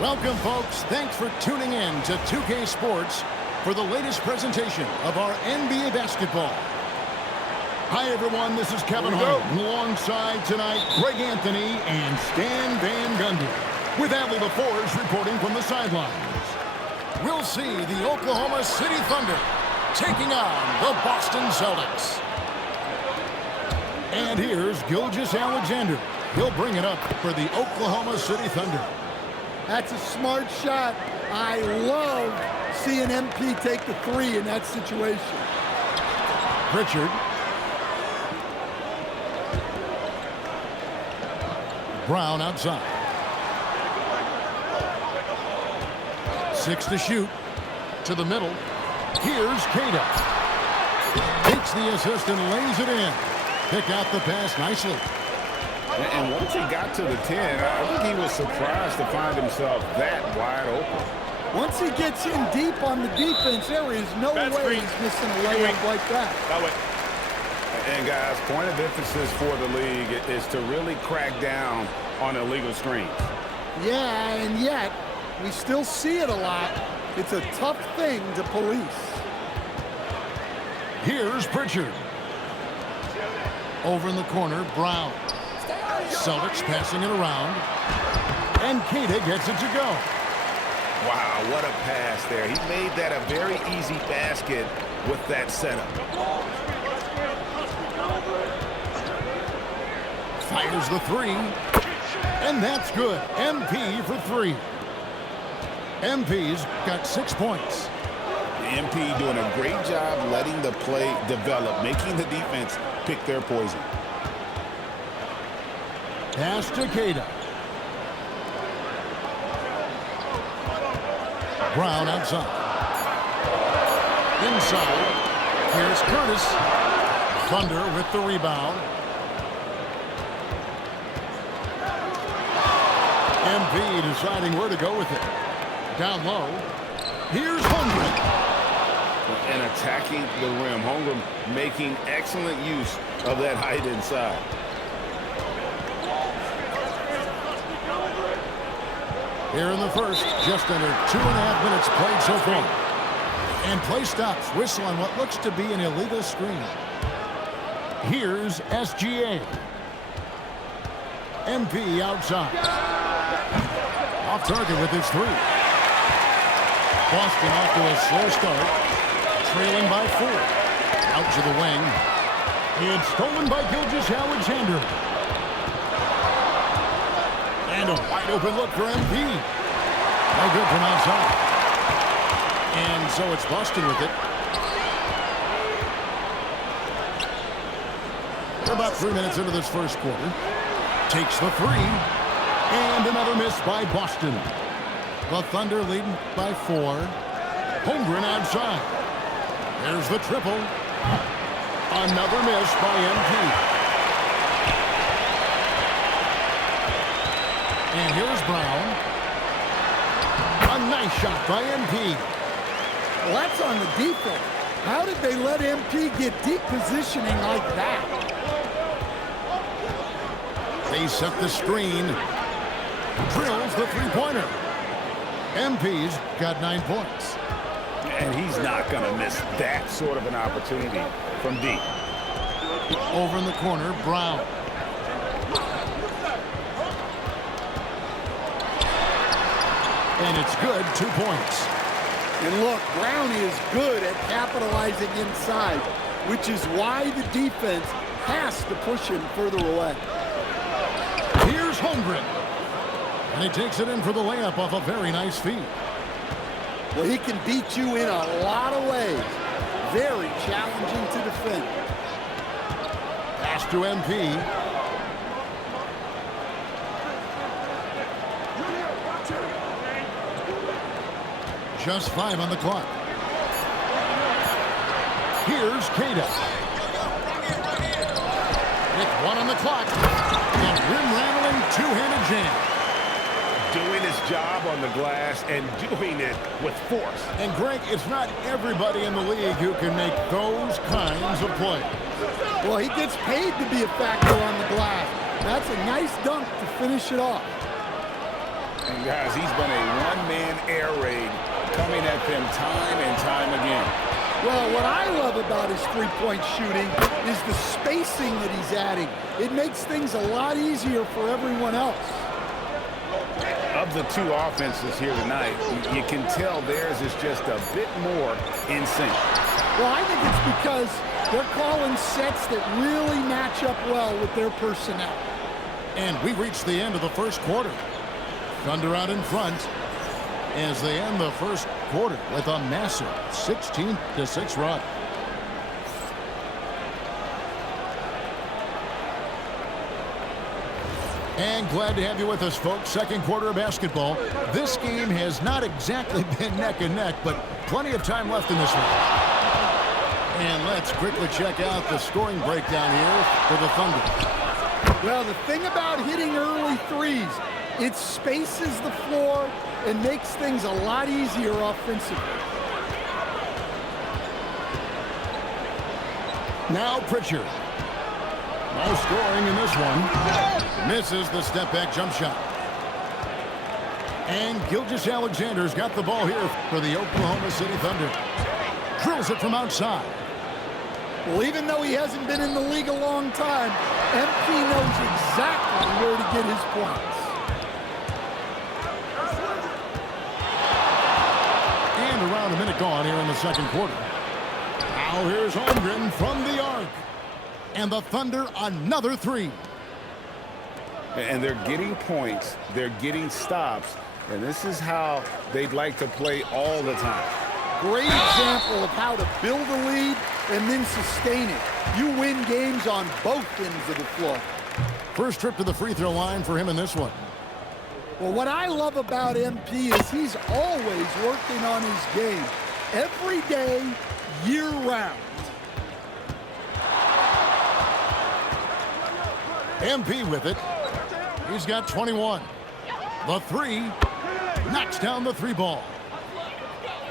Welcome, folks. Thanks for tuning in to 2K Sports for the latest presentation of our NBA basketball. Hi, everyone. This is Kevin Hart. Alongside tonight, Greg Anthony and Stan Van Gundy, with Adley LaForge reporting from the sidelines. We'll see the Oklahoma City Thunder taking on the Boston Celtics. And here's Gilgeous-Alexander. He'll bring it up for the Oklahoma City Thunder. That's a smart shot. I love seeing MP take the three in that situation. Pritchard. Brown outside. 6 to shoot. To the middle. Here's Cada. Takes the assist and lays it in. Pick out the pass nicely. And once he got to the 10, I think he was surprised to find himself that wide open. Once he gets in deep on the defense, there is no way he's missing a layup like that. And guys, point of emphasis for the league is to really crack down on illegal screens. Yeah, and yet we still see it a lot. It's a tough thing to police. Here's Pritchard. Over in the corner, Brown. Celtics passing it around. And Cada gets it to go. Wow, what a pass there. He made that a very easy basket with that setup. Fires the three. And that's good. MP for three. MP's got 6 points. The MP doing a great job letting the play develop, making the defense pick their poison. Pass to Cada. Brown outside. Inside. Here's Curtis. Thunder with the rebound. MP deciding where to go with it. Down low. Here's Holmgren. And attacking the rim. Holmgren making excellent use of that height inside. Here in the first, just under 2.5 minutes played so far. And play stops. Whistle on what looks to be an illegal screen. Here's SGA. MP outside. Off target with his three. Boston off to a slow start. Trailing by 4. Out to the wing. It's stolen by Gilgeous-Alexander. And a wide open look for MP. No good from outside. And so it's Boston with it. We're about 3 minutes into this first quarter. Takes the three. And another miss by Boston. The Thunder leading by 4. Holmgren outside. There's the triple. Another miss by MP. And here's Brown. A nice shot by MP. Well, that's on the defense. How did they let MP get deep positioning like that? They set the screen. Drills the three-pointer. MP's got 9 points. And he's not going to miss that sort of an opportunity from deep. Over in the corner, Brown. And it's good, 2 points. And look, Brown is good at capitalizing inside, which is why the defense has to push him further away. Here's Holmgren. And he takes it in for the layup off a very nice feed. Well, he can beat you in a lot of ways. Very challenging to defend. Pass to MP. Just 5 on the clock. Here's Cada. With 1 on the clock. And rim-rattling two-handed jam. Doing his job on the glass and doing it with force. And Greg, it's not everybody in the league who can make those kinds of plays. Well, he gets paid to be a factor on the glass. That's a nice dunk to finish it off. And guys, he's been a one-man air raid coming at them time and time again. Well, what I love about his three-point shooting is the spacing that he's adding. It makes things a lot easier for everyone else. Of the two offenses here tonight, you can tell theirs is just a bit more in sync. Well, I think it's because they're calling sets that really match up well with their personnel. And we reached the end of the first quarter. Thunder out in front as they end the first quarter with a massive 16-6 run. And glad to have you with us, folks. Second quarter of basketball. This game has not exactly been neck and neck, but plenty of time left in this one. And let's quickly check out the scoring breakdown here for the Thunder. Well, the thing about hitting early threes, it spaces the floor and makes things a lot easier offensively. Now Pritchard. No scoring in this one. Misses the step-back jump shot. And Gilgeous-Alexander's got the ball here for the Oklahoma City Thunder. Drills it from outside. Well, even though he hasn't been in the league a long time, MP knows exactly where to get his points. And around a minute gone here in the second quarter. Now here's Holmgren from the arc. And the Thunder another three. And they're getting points, they're getting stops, and this is how they'd like to play all the time. Great example of how to build a lead and then sustain it. You win games on both ends of the floor. First trip to the free throw line for him in this one. Well, what I love about MP is he's always working on his game. Every day, year-round. MP with it. He's got 21. The three knocks down the three ball.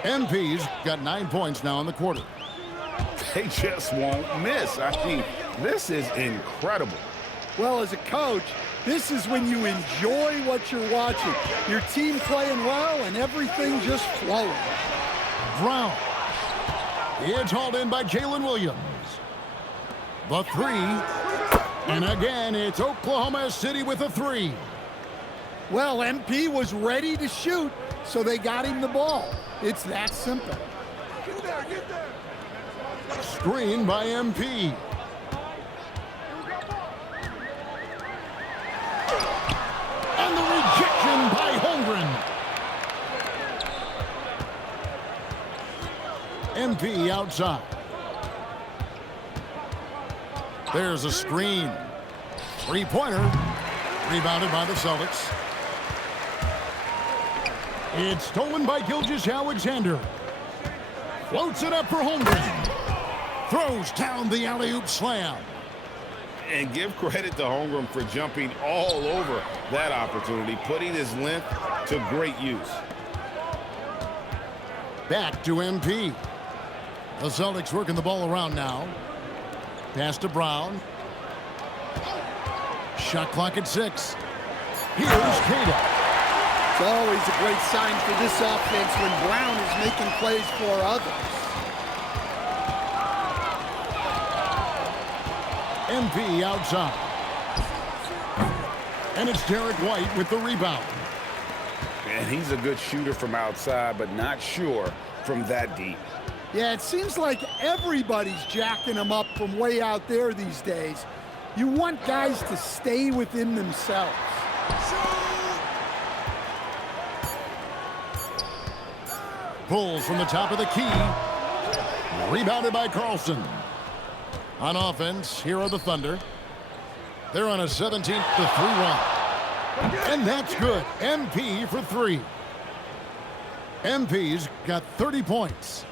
MP's got 9 points now in the quarter. They just won't miss. I mean, this is incredible. Well, as a coach, this is when you enjoy what you're watching. Your team playing well and everything just flowing. Brown. It's hauled in by Jalen Williams. The three. And again, it's Oklahoma City with a three. Well, MP was ready to shoot, so they got him the ball. It's that simple. Get there. Screen by MP. And the rejection by Holmgren. MP outside. There's a screen. Three-pointer. Rebounded by the Celtics. It's stolen by Gilgeous-Alexander. Floats it up for Holmgren. Throws down the alley-oop slam. And give credit to Holmgren for jumping all over that opportunity, putting his length to great use. Back to MP. The Celtics working the ball around now. Pass to Brown. Shot clock at 6. Here's Cada. It's always a great sign for this offense when Brown is making plays for others. MP outside. And it's Derek White with the rebound. And he's a good shooter from outside, but not sure from that deep. Yeah, it seems like everybody's jacking them up from way out there these days. You want guys to stay within themselves. Pulls from the top of the key. Rebounded by Carlson. On offense, here are the Thunder. They're on a 17-3 run. And that's good. MP for 3. MP's got 30 points.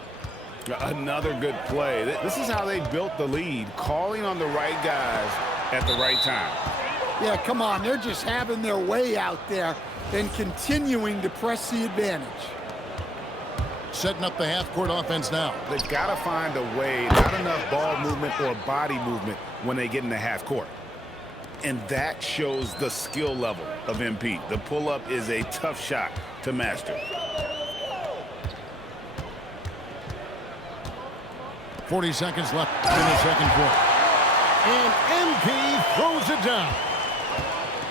Another good play. This is how they built the lead, calling on the right guys at the right time. Yeah, come on. They're just having their way out there and continuing to press the advantage. Setting up the half-court offense now. They've got to find a way, not enough ball movement or body movement when they get in the half court. And that shows the skill level of MP. The pull-up is a tough shot to master. 40 seconds left in the second quarter. And MP throws it down.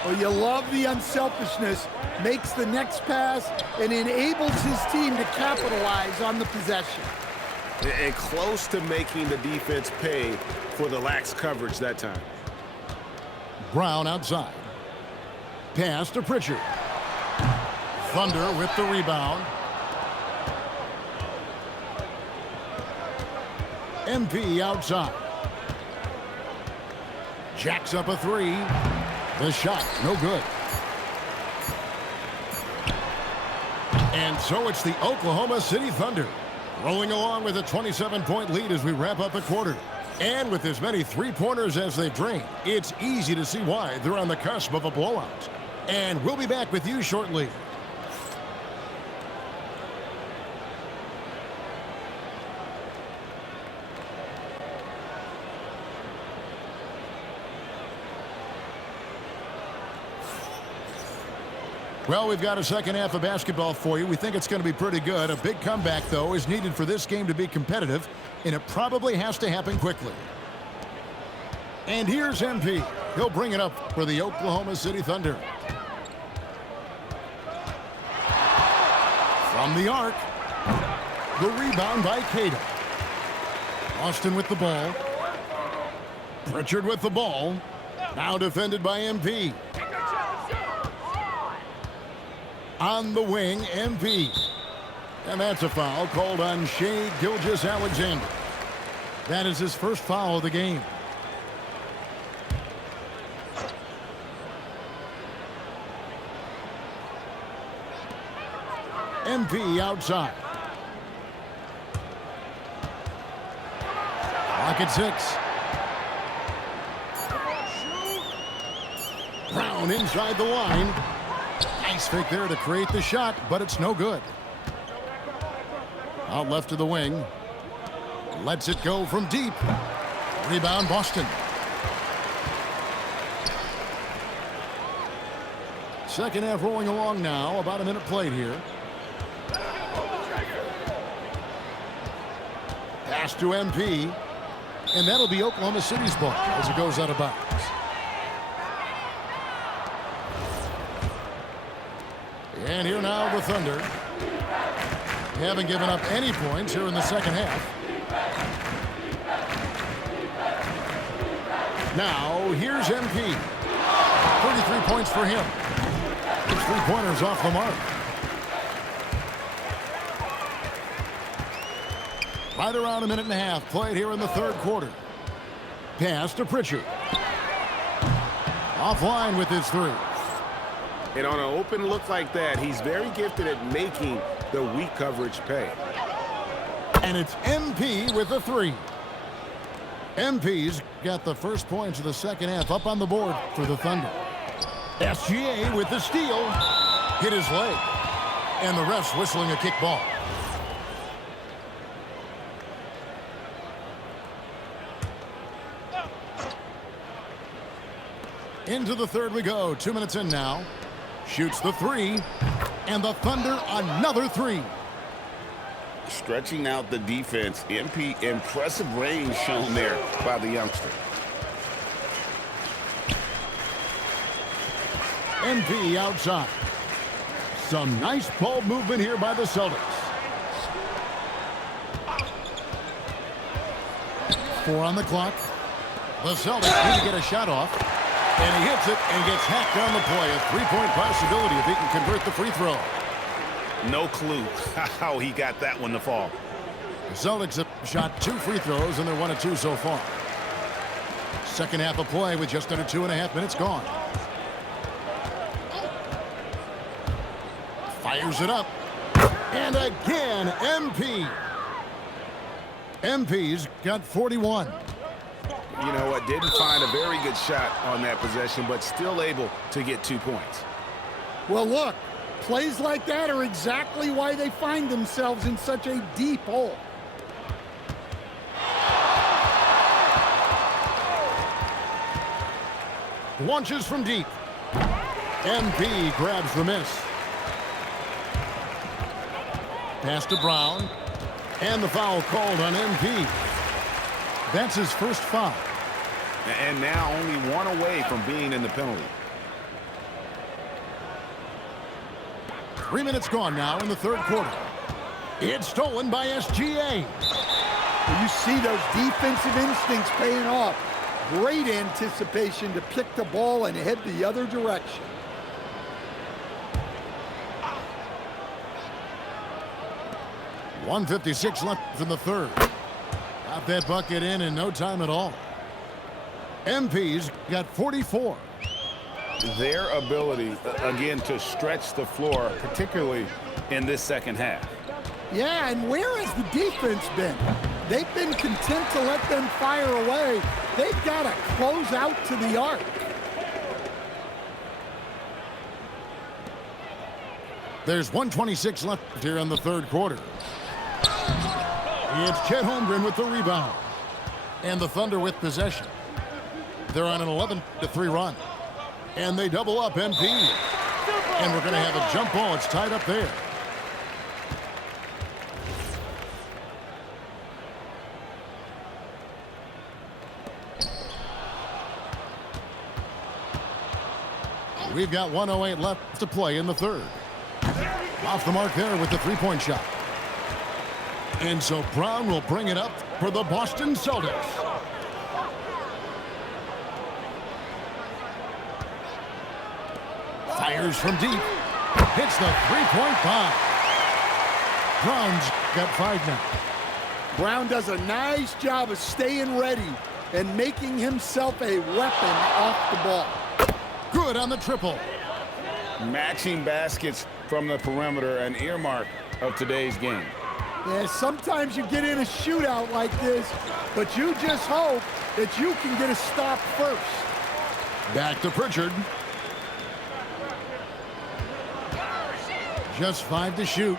Well, you love the unselfishness, makes the next pass, and enables his team to capitalize on the possession. And close to making the defense pay for the lax coverage that time. Brown outside. Pass to Pritchard. Thunder with the rebound. MP outside. Jacks up a three. The shot, no good. And so it's the Oklahoma City Thunder rolling along with a 27-point lead as we wrap up the quarter. And with as many three-pointers as they drain, it's easy to see why they're on the cusp of a blowout. And we'll be back with you shortly. Well, we've got a second half of basketball for you. We think it's going to be pretty good. A big comeback, though, is needed for this game to be competitive, and it probably has to happen quickly. And here's MP. He'll bring it up for the Oklahoma City Thunder. From the arc, the rebound by Cato. Austin with the ball. Pritchard with the ball. Now defended by MP. On the wing, MP. And that's a foul called on Shai Gilgeous-Alexander. That is his first foul of the game. MP outside. Clock at 6. Brown inside the line. Nice fake there to create the shot, but it's no good. Out left to the wing. Lets it go from deep. Rebound, Boston. Second half rolling along now. About a minute played here. Pass to MP. And that'll be Oklahoma City's ball as it goes out of bounds. And here now the Thunder. They haven't given up any points here in the second half. Now here's MP. 33 points for him. His three-pointers off the mark. Right around a minute and a half played here in the third quarter. Pass to Pritchard. Offline with his three. And on an open look like that, he's very gifted at making the weak coverage pay. And it's MP with the three. MP's got the first points of the second half up on the board for the Thunder. SGA with the steal. Hit his leg. And the refs whistling a kick ball. Into the third we go. 2 minutes in now. Shoots the three, and the Thunder another three. Stretching out the defense. MP, impressive range shown there by the youngster. MP outside. Some nice ball movement here by the Celtics. 4 on the clock. The Celtics need to get a shot off. And he hits it and gets hacked on the play. A three-point possibility if he can convert the free throw. No clue how he got that one to fall. The Celtics have shot 2 free throws, and they're 1 of 2 so far. Second half of play with just under 2.5 minutes gone. Fires it up. And again, MP. MP's got 41. You know what? Didn't find a very good shot on that possession, but still able to get 2 points. Well, look, plays like that are exactly why they find themselves in such a deep hole. Launches from deep. MP grabs the miss. Pass to Brown. And the foul called on MP. That's his first foul. And now only one away from being in the penalty. 3 minutes gone now in the third quarter. It's stolen by SGA. You see those defensive instincts paying off. Great anticipation to pick the ball and head the other direction. .156 left in the third. Got that bucket in no time at all. MP's got 44. Their ability, again, to stretch the floor, particularly in this second half. Yeah, and where has the defense been? They've been content to let them fire away. They've got to close out to the arc. There's 1:26 left here in the third quarter. It's Chet Holmgren with the rebound. And the Thunder with possession. They're on an 11-3 run. And they double up MP. And we're going to have a jump ball. It's tied up there. We've got 1:08 left to play in the third. Off the mark there with the three-point shot. And so Brown will bring it up for the Boston Celtics. Fires from deep. Hits the three-point bomb. Brown's got 5 now. Brown does a nice job of staying ready and making himself a weapon off the ball. Good on the triple. Matching baskets from the perimeter, an earmark of today's game. Yeah, sometimes you get in a shootout like this, but you just hope that you can get a stop first. Back to Pritchard. Just 5 to shoot.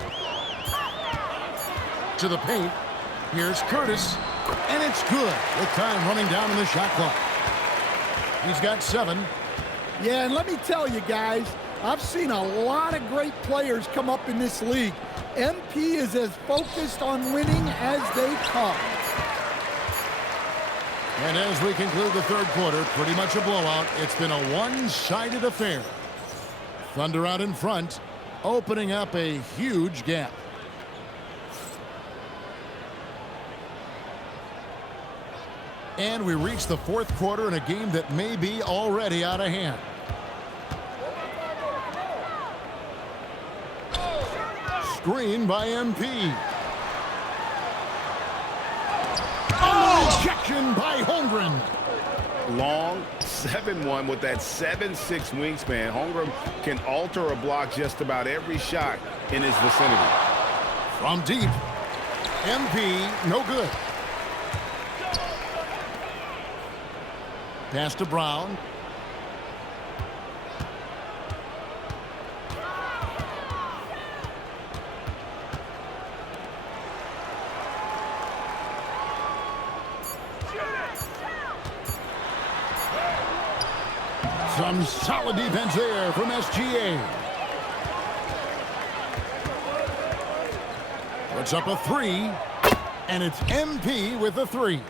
To the paint. Here's Curtis. And it's good with time running down in the shot clock. He's got 7. Yeah, and let me tell you guys, I've seen a lot of great players come up in this league. MP is as focused on winning as they come. And as we conclude the third quarter, pretty much a blowout. It's been a one-sided affair. Thunder out in front, opening up a huge gap. And we reach the fourth quarter in a game that may be already out of hand. Screen by MP. Oh! Rejection by Holmgren. Long 7-1 with that 7'6" wingspan. Holmgren can alter a block just about every shot in his vicinity. From deep. MP, no good. Pass to Brown. Some solid defense there from SGA. Puts up a 3, and it's MP with a 3.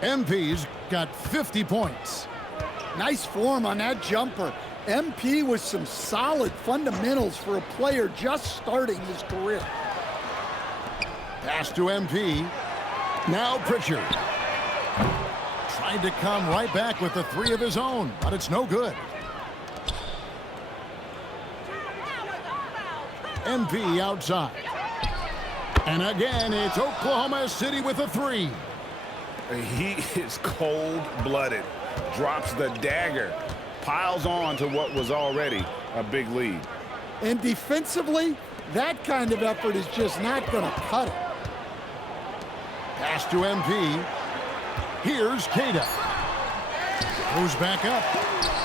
MP's got 50 points. Nice form on that jumper. MP with some solid fundamentals for a player just starting his career. Pass to MP. Now Pritchard. Tried to come right back with the 3 of his own, but it's no good. MP outside. And again, it's Oklahoma City with a 3. He is cold-blooded, drops the dagger, piles on to what was already a big lead. And defensively, that kind of effort is just not going to cut it. Pass to MP. Here's Cada. Goes back up,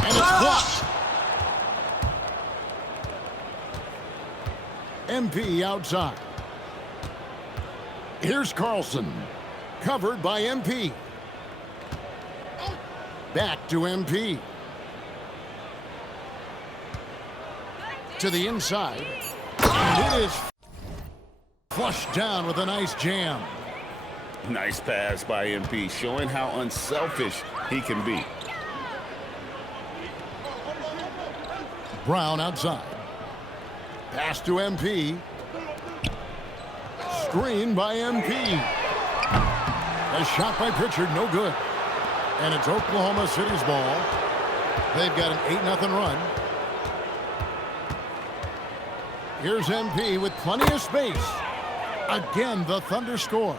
and it's blocked. MP outside. Here's Carlson. Covered by MP. Back to MP. To the inside. And it is flushed down with a nice jam. Nice pass by MP, showing how unselfish he can be. Brown outside. Pass to MP. Screen by MP. A shot by Pritchard, no good. And it's Oklahoma City's ball. They've got an 8-0 run. Here's MP with plenty of space. Again, the Thunder score.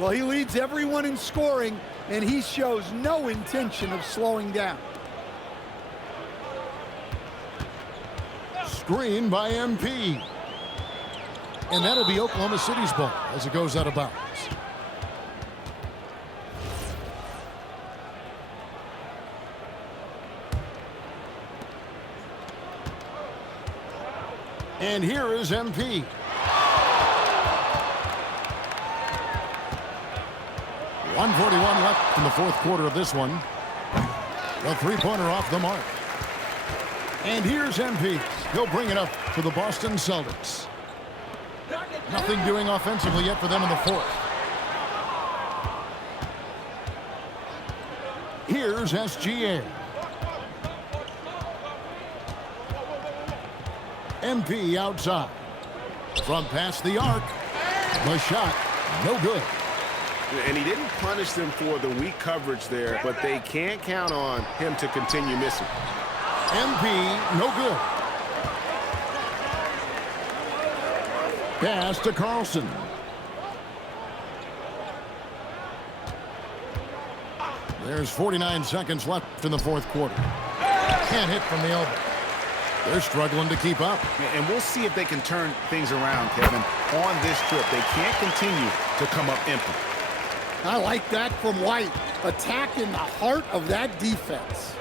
Well, he leads everyone in scoring, and he shows no intention of slowing down. Screen by MP. And that'll be Oklahoma City's ball as it goes out of bounds. And here is MP. .141 left in the fourth quarter of this one. The three-pointer off the mark. And here's MP. He'll bring it up for the Boston Celtics. Nothing doing offensively yet for them in the fourth. Here's SGA. MP outside. From past the arc. The shot, no good. And he didn't punish them for the weak coverage there, but they can't count on him to continue missing. MP, no good. Pass to Carlson. There's 49 seconds left in the fourth quarter. Can't hit from the elbow. They're struggling to keep up. And we'll see if they can turn things around, Kevin, on this trip. They can't continue to come up empty. I like that from White, attacking the heart of that defense.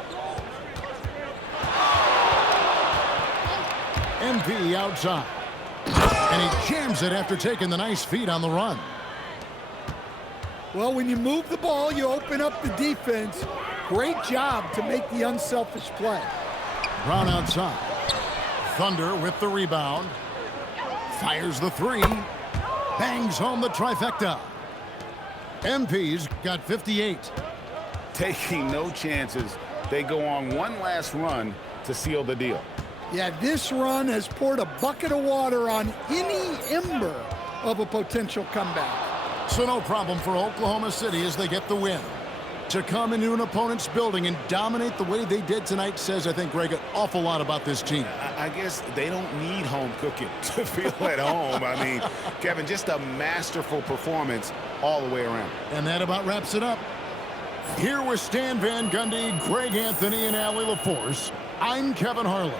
MP outside. And he jams it after taking the nice feed on the run. Well, when you move the ball, you open up the defense. Great job to make the unselfish play. Brown outside. Thunder with the rebound. Fires the three. Bangs home the trifecta. MP's got 58. Taking no chances. They go on one last run to seal the deal. Yeah, this run has poured a bucket of water on any ember of a potential comeback. So no problem for Oklahoma City as they get the win. To come into an opponent's building and dominate the way they did tonight says, I think, Greg, an awful lot about this team. I guess they don't need home cooking to feel at home. I mean, Kevin, just a masterful performance all the way around. And that about wraps it up. Here with Stan Van Gundy, Greg Anthony, and Allie LaForce, I'm Kevin Harlan.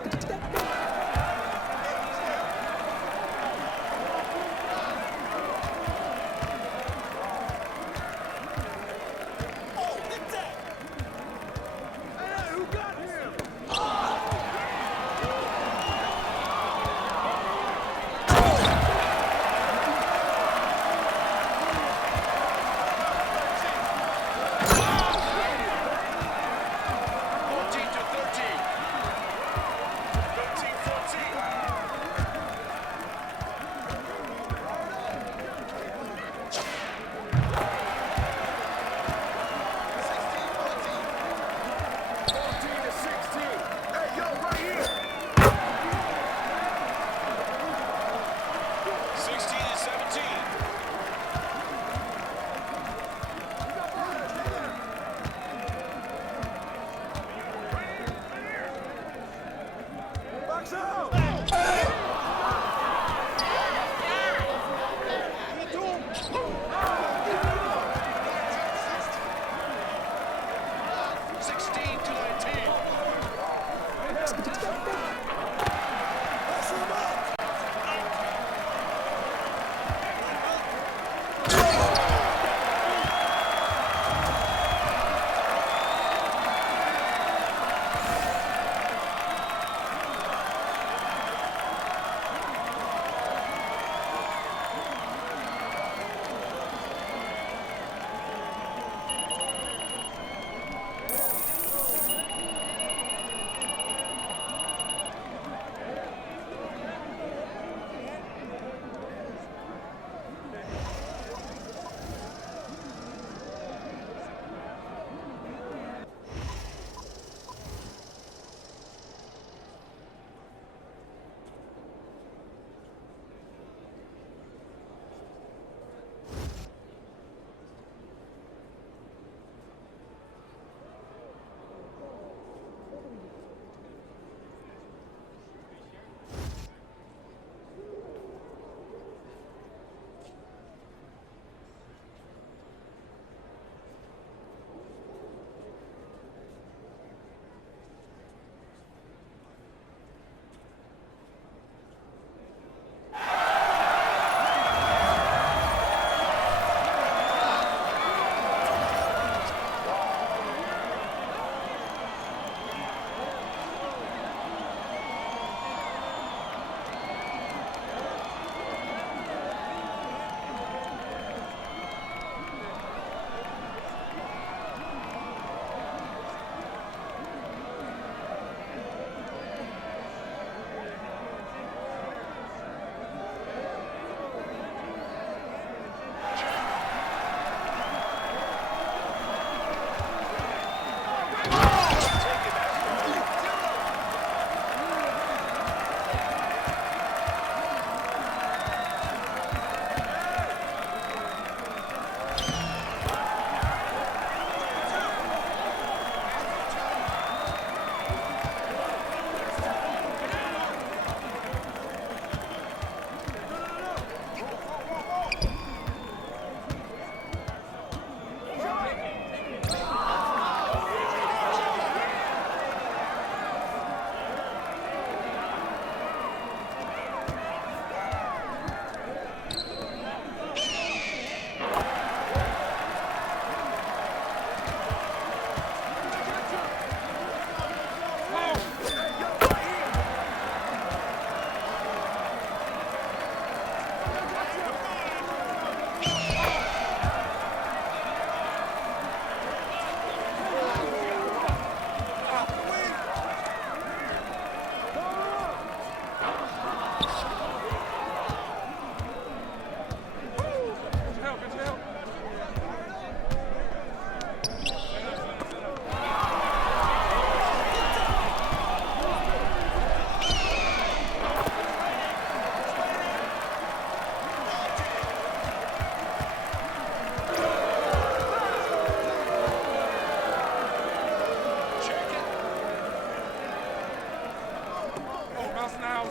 Take that.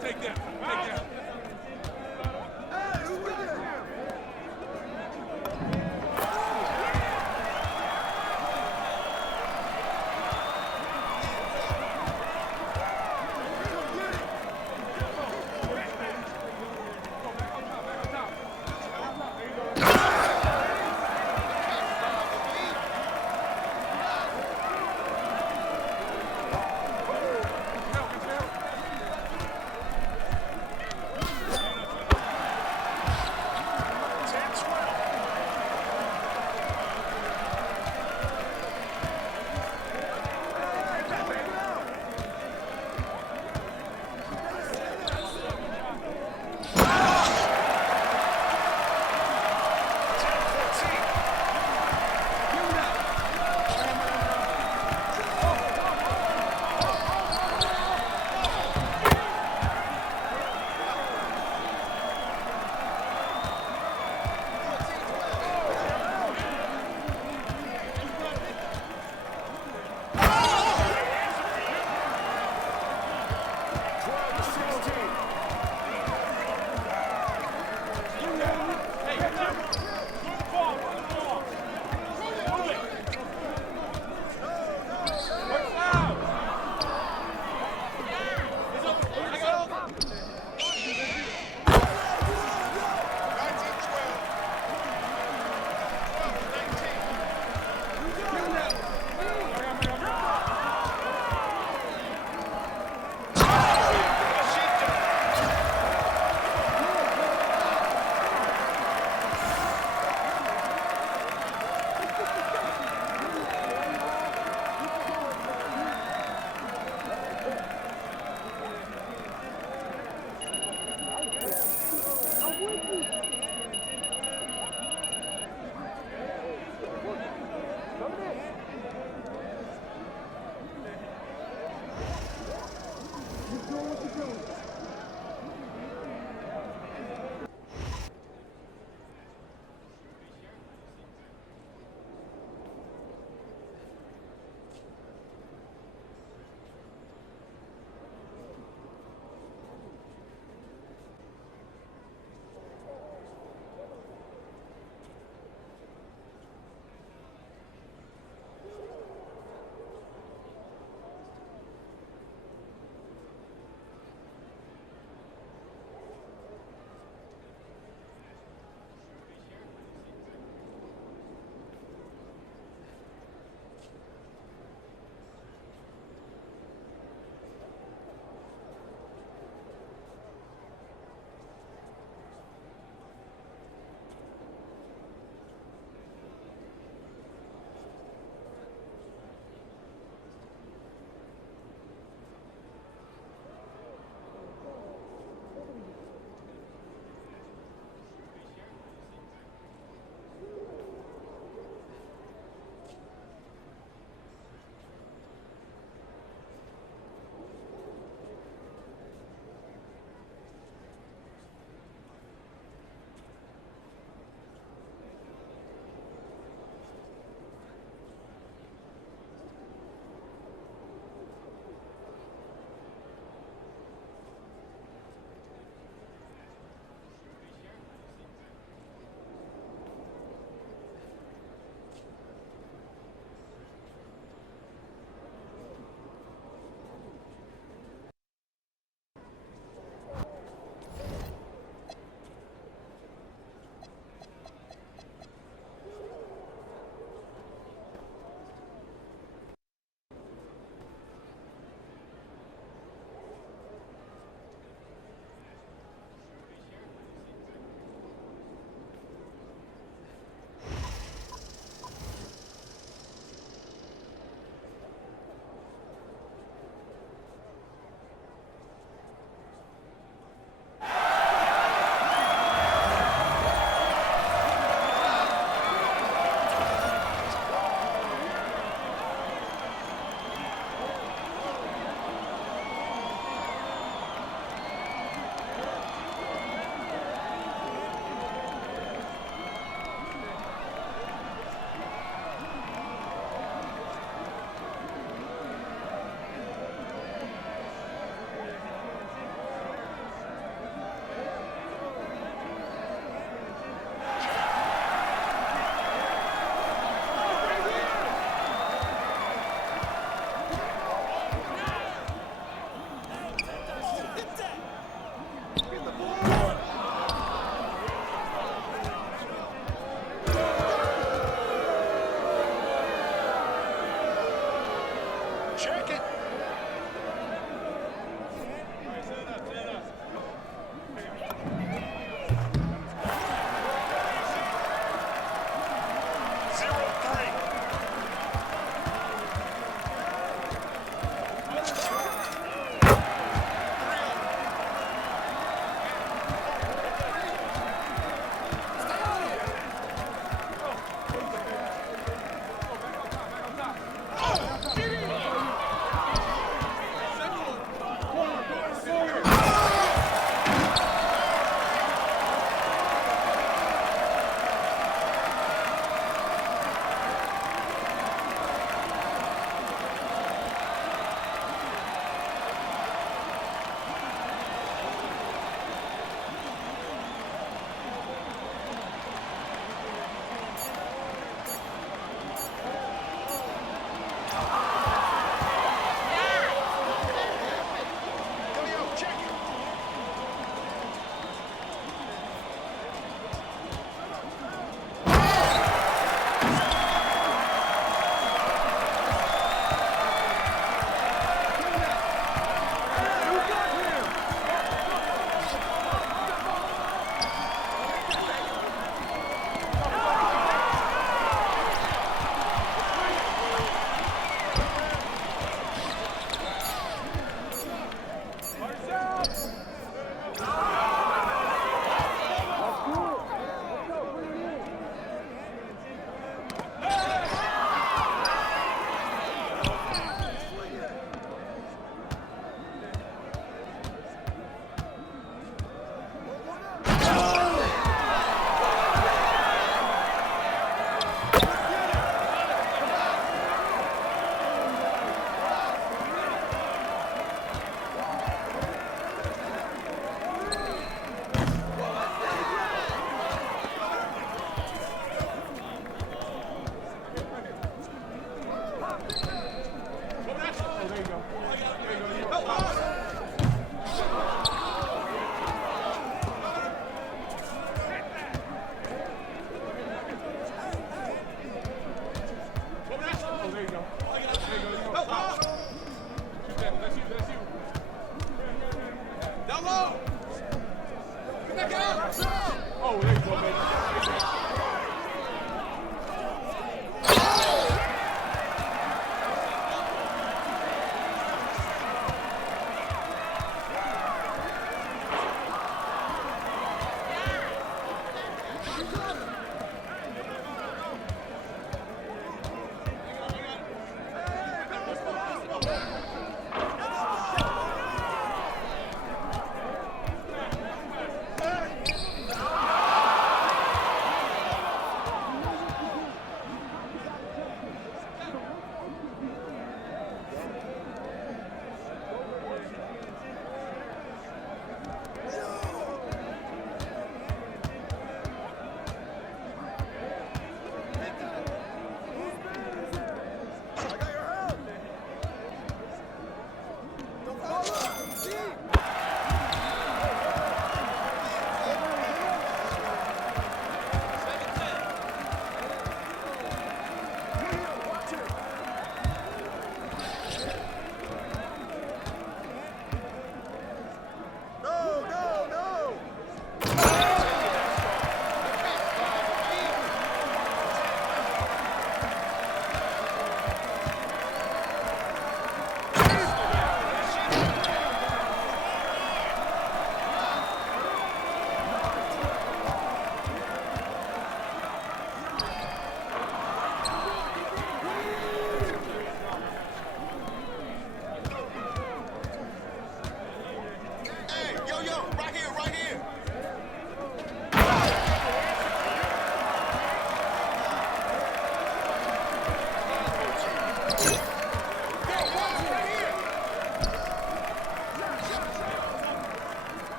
Take that.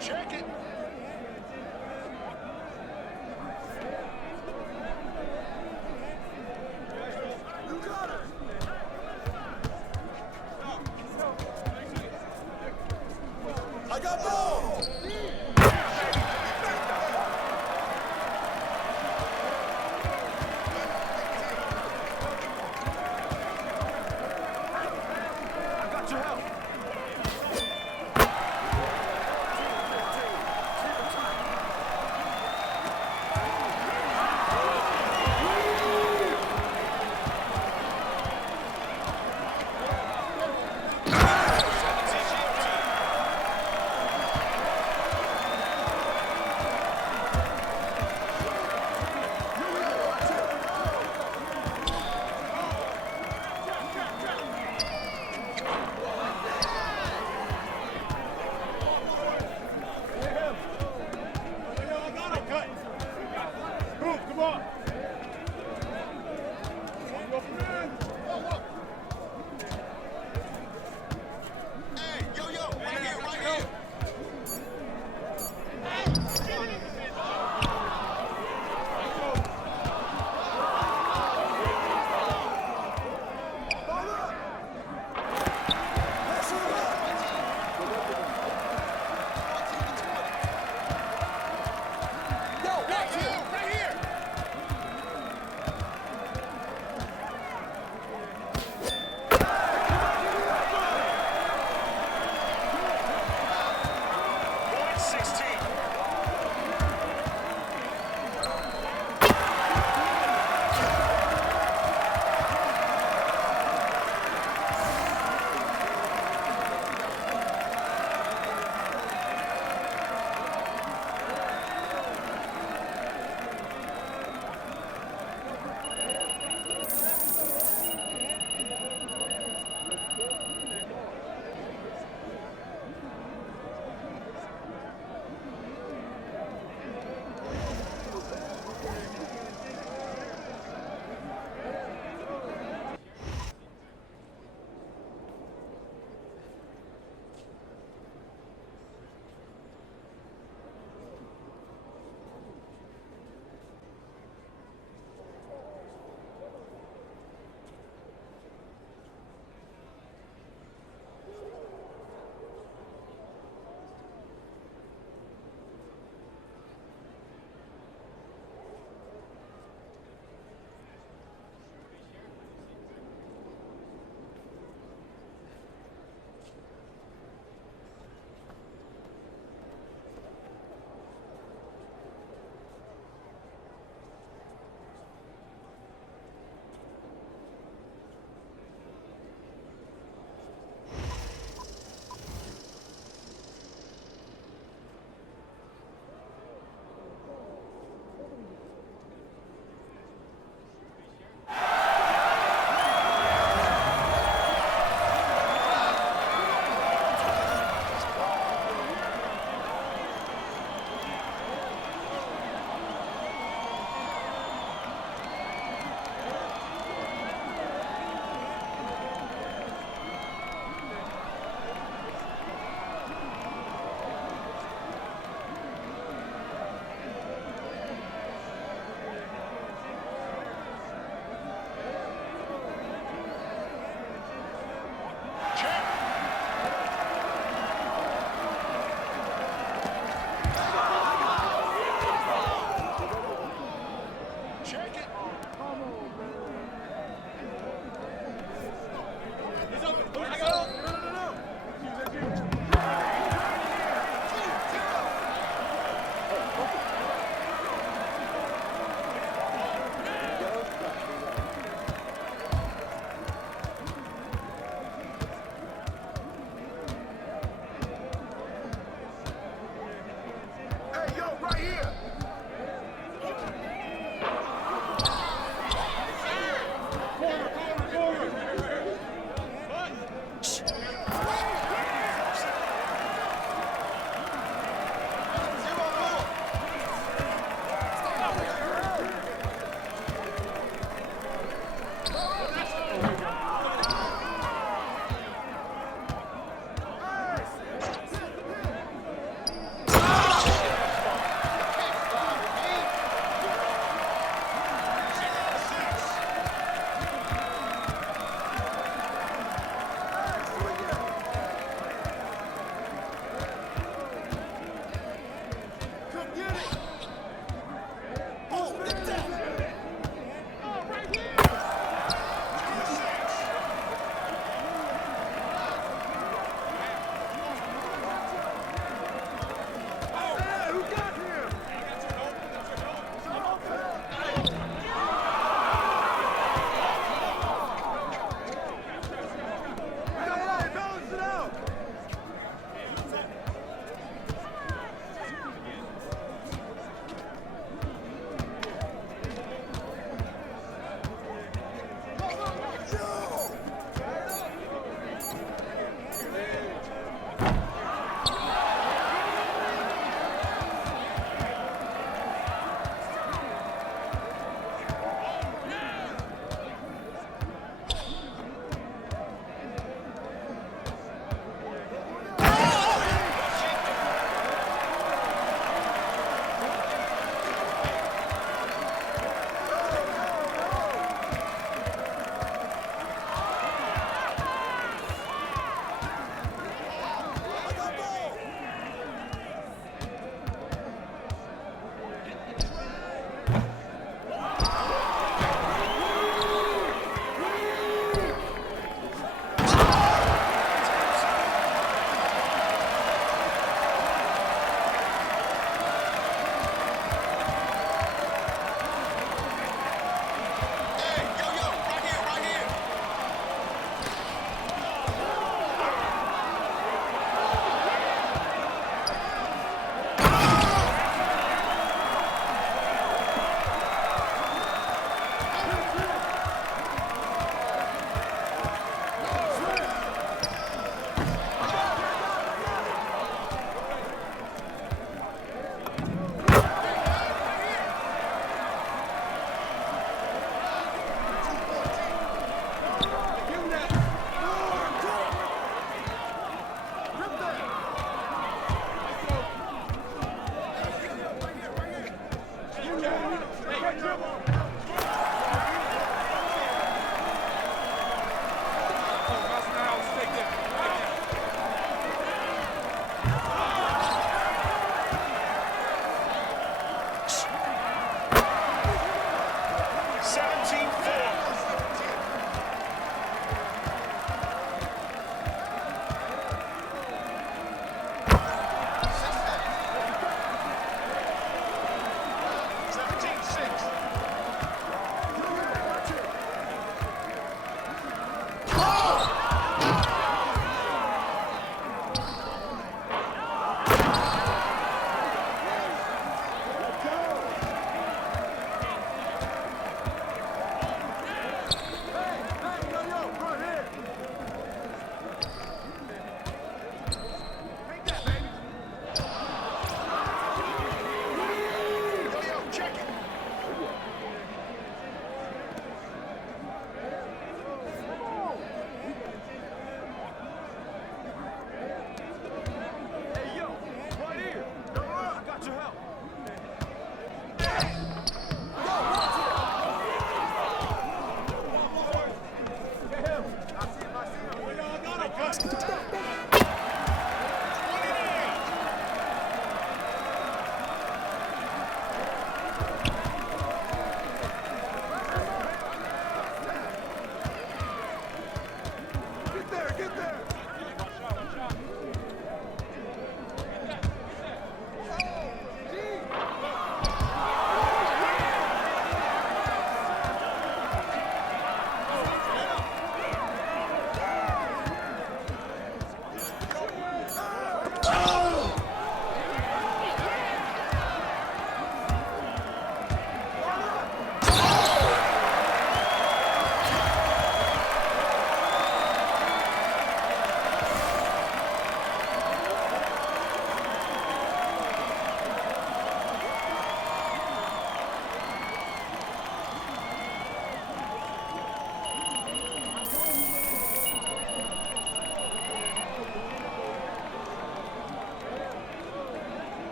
Check it. You got it. I got ball. I got your help.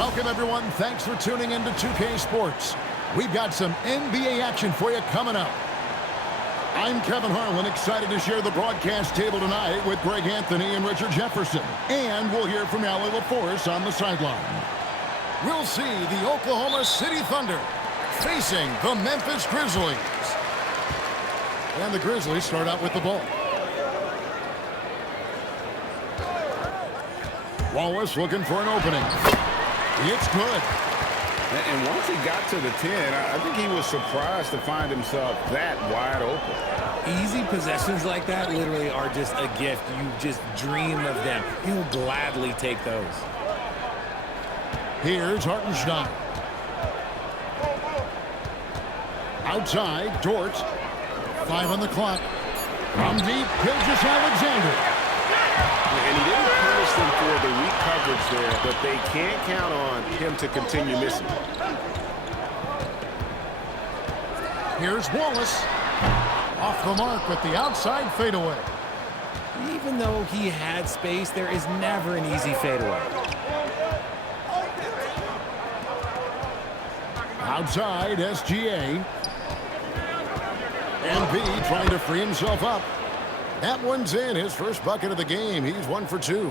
Welcome, everyone. Thanks for tuning in to 2K Sports. We've got some NBA action for you coming up. I'm Kevin Harlan, excited to share the broadcast table tonight with Greg Anthony and Richard Jefferson. And we'll hear from Allie LaForce on the sideline. We'll see the Oklahoma City Thunder facing the Memphis Grizzlies. And the Grizzlies start out with the ball. Wallace looking for an opening. It's good. And once he got to the 10, I think he was surprised to find himself that wide open. Easy possessions like that literally are just a gift. You just dream of them. He'll gladly take those. Here's Hartenstein. Outside, Dort. 5 on the clock. From deep, Gilgeous-Alexander. And he didn't punish them for the weak coverage there, but they can't count on him to continue missing. Here's Wallace. Off the mark with the outside fadeaway. Even though he had space, there is never an easy fadeaway. Outside, SGA. And B trying to free himself up. That one's in, his first bucket of the game. He's 1 for 2.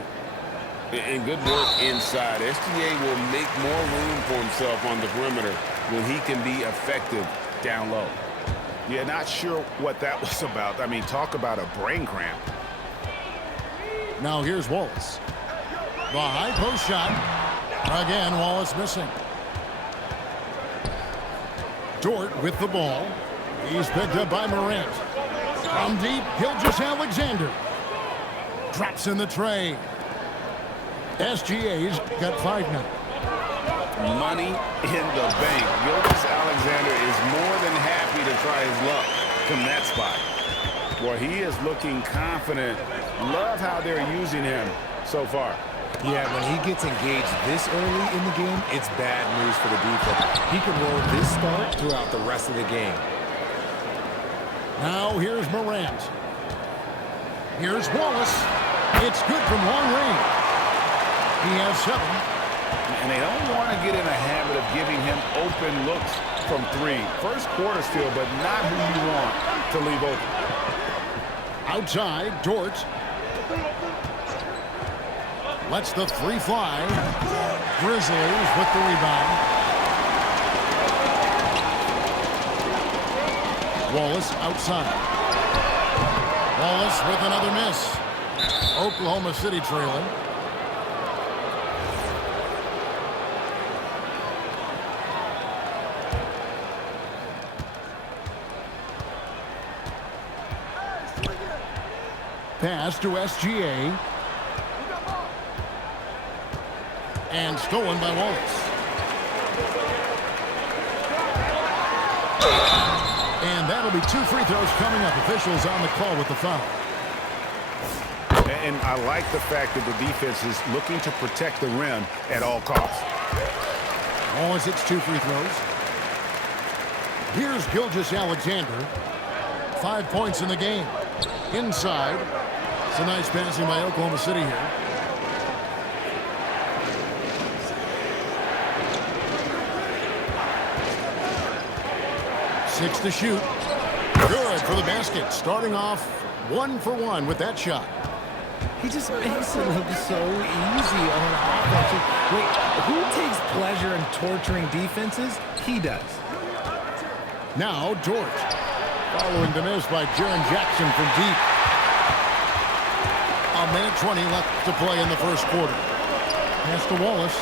And good work inside. SGA will make more room for himself on the perimeter when he can be effective down low. Yeah, not sure what that was about. I mean, talk about a brain cramp. Now here's Wallace. The high post shot. Again, Wallace missing. Dort with the ball. He's picked up by Morant. From deep, Gilgeous-Alexander. Drops in the tray. SGA's got 5 now. Money in the bank. Gilgeous-Alexander is more than happy to try his luck from that spot. Boy, he is looking confident. Love how they're using him so far. Yeah, when he gets engaged this early in the game, it's bad news for the defense. He can roll this start throughout the rest of the game. Now here's Morant. Here's Wallace. It's good from long range. He has 7. And they don't want to get in a habit of giving him open looks from 3. First quarter still, but not who you want to leave open. Outside, Dort. Lets the 3 fly. Grizzlies with the rebound. Wallace outside. Wallace with another miss. Oklahoma City trailing. Pass to SGA. And stolen by Wallace. And that'll be 2 free throws coming up. Officials on the call with the foul. And I like the fact that the defense is looking to protect the rim at all costs. Wallace hits 2 free throws. Here's Gilgeous-Alexander. 5 points in the game. Inside. It's a nice passing by Oklahoma City here. Six to shoot. Good for the basket. Starting off 1 for 1 with that shot. He just makes it look so easy on offense. Wait, who takes pleasure in torturing defenses? He does. Now Dort. Following the miss by Jaren Jackson from deep. 1:20 left to play in the first quarter. Pass to Wallace.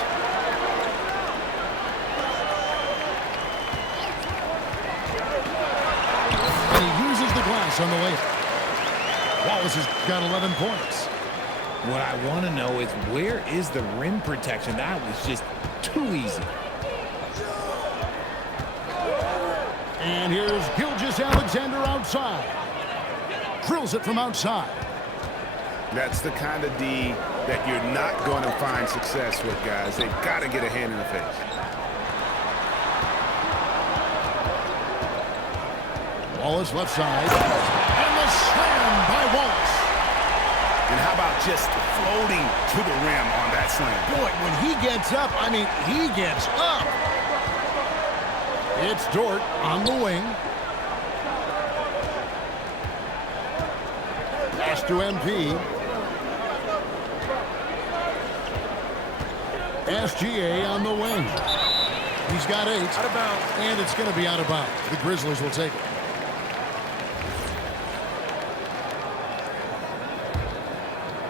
And he uses the glass on the layup. Wallace has got 11 points. What I want to know is, where is the rim protection? That was just too easy. And here's Gilgeous-Alexander outside. Drills it from outside. That's the kind of D that you're not going to find success with, guys. They've got to get a hand in the face. Wallace left side. And the slam by Wallace. And how about just floating to the rim on that slam? Boy, when he gets up, I mean, he gets up. It's Dort on the wing. Pass to MP. SGA on the wing. He's got 8. Out of bounds. And it's going to be out of bounds. The Grizzlies will take it.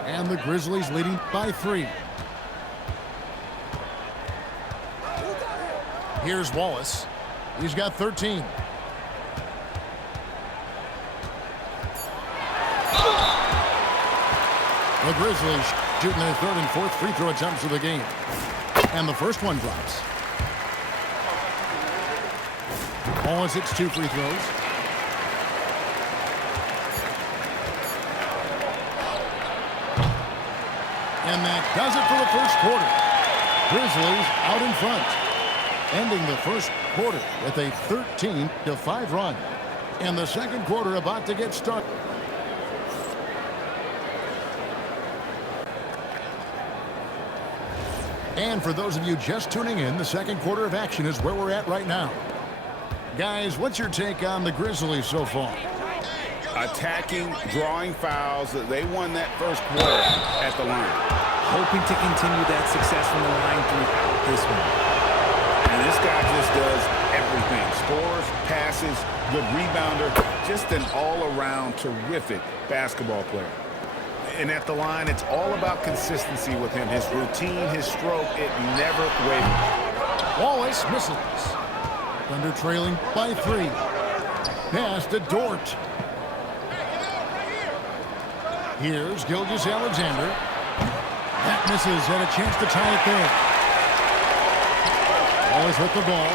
And the Grizzlies leading by 3. Here's Wallace. He's got 13. The Grizzlies shooting their 3rd and 4th free throw attempts of the game. And the first one drops. Wallace hits 2 free throws. And that does it for the first quarter. Grizzlies out in front. Ending the first quarter with a 13-5 run. And the second quarter about to get started. And for those of you just tuning in, the second quarter of action is where we're at right now. Guys, what's your take on the Grizzlies so far? Attacking, drawing fouls. They won that first quarter at the line. Hoping to continue that success from the line throughout this one. And this guy just does everything. Scores, passes, good rebounder. Just an all-around terrific basketball player. And at the line, it's all about consistency with him. His routine, his stroke, it never wavers. Wallace misses. Thunder trailing by 3. Pass to Dort. Here's Gilgeous-Alexander. That misses. Had a chance to tie it there. Wallace with the ball.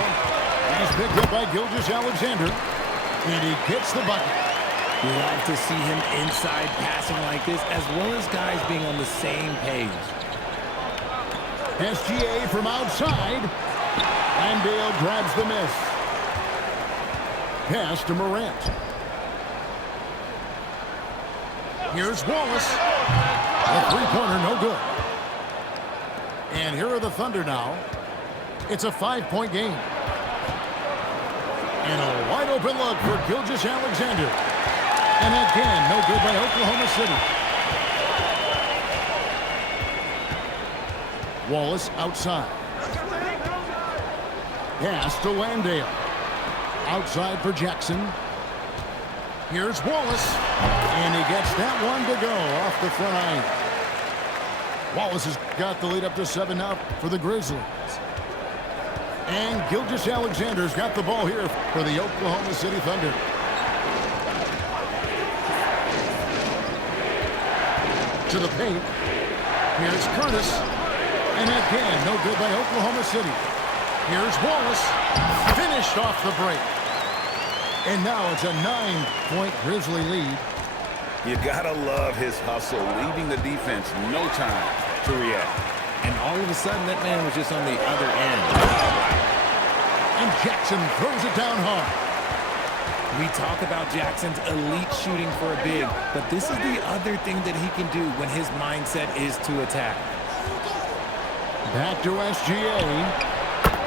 He's picked up by Gilgeous-Alexander. And he gets the bucket. We love to see him inside passing like this, as well as guys being on the same page. SGA from outside. And Dale grabs the miss. Pass to Morant. Here's Wallace. A three-pointer, no good. And here are the Thunder now. It's a 5-point game. And a wide-open look for Gilgeous-Alexander. And again, no good by Oklahoma City. Wallace outside. Pass to Landale. Outside for Jackson. Here's Wallace. And he gets that one to go off the front iron. Wallace has got the lead up to 7 now for the Grizzlies. And Gilgeous-Alexander's got the ball here for the Oklahoma City Thunder. To the paint. Here's Curtis. And again, no good by Oklahoma City. Here's Wallace. Finished off the break. And now it's a 9-point Grizzly lead. You gotta love his hustle, leaving the defense no time to react. And all of a sudden, that man was just on the other end. And Jackson throws it down hard. We talk about Jackson's elite shooting for a big, but this is the other thing that he can do when his mindset is to attack. Back to SGA.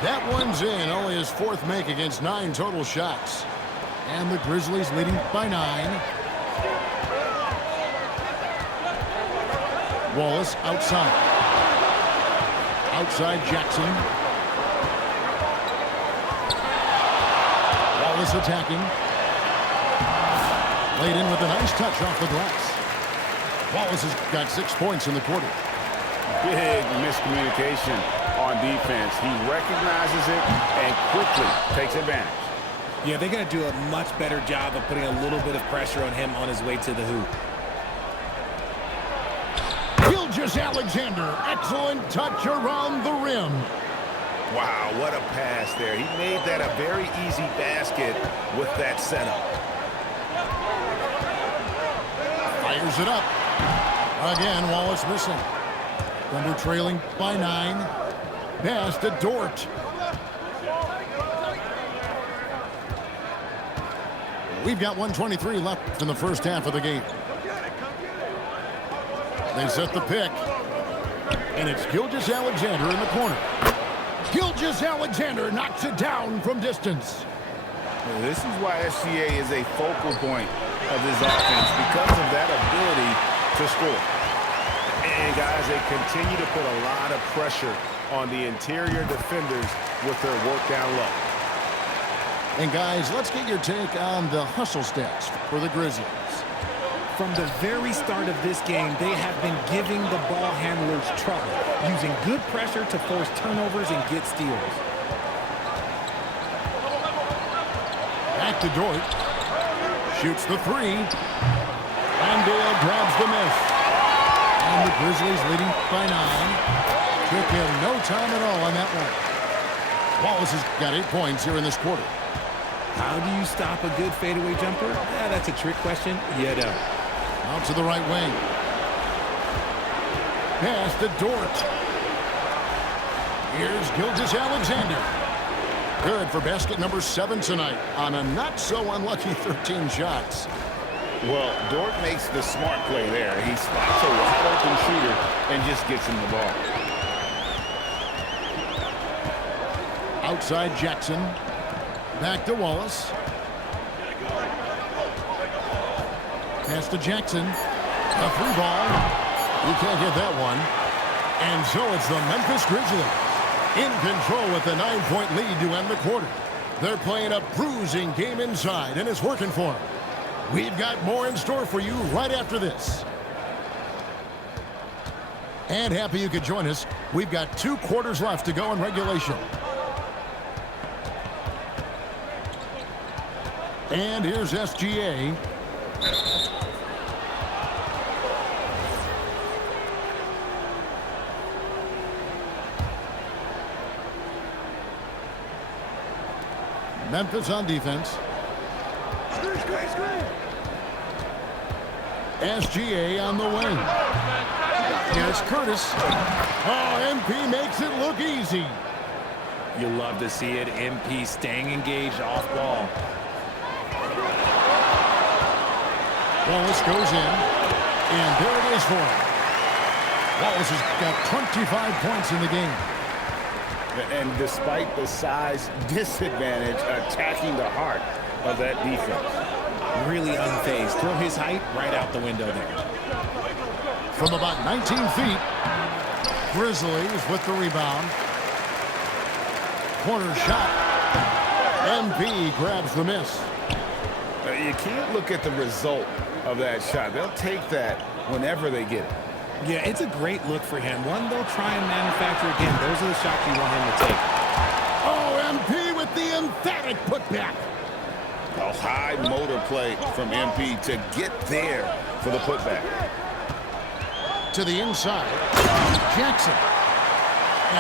That one's in. Only his 4th make against 9 total shots. And the Grizzlies leading by 9. Wallace outside. Outside Jackson. Wallace attacking. Laid in with a nice touch off the glass. Wallace has got 6 points in the quarter. Big miscommunication on defense. He recognizes it and quickly takes advantage. Yeah, they're going to do a much better job of putting a little bit of pressure on him on his way to the hoop. Gilgeous-Alexander, excellent touch around the rim. Wow, what a pass there. He made that a very easy basket with that setup. Fires it up. Again, Wallace missing. Thunder trailing by 9. Pass to Dort. We've got 1:23 left in the first half of the game. They set the pick. And it's Gilgeous-Alexander in the corner. Gilgeous-Alexander knocks it down from distance. Well, this is why SGA is a focal point of this offense, because of that ability to score. And, guys, they continue to put a lot of pressure on the interior defenders with their work down low. And, guys, let's get your take on the hustle stats for the Grizzlies. From the very start of this game, they have been giving the ball handlers trouble, using good pressure to force turnovers and get steals. Back to Dort. Shoots the three. And Dale grabs the miss. And the Grizzlies leading by 9. Took him no time at all on that one. Wallace has got 8 points here in this quarter. How do you stop a good fadeaway jumper? Yeah, that's a trick question. You don't. Out to the right wing. Pass to Dort. Here's Gilgeous-Alexander. Good for basket number 7 tonight on a not-so-unlucky 13 shots. Well, Dort makes the smart play there. He spots a wide-open shooter and just gets him the ball. Outside Jackson. Back to Wallace. Pass to Jackson. A free ball. You can't get that one. And so it's the Memphis Grizzlies in control with the 9-point lead to end the quarter. They're playing a bruising game inside, and it's working for them. We've got more in store for you right after this. And happy you could join us. We've got 2 quarters left to go in regulation. And here's SGA. Memphis on defense. SGA on the wing. Here's Curtis. Oh, MP makes it look easy. You love to see it. MP staying engaged off ball. Wallace goes in, and there it is for him. Wallace has got 25 points in the game. And despite the size disadvantage, attacking the heart of that defense. Really unfazed. Throw his height right out the window there. From about 19 feet, Grizzlies with the rebound. Corner shot. MP grabs the miss. You can't look at the result of that shot. They'll take that whenever they get it. Yeah, it's a great look for him. One they'll try and manufacture again. Those are the shots you want him to take. Oh, MP with the emphatic putback. A high motor play from MP to get there for the putback. To the inside. Jackson.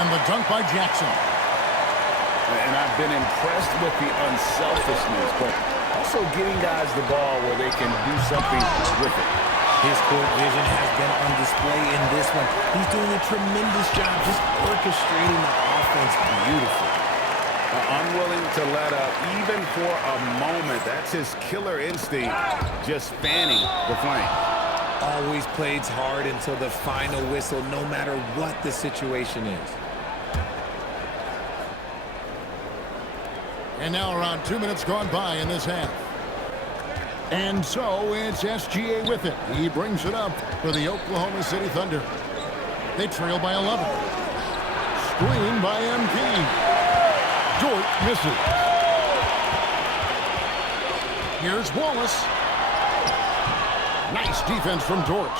And the dunk by Jackson. And I've been impressed with the unselfishness, but also getting guys the ball where they can do something with it. His court vision has been on display in this one. He's doing a tremendous job just orchestrating the offense beautifully. Unwilling to let up even for a moment. That's his killer instinct, just fanning the flame. Always plays hard until the final whistle, no matter what the situation is. And now around 2 minutes gone by in this half. And so it's SGA with it. He brings it up for the Oklahoma City Thunder. They trail by 11. Screen by MP. Dort misses. Here's Wallace. Nice defense from Dort.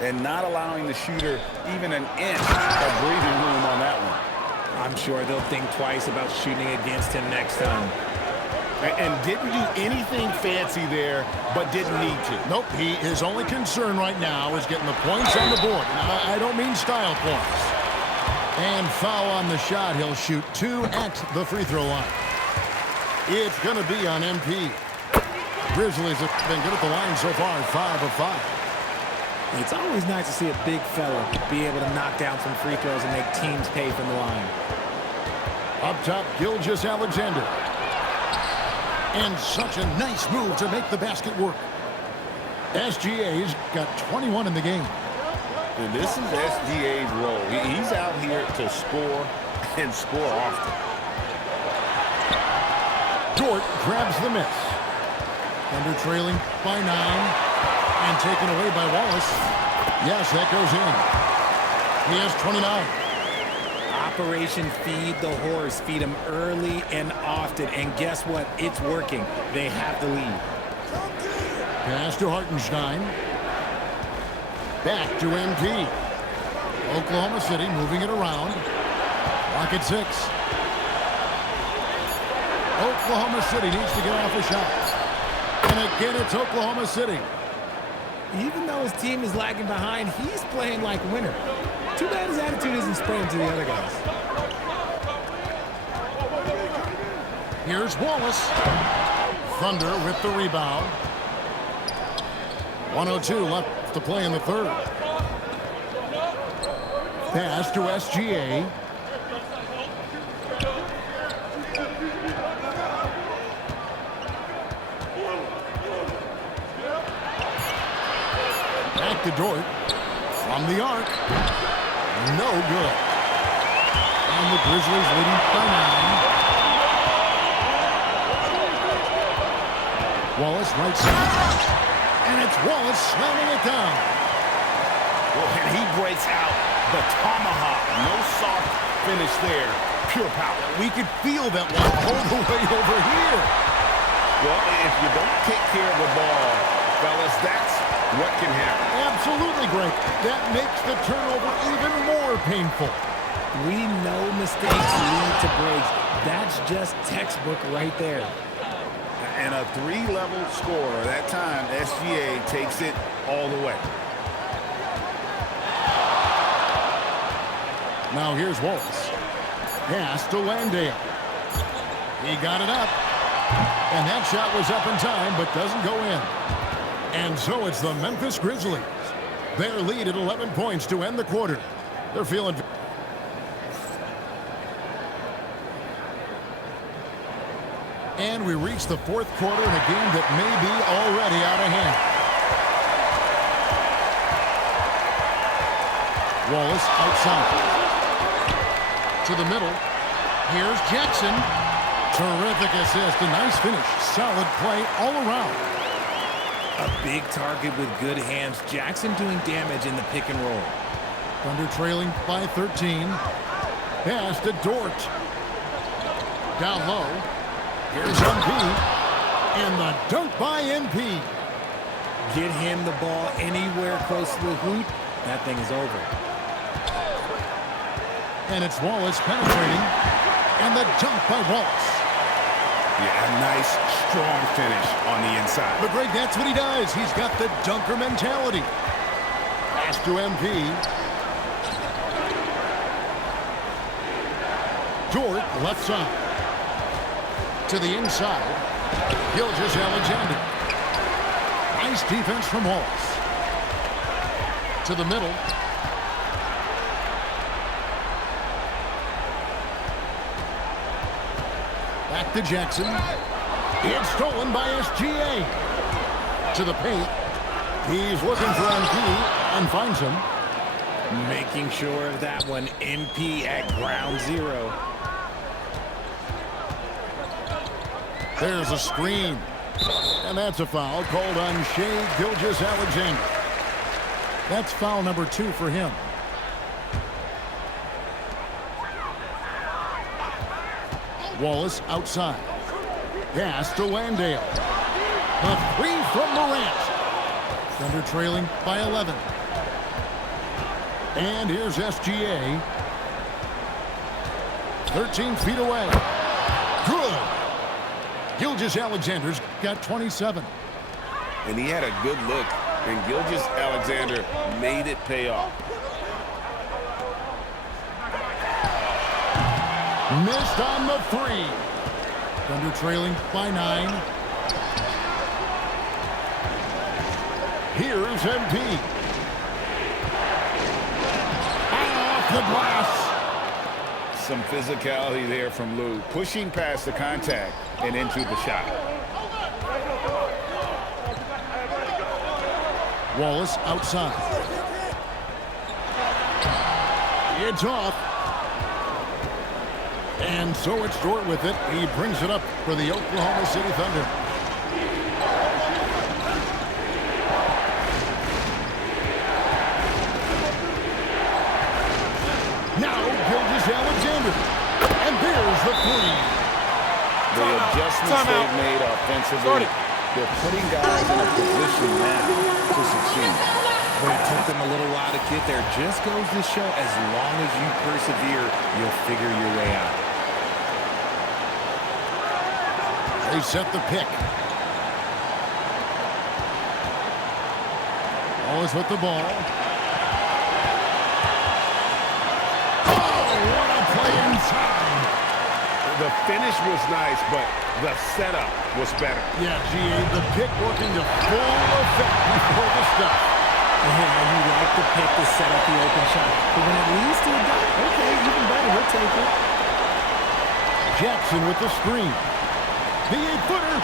And not allowing the shooter even an inch of breathing room on that one. I'm sure they'll think twice about shooting against him next time. And didn't do anything fancy there, but didn't need to. Nope, his only concern right now is getting the points on the board. Now, I don't mean style points. And foul on the shot. He'll shoot 2 at the free throw line. It's going to be on MP. Grizzlies have been good at the line so far, 5 of 5. It's always nice to see a big fella be able to knock down some free throws and make teams pay from the line. Up top, Gilgeous-Alexander. And such a nice move to make the basket work. SGA's got 21 in the game. And this is SGA's role. He's out here to score and score often. Dort grabs the miss. Thunder trailing by 9 and taken away by Wallace. Yes, that goes in. He has 29. Operation Feed the Horse. Feed him early and often. And guess what? It's working. They have the lead. Pass to Hartenstein. Back to MP. Oklahoma City moving it around. Clock at 6. Oklahoma City needs to get off a shot. And again, it's Oklahoma City. Even though his team is lagging behind, he's playing like a winner. Too bad his attitude isn't spreading to the other guys. Here's Wallace. Thunder with the rebound. 1:02 left to play in the third. Pass to SGA. Back to Dort. From the arc. No good. And the Grizzlies leading by 9. Wallace right side. And it's Wallace slamming it down. Well, and he breaks out the tomahawk. No soft finish there. Pure power. We could feel that one all the way over here. Well, if you don't take care of the ball, fellas, that's what can happen. Absolutely great. That makes the turnover even more painful. We know mistakes lead to breaks. That's just textbook right there. And a 3-level scorer. That time, SGA takes it all the way. Now here's Wallace. Pass to Landale. He got it up. And that shot was up in time, but doesn't go in. And so it's the Memphis Grizzlies. Their lead at 11 points to end the quarter. They're feeling... And we reach the fourth quarter in a game that may be already out of hand. Wallace outside. To the middle. Here's Jackson. Terrific assist. A nice finish. Solid play all around. A big target with good hands. Jackson doing damage in the pick and roll. Thunder trailing by 13. Pass to Dort. Down low. Here's MP. And the dunk by MP. Get him the ball anywhere close to the hoop. That thing is over. And it's Wallace penetrating. And the dunk by Wallace. Yeah, a nice, strong finish on the inside. But Greg, that's what he does. He's got the dunker mentality. Pass to MP. Dort, left side. To the inside. Gilgeous-Alexander. Nice defense from Wallace. To the middle. Back to Jackson. It's stolen by SGA. To the paint. He's looking for MP and finds him. Making sure of that one. MP at ground zero. There's a screen. And that's a foul called on Shai Gilgeous-Alexander. That's foul number 2 for him. Wallace outside. Pass to Landale. A 3 from Morant. Thunder trailing by 11. And here's SGA. 13 feet away. Good. Gilgeous-Alexander's got 27. And he had a good look, and Gilgeous-Alexander made it pay off. Missed on the 3. Thunder trailing by 9. Here's MP. Off the glass. Some physicality there from Lou, pushing past the contact and into the shot. Wallace outside. It's off. And so it's Dort with it. He brings it up for the Oklahoma City Thunder. Now Gilgeous-Alexander. And there's the three. The adjustments they've made offensively, they're putting guys in a position now to succeed. But it took them a little while to get there. Just goes to show, as long as you persevere, you'll figure your way out. They set the pick. Always with the ball. Oh, what a play inside. The finish was nice, but the setup was better. Yeah, GA, the pick working to full effect before the stop. Yeah, you like to pick to set up the open shot. But when it leads to a dunk, okay, even better, we'll take it. Jackson with the screen. The 8-footer.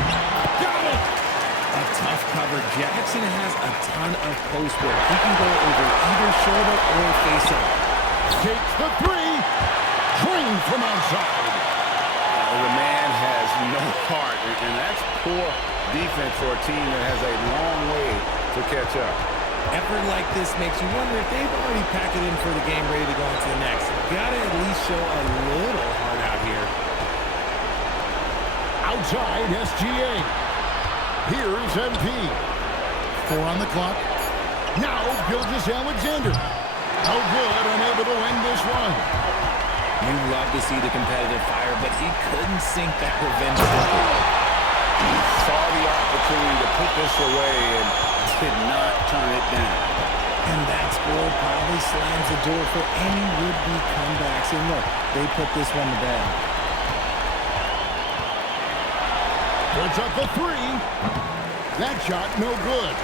Got it. A tough cover. Jackson has a ton of post work. He can go over either shoulder or face up. Takes the three. Drained from outside. The man has no heart, and that's poor defense for a team that has a long way to catch up. Effort like this makes you wonder if they've already packed it in for the game, ready to go into the next. Gotta at least show a little heart out here. Outside SGA. Here is MP. 4 on the clock. Now Gilgeous-Alexander. No good, unable to win this one. You love to see the competitive fire, but he couldn't sink that revenge cooker. He saw the opportunity to put this away and did not turn it down. And that score probably slams the door for any would-be comebacks. And look, they put this one to bed. Puts up a three. That shot no good.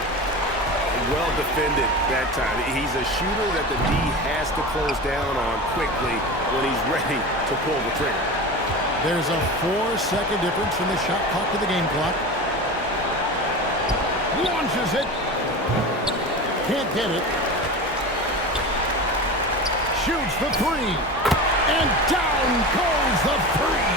Well defended that time. He's a shooter that the D has to close down on quickly when he's ready to pull the trigger. There's a 4-second difference in the shot clock to the game clock. Launches it. Can't get it. Shoots the three. And down goes the three.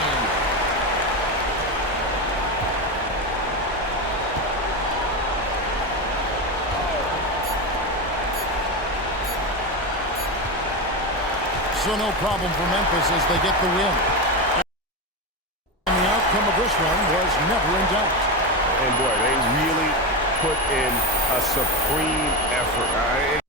So no problem for Memphis as they get the win. And the outcome of this one was never in doubt. And boy, they really put in a supreme effort.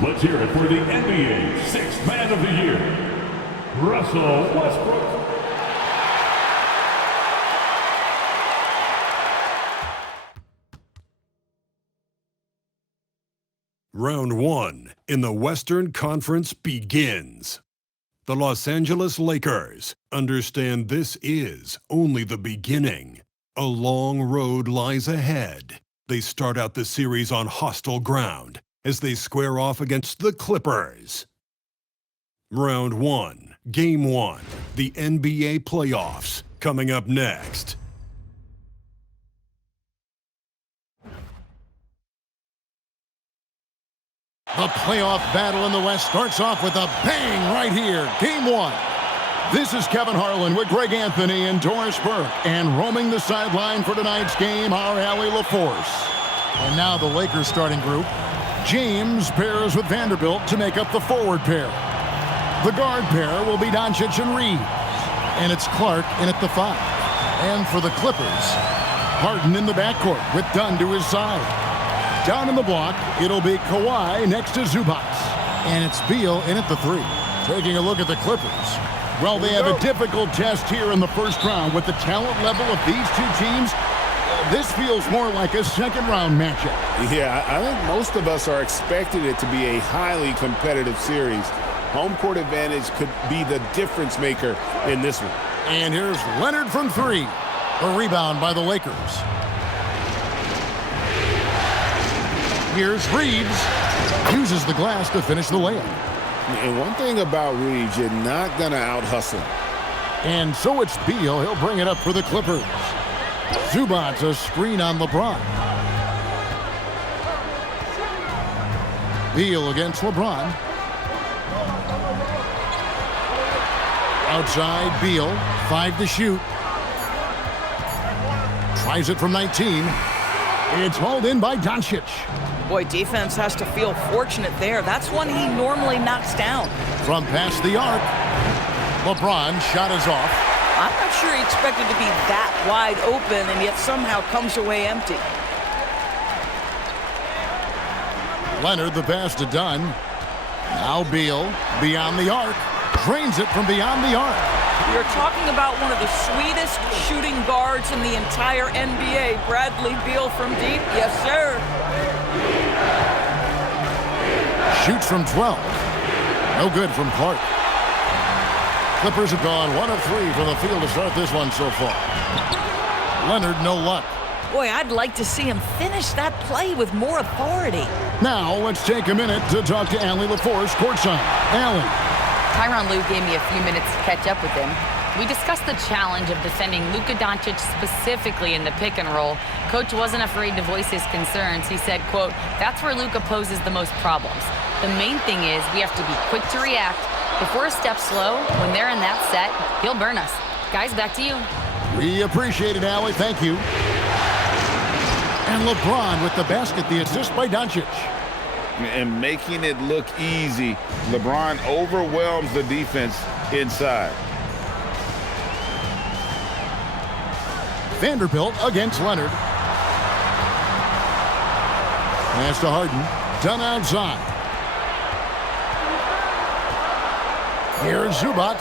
Let's hear it for the NBA Sixth Man of the Year, Russell Westbrook. Round 1 in the Western Conference begins. The Los Angeles Lakers understand this is only the beginning. A long road lies ahead. They start out the series on hostile ground as they square off against the Clippers. Round 1, Game 1, the NBA playoffs, coming up next. The playoff battle in the West starts off with a bang right here. Game 1. This is Kevin Harlan with Greg Anthony and Doris Burke. And roaming the sideline for tonight's game, our Allie LaForce. And now the Lakers starting group. James pairs with Vanderbilt to make up the forward pair. The guard pair will be Doncic and Reeves. And it's Clark in at the 5. And for the Clippers, Harden in the backcourt with Dunn to his side. Down in the block, it'll be Kawhi next to Zubac. And it's Beal in at the 3. Taking a look at the Clippers. Well, they have a difficult test here in the first round with the talent level of these two teams. This feels more like a second-round matchup. Yeah, I think most of us are expecting it to be a highly competitive series. Home court advantage could be the difference maker in this one. And here's Leonard from 3. A rebound by the Lakers. Here's Reeves. Uses the glass to finish the layup. And one thing about Reeves, you're not going to out-hustle. And so it's Beal. He'll bring it up for the Clippers. Zubac a screen on LeBron. Beal against LeBron. Outside, Beal. 5 to shoot. Tries it from 19. It's hauled in by Doncic. Boy, defense has to feel fortunate there. That's one he normally knocks down. From past the arc, LeBron shot is off. I'm not sure he expected to be that wide open and yet somehow comes away empty. Leonard the pass to Dunn. Now Beal beyond the arc. Drains it from beyond the arc. You're talking about one of the sweetest shooting guards in the entire NBA. Bradley Beal from deep. Yes, sir. Shoots from 12. No good from Clark. Clippers have gone 1 of 3 from the field to start this one so far. Leonard, no luck. Boy, I'd like to see him finish that play with more authority. Now, let's take a minute to talk to Allie LaForce courtside. Allie. Tyronn Lue gave me a few minutes to catch up with him. We discussed the challenge of defending Luka Doncic specifically in the pick and roll. Coach wasn't afraid to voice his concerns. He said, quote, "That's where Luka poses the most problems. The main thing is we have to be quick to react. If we're a step slow, when they're in that set, he'll burn us." Guys, back to you. We appreciate it, Allie. Thank you. And LeBron with the basket, the assist by Doncic. And making it look easy, LeBron overwhelms the defense inside. Vanderbilt against Leonard. Pass to Harden. Done outside. Here's Zubac.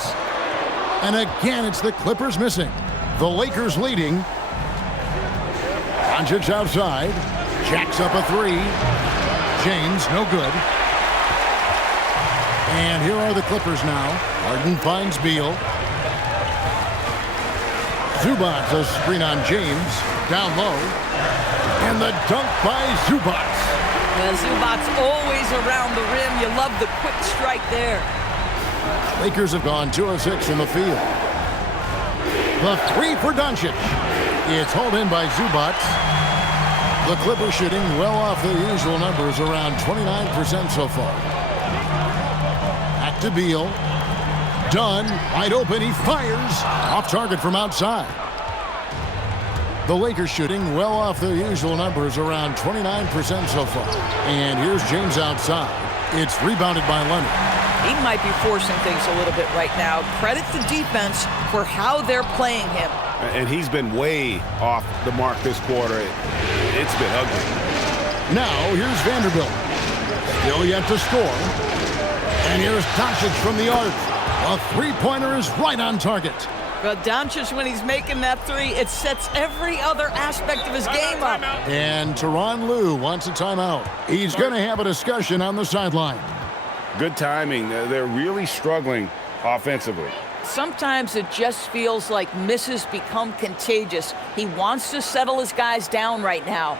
And again, it's the Clippers missing. The Lakers leading. Doncic outside. Jacks up a 3. James, no good. And here are the Clippers now. Harden finds Beal. Zubac a screen on James. Down low. And the dunk by Zubac. Well, Zubac's always around the rim. You love the quick strike there. Lakers have gone 2 of 6 from the field. The 3 for Doncic. It's hauled in by Zubac. The Clippers shooting well off their usual numbers, around 29% so far. Back to Beal. Dunn, wide open, he fires. Off target from outside. The Lakers shooting well off their usual numbers, around 29% so far. And here's James outside. It's rebounded by Leonard. He might be forcing things a little bit right now. Credit the defense for how they're playing him. And he's been way off the mark this quarter. It's been ugly. Now, here's Vanderbilt. Still yet to score. And here's Doncic from the arc. A three-pointer is right on target. But Doncic, when he's making that three, it sets every other aspect of his game up. And Tyronn Lue wants a timeout. He's going to have a discussion on the sideline. Good timing. They're really struggling offensively. Sometimes it just feels like misses become contagious. He wants to settle his guys down right now.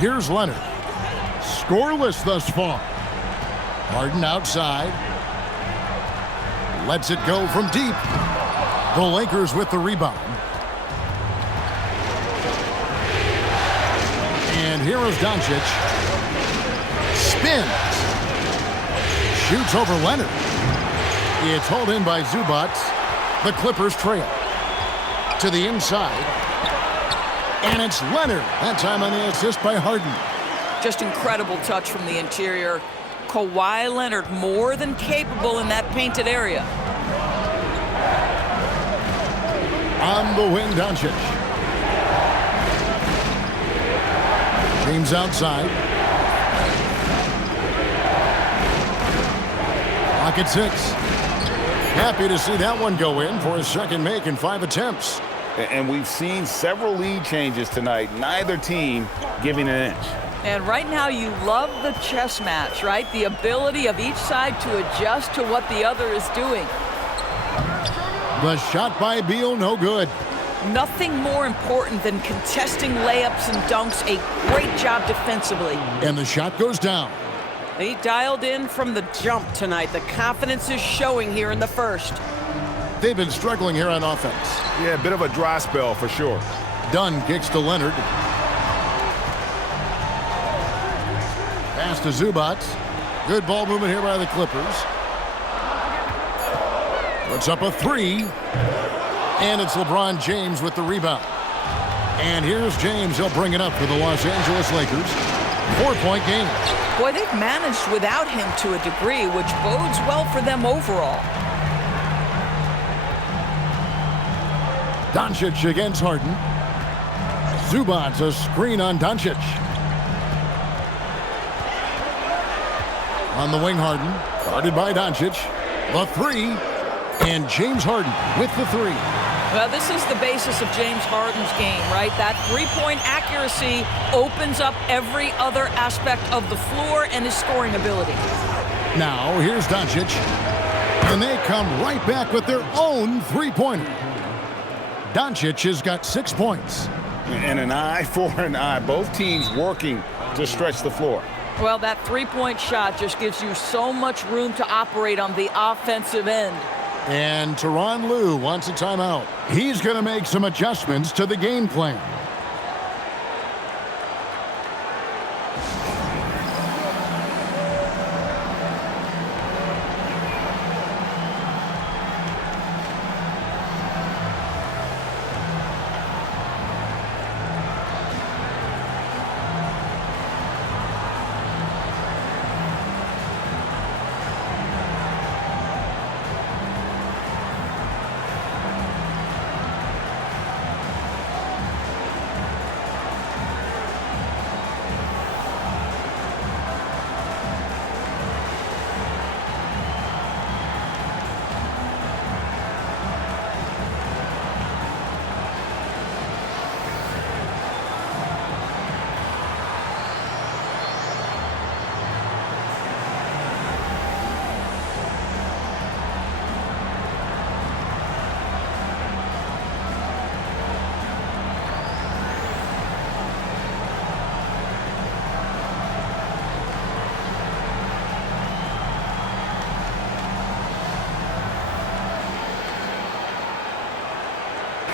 Here's Leonard. Scoreless thus far. Harden outside. Lets it go from deep. The Lakers with the rebound. And here is Doncic. Spins. Shoots over Leonard. It's hauled in by Zubac. The Clippers trail. To the inside. And it's Leonard. That time on the assist by Harden. Just incredible touch from the interior. Kawhi Leonard more than capable in that painted area. On the wing, Doncic. James outside. Pocket 6. Happy to see that one go in for his second make in 5 attempts. And we've seen several lead changes tonight. Neither team giving an inch. And right now you love the chess match, right? The ability of each side to adjust to what the other is doing. The shot by Beal, no good. Nothing more important than contesting layups and dunks. A great job defensively. And the shot goes down. He dialed in from the jump tonight. The confidence is showing here in the first. They've been struggling here on offense. Yeah, a bit of a dry spell for sure. Dunn kicks to Leonard. Pass to Zubac. Good ball movement here by the Clippers. Puts up a three. And it's LeBron James with the rebound. And here's James. He'll bring it up for the Los Angeles Lakers. 4-point game. Boy, they've managed without him to a degree, which bodes well for them overall. Doncic against Harden. Zubac, a screen on Doncic. On the wing, Harden. Guarded by Doncic. The three. And James Harden with the three. Well, this is the basis of James Harden's game, right? That three-point accuracy opens up every other aspect of the floor and his scoring ability. Now, here's Doncic. And they come right back with their own three-pointer. Doncic has got 6 points. And an eye for an eye. Both teams working to stretch the floor. Well, that three-point shot just gives you so much room to operate on the offensive end. And Tyronn Lue wants a timeout. He's going to make some adjustments to the game plan.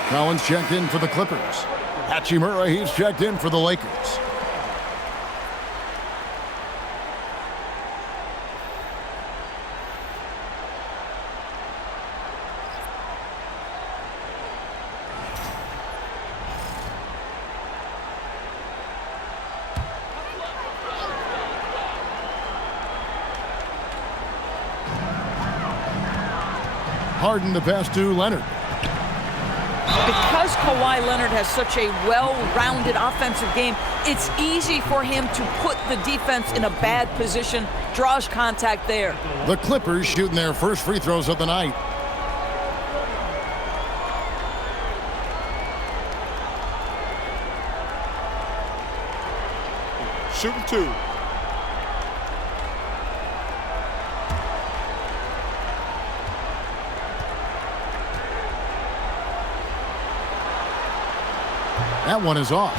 Collins checked in for the Clippers. Hachimura, he's checked in for the Lakers. Harden the pass to Leonard. Because Kawhi Leonard has such a well-rounded offensive game, it's easy for him to put the defense in a bad position, draws contact there. The Clippers shooting their first free throws of the night. Shooting 2. That one is off.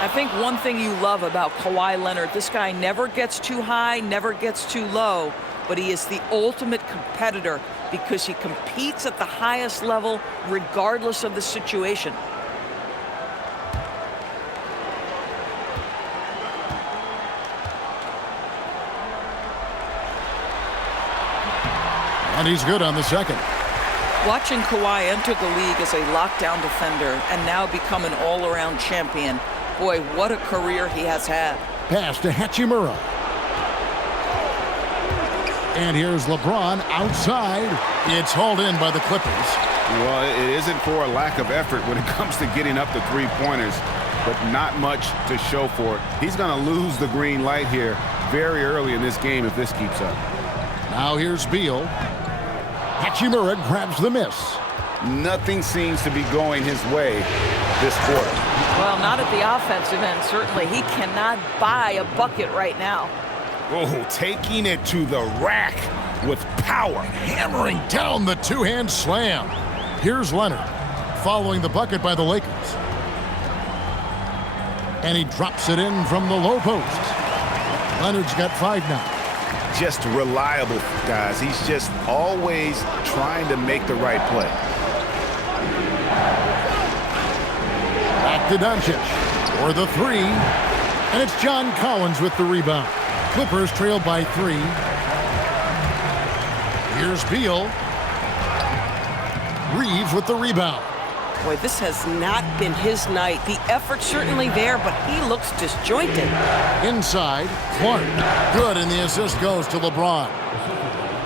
I think one thing you love about Kawhi Leonard, this guy never gets too high, never gets too low, but he is the ultimate competitor because he competes at the highest level regardless of the situation. And he's good on the second. Watching Kawhi enter the league as a lockdown defender and now become an all-around champion, boy, what a career he has had. Pass to Hachimura. And here's LeBron outside. It's hauled in by the Clippers. Well, it isn't for a lack of effort when it comes to getting up the three-pointers, but not much to show for it. He's going to lose the green light here very early in this game if this keeps up. Now here's Beal. Hachimura grabs the miss. Nothing seems to be going his way this quarter. Well, not at the offensive end, certainly. He cannot buy a bucket right now. Oh, taking it to the rack with power. Hammering down the two-hand slam. Here's Leonard following the bucket by the Lakers. And he drops it in from the low post. Leonard's got 5 now. Just reliable, guys. He's just always trying to make the right play. Back to Doncic for the 3. And it's John Collins with the rebound. Clippers trail by 3. Here's Beal. Reeves with the rebound. Boy, this has not been his night. The effort's certainly there, but he looks disjointed. Inside, Clark. Good, and the assist goes to LeBron.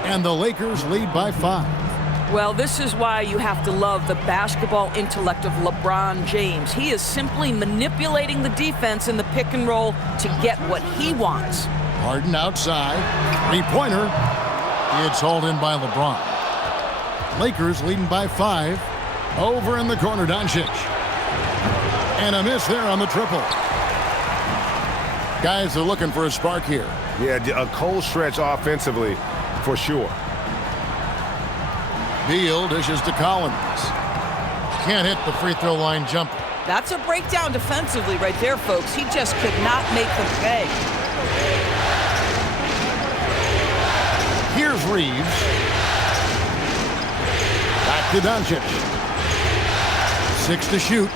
And the Lakers lead by 5. Well, this is why you have to love the basketball intellect of LeBron James. He is simply manipulating the defense in the pick and roll to get what he wants. Harden outside. 3-pointer. It's hauled in by LeBron. Lakers leading by 5. Over in the corner, Doncic. And a miss there on the triple. Guys are looking for a spark here. Yeah, a cold stretch offensively, for sure. Beal dishes to Collins. Can't hit the free throw line jumper. That's a breakdown defensively right there, folks. He just could not make them pay. Here's Reeves. Back to Doncic. 6 to shoot.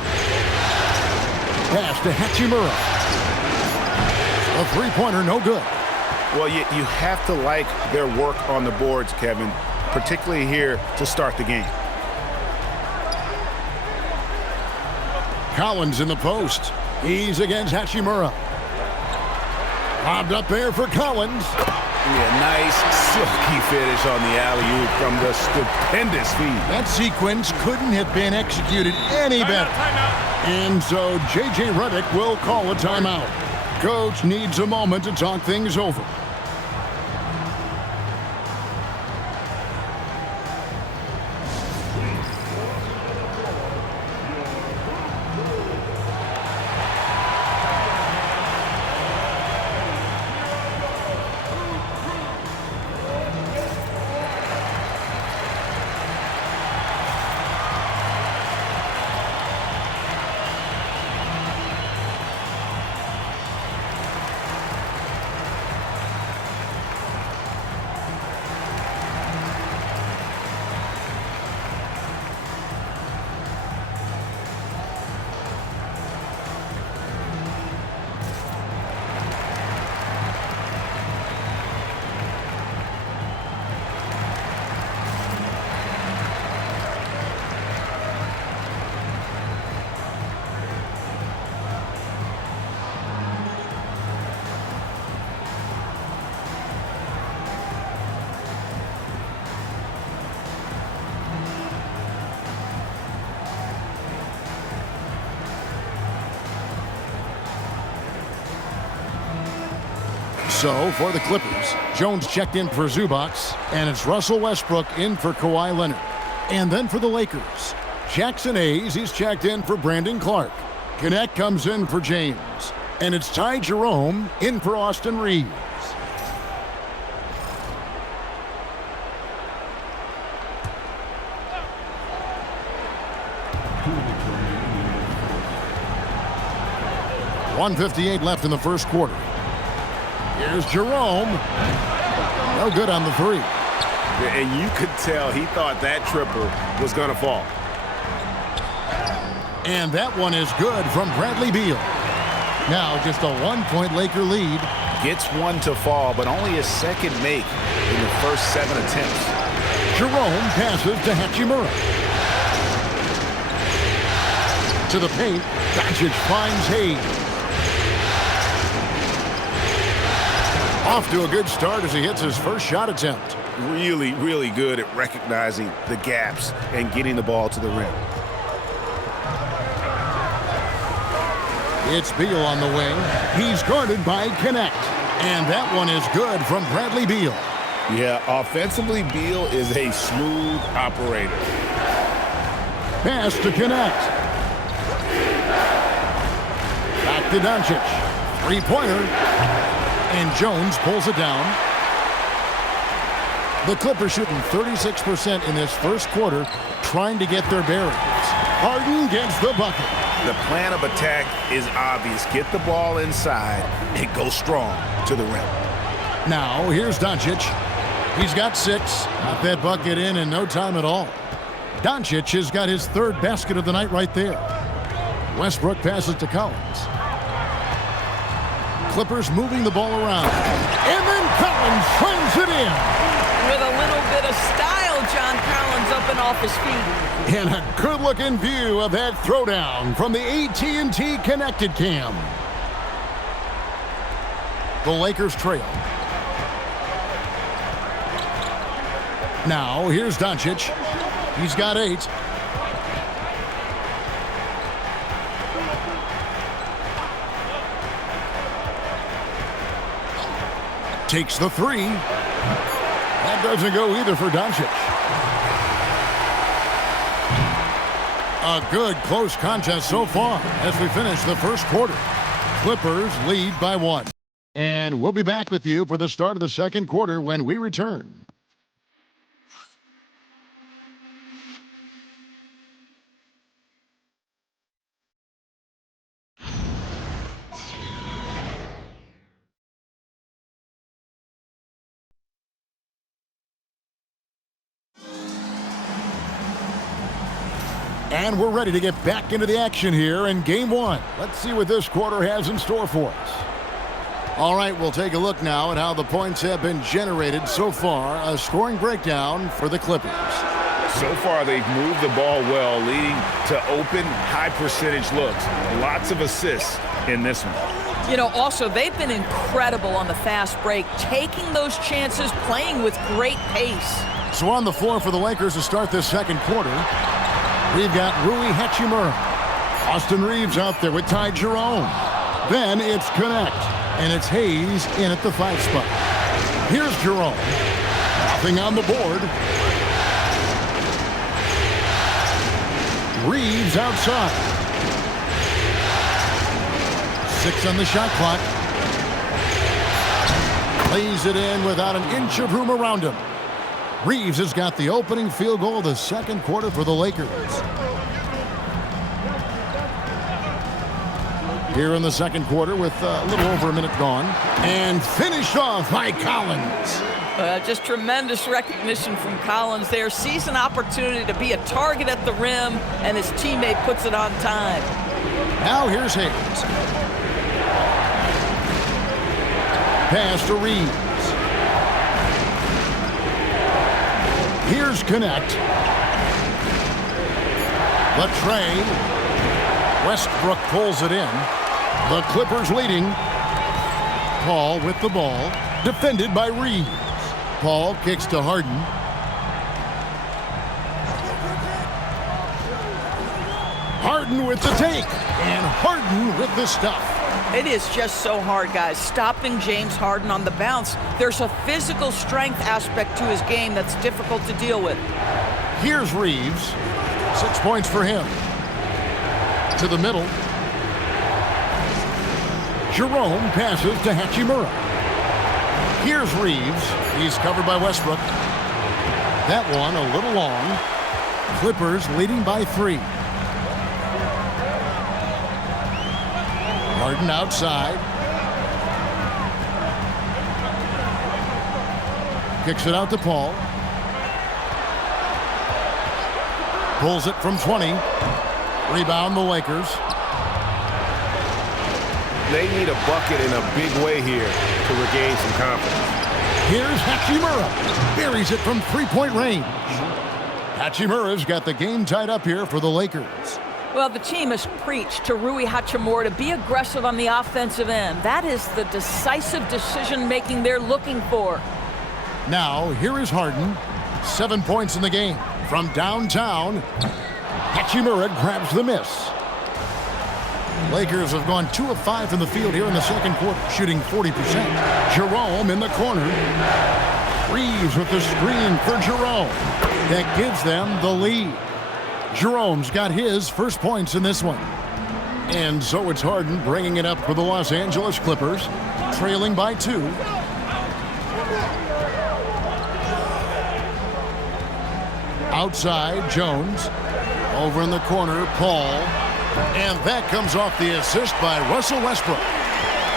Pass to Hachimura. A 3-pointer, no good. Well, you have to like their work on the boards, Kevin, particularly here to start the game. Collins in the post. He's against Hachimura. Lobbed up there for Collins. Yeah, nice silky finish on the alley-oop from the stupendous feed. That sequence couldn't have been executed any better. And so J.J. Redick will call a timeout. Coach needs a moment to talk things over. So for the Clippers, Jones checked in for Zubac, and it's Russell Westbrook in for Kawhi Leonard. And then for the Lakers, Jackson Hayes, he's checked in for Brandon Clark. Connect comes in for James. And it's Ty Jerome in for Austin Reeves. .158 left in the first quarter. Here's Jerome. No good on the three. And you could tell he thought that triple was going to fall. And that one is good from Bradley Beal. Now just a 1-point Laker lead. Gets one to fall, but only his second make in the first 7 attempts. Jerome passes to Hachimura. To the paint, Doncic finds Hayes. Off to a good start as he hits his first shot attempt. Really, really good at recognizing the gaps and getting the ball to the rim. It's Beal on the wing. He's guarded by Connect. And that one is good from Bradley Beal. Yeah, offensively, Beal is a smooth operator. Pass to Connect. Back to Doncic. Three-pointer. And Jones pulls it down. The Clippers shooting 36% in this first quarter, trying to get their bearings. Harden gets the bucket. The plan of attack is obvious. Get the ball inside and go strong to the rim. Now, here's Doncic. He's got 6. Got that bucket in no time at all. Doncic has got his third basket of the night right there. Westbrook passes to Collins. Clippers moving the ball around. And then Collins slams it in. With a little bit of style, John Collins up and off his feet. And a good-looking view of that throwdown from the AT&T Connected Cam. The Lakers trail. Now, here's Doncic. He's got 8. Takes the 3. That doesn't go either for Doncic. A good close contest so far as we finish the first quarter. Clippers lead by 1. And we'll be back with you for the start of the second quarter when we return. And we're ready to get back into the action here in Game 1. Let's see what this quarter has in store for us. All right, we'll take a look now at how the points have been generated so far. A scoring breakdown for the Clippers. So far, they've moved the ball well, leading to open, high-percentage looks. Lots of assists in this one. You know, also, they've been incredible on the fast break, taking those chances, playing with great pace. So on the floor for the Lakers to start this second quarter, we've got Rui Hachimura. Austin Reeves out there with Ty Jerome. Then it's Connect, and it's Hayes in at the 5 spot. Here's Jerome. Nothing on the board. Reeves outside. 6 on the shot clock. Lays it in without an inch of room around him. Reeves has got the opening field goal of the second quarter for the Lakers. Here in the second quarter with a little over a minute gone. And finished off by Collins. Just tremendous recognition from Collins there. Sees an opportunity to be a target at the rim, and his teammate puts it on time. Now here's Hayes. Pass to Reeves. Here's Connect. The tray. Westbrook pulls it in. The Clippers leading. Paul with the ball. Defended by Reeves. Paul kicks to Harden. Harden with the take. And Harden with the stuff. It is just so hard, guys, stopping James Harden on the bounce. There's a physical strength aspect to his game that's difficult to deal with. Here's Reeves. 6 points for him. To the middle. Jerome passes to Hachimura. Here's Reeves. He's covered by Westbrook. That one a little long. Clippers leading by 3. Harden outside. Kicks it out to Paul. Pulls it from 20. Rebound the Lakers. They need a bucket in a big way here to regain some confidence. Here's Hachimura. Buries it from three-point range. Hachimura's got the game tied up here for the Lakers. Well, the team has preached to Rui Hachimura to be aggressive on the offensive end. That is the decisive decision-making they're looking for. Now, here is Harden. 7 points in the game. From downtown, Hachimura grabs the miss. Lakers have gone 2 of 5 from the field here in the second quarter, shooting 40%. Jerome in the corner. Reeves with the screen for Jerome. That gives them the lead. Jerome's got his first points in this one. And so it's Harden bringing it up for the Los Angeles Clippers, trailing by 2. Outside, Jones. Over in the corner, Paul. And that comes off the assist by Russell Westbrook.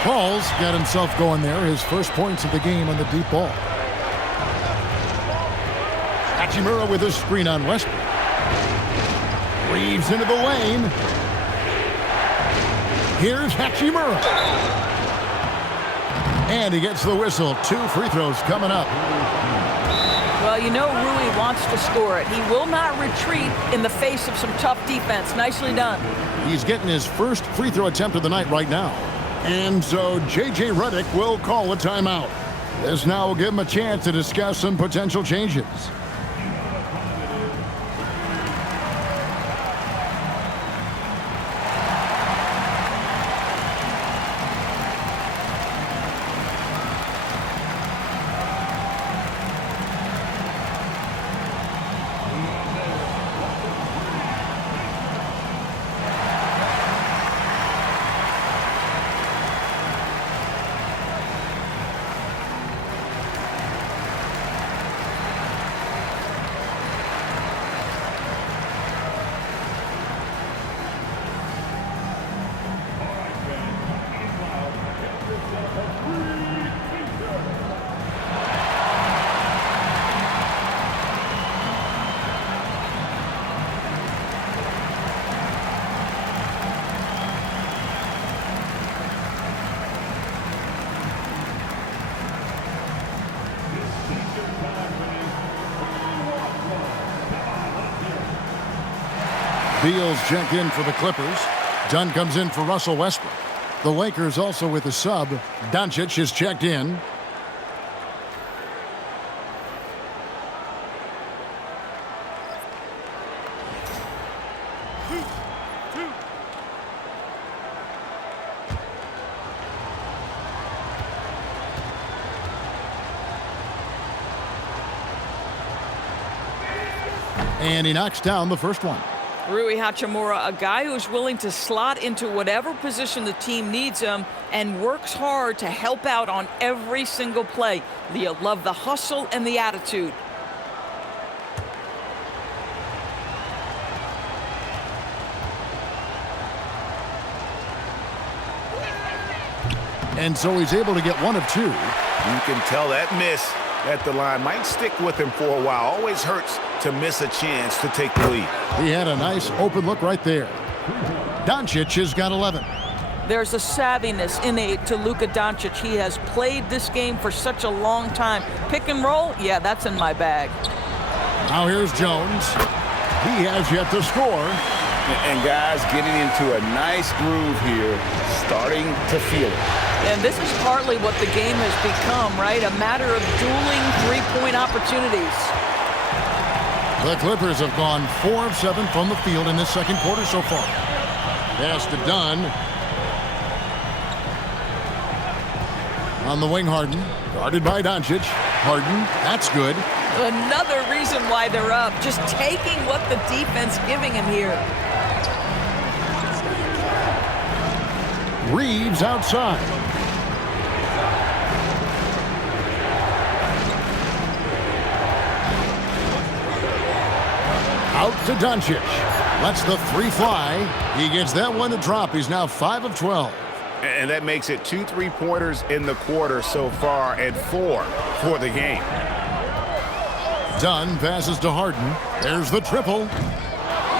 Paul's got himself going there, his first points of the game on the deep ball. Hachimura with a screen on Westbrook. Reeves into the lane. Here's Hachimura. And he gets the whistle. 2 free throws coming up. Well, you know Rui wants to score it. He will not retreat in the face of some tough defense. Nicely done. He's getting his first free throw attempt of the night right now. And so J.J. Redick will call a timeout. This now will give him a chance to discuss some potential changes. Beal's checked in for the Clippers. Dunn comes in for Russell Westbrook. The Lakers also with a sub. Doncic is checked in. And he knocks down the first one. Rui Hachimura, a guy who's willing to slot into whatever position the team needs him and works hard to help out on every single play. You love the hustle and the attitude. And so he's able to get 1 of 2. You can tell that miss at the line might stick with him for a while. Always hurts to miss a chance to take the lead. He had a nice open look right there. Doncic has got 11. There's a savviness innate to Luka Doncic. He has played this game for such a long time. Pick and roll, yeah, that's in my bag. Now here's Jones. He has yet to score. And guys getting into a nice groove here, starting to feel it. And this is partly what the game has become, right? A matter of dueling three-point opportunities. The Clippers have gone 4 of 7 from the field in this second quarter so far. Pass to Dunn. On the wing, Harden. Guarded by Doncic. Harden, that's good. Another reason why they're up. Just taking what the defense giving him here. Reeves outside. Out to Doncic. Lets the three fly. He gets that one to drop. He's now 5 of 12. And that makes it 2 3-pointers in the quarter so far and 4 for the game. Dunn passes to Harden. There's the triple.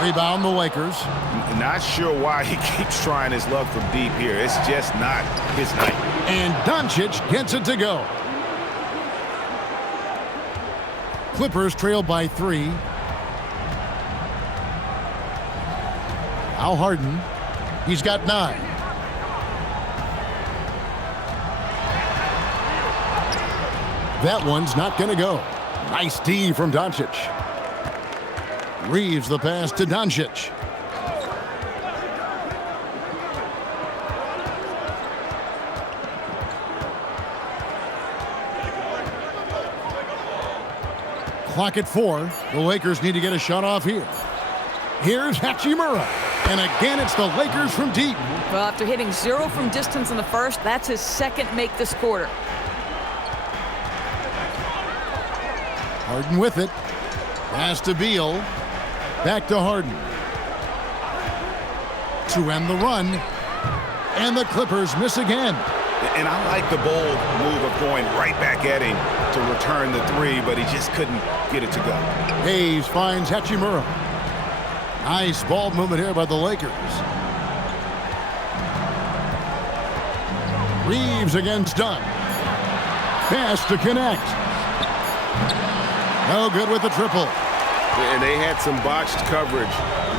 Rebound the Lakers. Not sure why he keeps trying his luck from deep here. It's just not his night. And Doncic gets it to go. Clippers trail by 3. Now Harden. He's got 9. That one's not going to go. Nice D from Doncic. Reeves the pass to Doncic. Clock at 4. The Lakers need to get a shot off here. Here's Hachimura. And again, it's the Lakers from deep. Well, after hitting 0 from distance in the first, that's his second make this quarter. Harden with it. Pass to Beal. Back to Harden. To end the run. And the Clippers miss again. And I like the bold move of going right back at him to return the 3, but he just couldn't get it to go. Hayes finds Hachimura. Nice ball movement here by the Lakers. Reeves against Dunn. Pass to connect. No good with the triple. And they had some botched coverage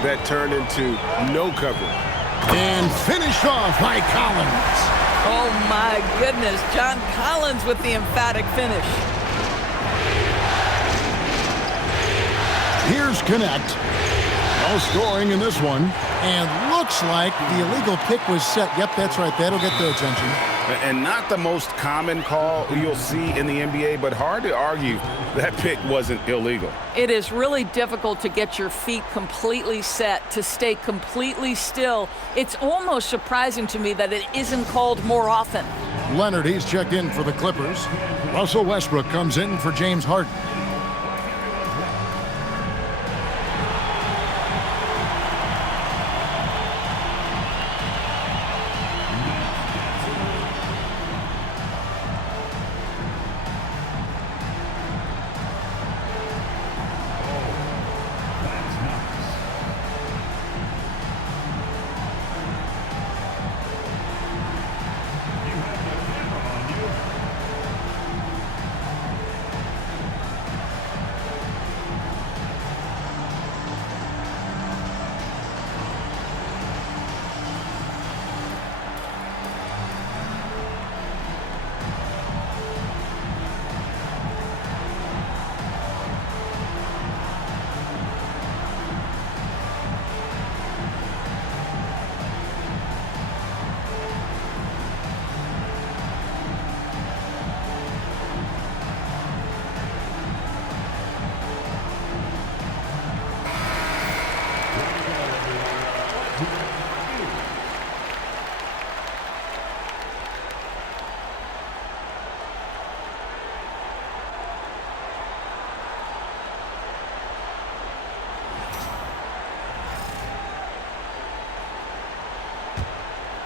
that turned into no coverage. And finished off by Collins. Oh, my goodness. John Collins with the emphatic finish. Here's Connect. No scoring in this one. And looks like the illegal pick was set. Yep, that's right. That'll get their attention. And not the most common call you'll see in the NBA, but hard to argue that pick wasn't illegal. It is really difficult to get your feet completely set, to stay completely still. It's almost surprising to me that it isn't called more often. Leonard, he's checked in for the Clippers. Russell Westbrook comes in for James Harden.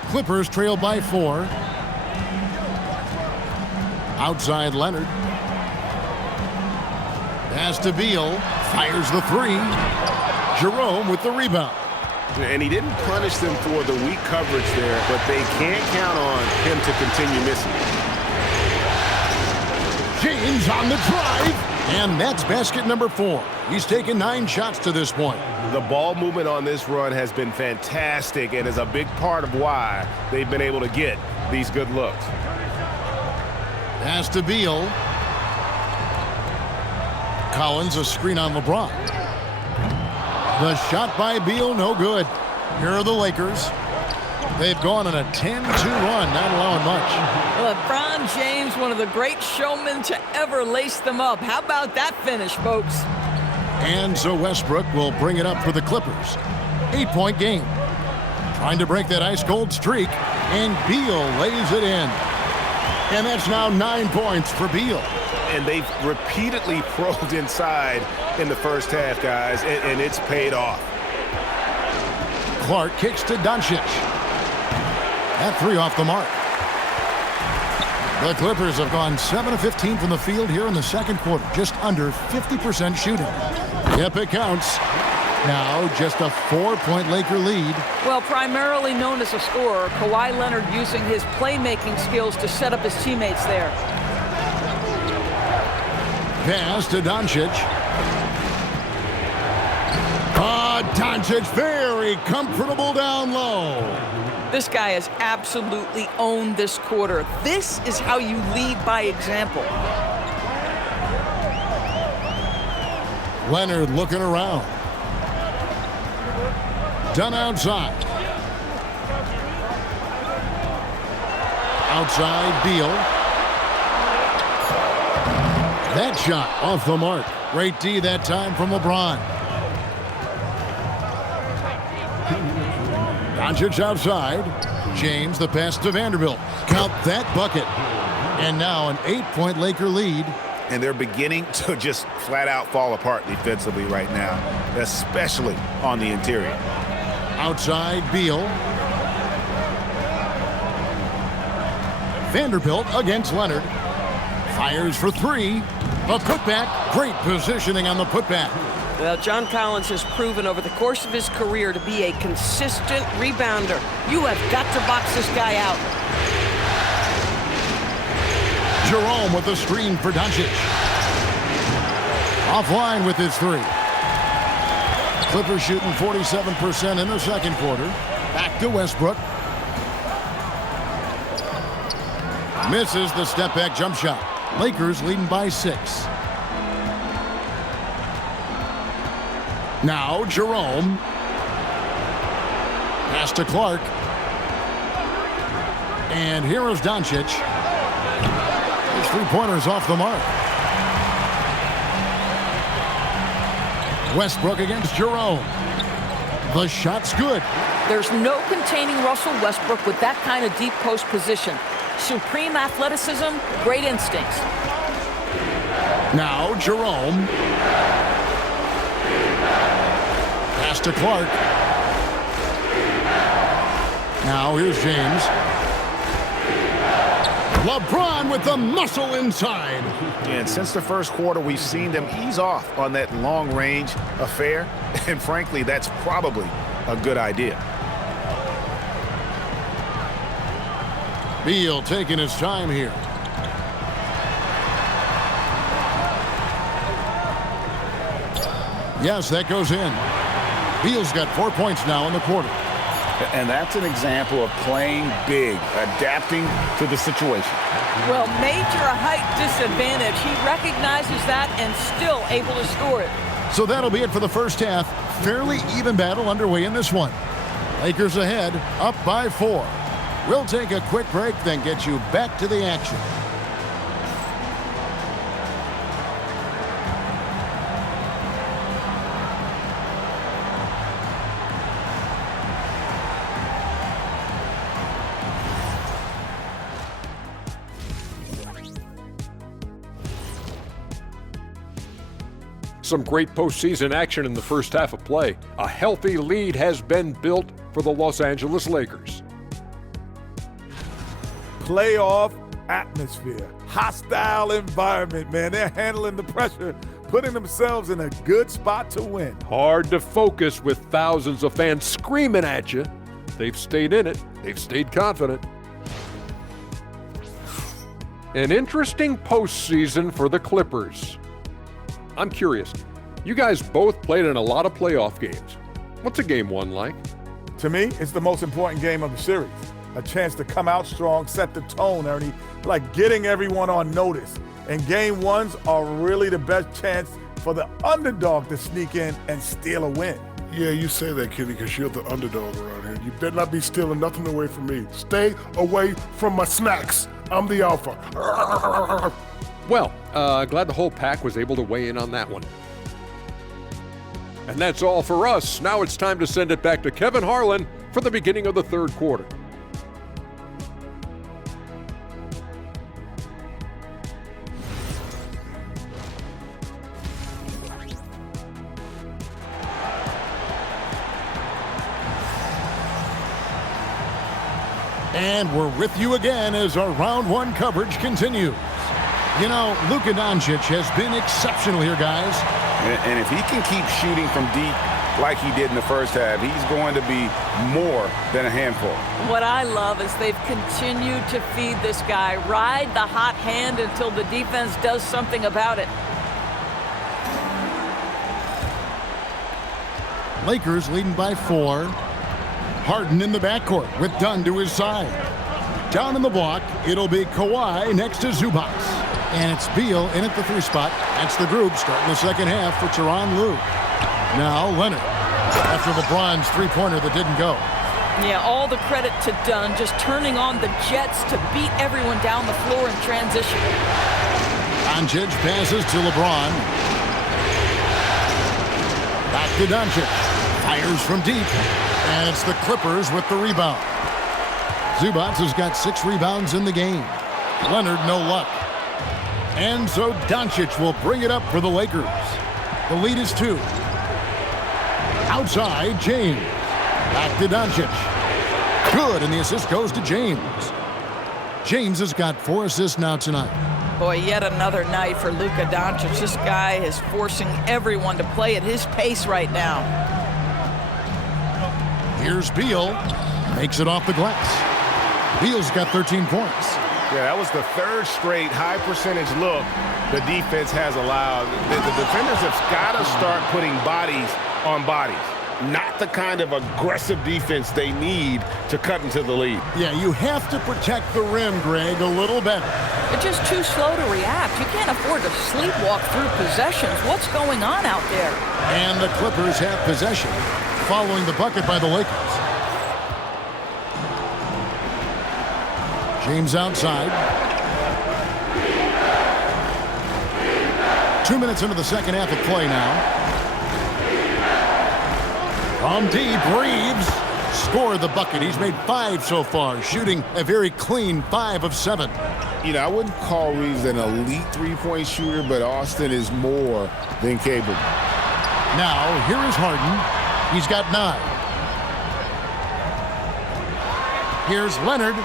Clippers trail by 4. Outside Leonard. Pass to Beal. Fires the 3. Jerome with the rebound. And he didn't punish them for the weak coverage there, but they can't count on him to continue missing. James on the drive. And that's basket number 4. He's taken 9 shots to this point. The ball movement on this run has been fantastic and is a big part of why they've been able to get these good looks. Pass to Beal. Collins, a screen on LeBron. The shot by Beal, no good. Here are the Lakers. They've gone on a 10-2 run, not allowing much. LeBron James, one of the great showmen to ever lace them up. How about that finish, folks? And so Westbrook will bring it up for the Clippers. 8-point game. Trying to break that ice-cold streak, and Beal lays it in. And that's now 9 points for Beal. And they've repeatedly probed inside in the first half, guys, and it's paid off. Clark kicks to Doncic. That three off the mark. The Clippers have gone 7 of 15 from the field here in the second quarter, just under 50% shooting. Yep, it counts. Now just a 4-point Laker lead. Well, primarily known as a scorer, Kawhi Leonard using his playmaking skills to set up his teammates there. Pass to Doncic. Doncic very comfortable down low. This guy has absolutely owned this quarter. This is how you lead by example. Leonard looking around. Done outside. Outside, Beal. That shot off the mark. Great D that time from LeBron. Doncic outside. James the pass to Vanderbilt. Count that bucket. And now an 8-point Laker lead. And they're beginning to just flat out fall apart defensively right now, especially on the interior. Outside, Beal. Vanderbilt against Leonard. Fires for three. A putback. Great positioning on the putback. Well, John Collins has proven over the course of his career to be a consistent rebounder. You have got to box this guy out. Jerome with the screen for Doncic. Offline with his three. Clippers shooting 47% in the second quarter. Back to Westbrook. Misses the step-back jump shot. Lakers leading by 6. Now Jerome. Pass to Clark. And here is Doncic. His three-pointers off the mark. Westbrook against Jerome. The shot's good. There's no containing Russell Westbrook with that kind of deep post position. Supreme athleticism, great instincts. Now Jerome. Pass to Clark. Now here's James. LeBron with the muscle inside. And since the first quarter, we've seen them ease off on that long-range affair. And frankly, that's probably a good idea. Beal taking his time here. Yes, that goes in. Beal's got 4 points now in the quarter. And that's an example of playing big, adapting to the situation. Well, major height disadvantage. He recognizes that and still able to score it. So that'll be it for the first half. Fairly even battle underway in this one. Lakers ahead, up by 4. We'll take a quick break, then get you back to the action. Some great postseason action in the first half of play. A healthy lead has been built for the Los Angeles Lakers. Playoff atmosphere, hostile environment, man. They're handling the pressure, putting themselves in a good spot to win. Hard to focus with thousands of fans screaming at you. They've stayed in it. They've stayed confident. An interesting postseason for the Clippers. I'm curious, you guys both played in a lot of playoff games. What's a game one like? To me, it's the most important game of the series. A chance to come out strong, set the tone, Ernie, like getting everyone on notice. And game ones are really the best chance for the underdog to sneak in and steal a win. Yeah, you say that, Kitty, because you're the underdog around here. You better not be stealing nothing away from me. Stay away from my snacks. I'm the alpha. Well, glad the whole pack was able to weigh in on that one. And that's all for us. Now it's time to send it back to Kevin Harlan for the beginning of the third quarter. And we're with you again as our round one coverage continues. You know, Luka Doncic has been exceptional here, guys. And if he can keep shooting from deep like he did in the first half, he's going to be more than a handful. What I love is they've continued to feed this guy. Ride the hot hand until the defense does something about it. Lakers leading by 4. Harden in the backcourt with Dunn to his side. Down in the block, it'll be Kawhi next to Zubac. And it's Beal in at the 3 spot. That's the group starting the second half for Tyronn Lue. Now Leonard after LeBron's three-pointer that didn't go. Yeah, all the credit to Dunn, just turning on the Jets to beat everyone down the floor in transition. Doncic passes to LeBron. Back to Doncic. Fires from deep. And it's the Clippers with the rebound. Zubac has got 6 rebounds in the game. Leonard, no luck. And so Doncic will bring it up for the Lakers. The lead is 2. Outside, James. Back to Doncic. Good, and the assist goes to James. James has got 4 assists now tonight. Boy, yet another night for Luka Doncic. This guy is forcing everyone to play at his pace right now. Here's Beal. Makes it off the glass. Beal's got 13 points. Yeah, that was the 3rd straight high-percentage look the defense has allowed. The defenders have got to start putting bodies on bodies. Not the kind of aggressive defense they need to cut into the lead. Yeah, you have to protect the rim, Greg, a little better. They're just too slow to react. You can't afford to sleepwalk through possessions. What's going on out there? And the Clippers have possession following the bucket by the Lakers. James outside. 2 minutes into the second half of play now. From deep, Reeves scored the bucket. He's made 5 so far, shooting a very clean 5 of 7. You know, I wouldn't call Reeves an elite three-point shooter, but Austin is more than capable. Now, here is Harden. He's got 9. Here's Leonard.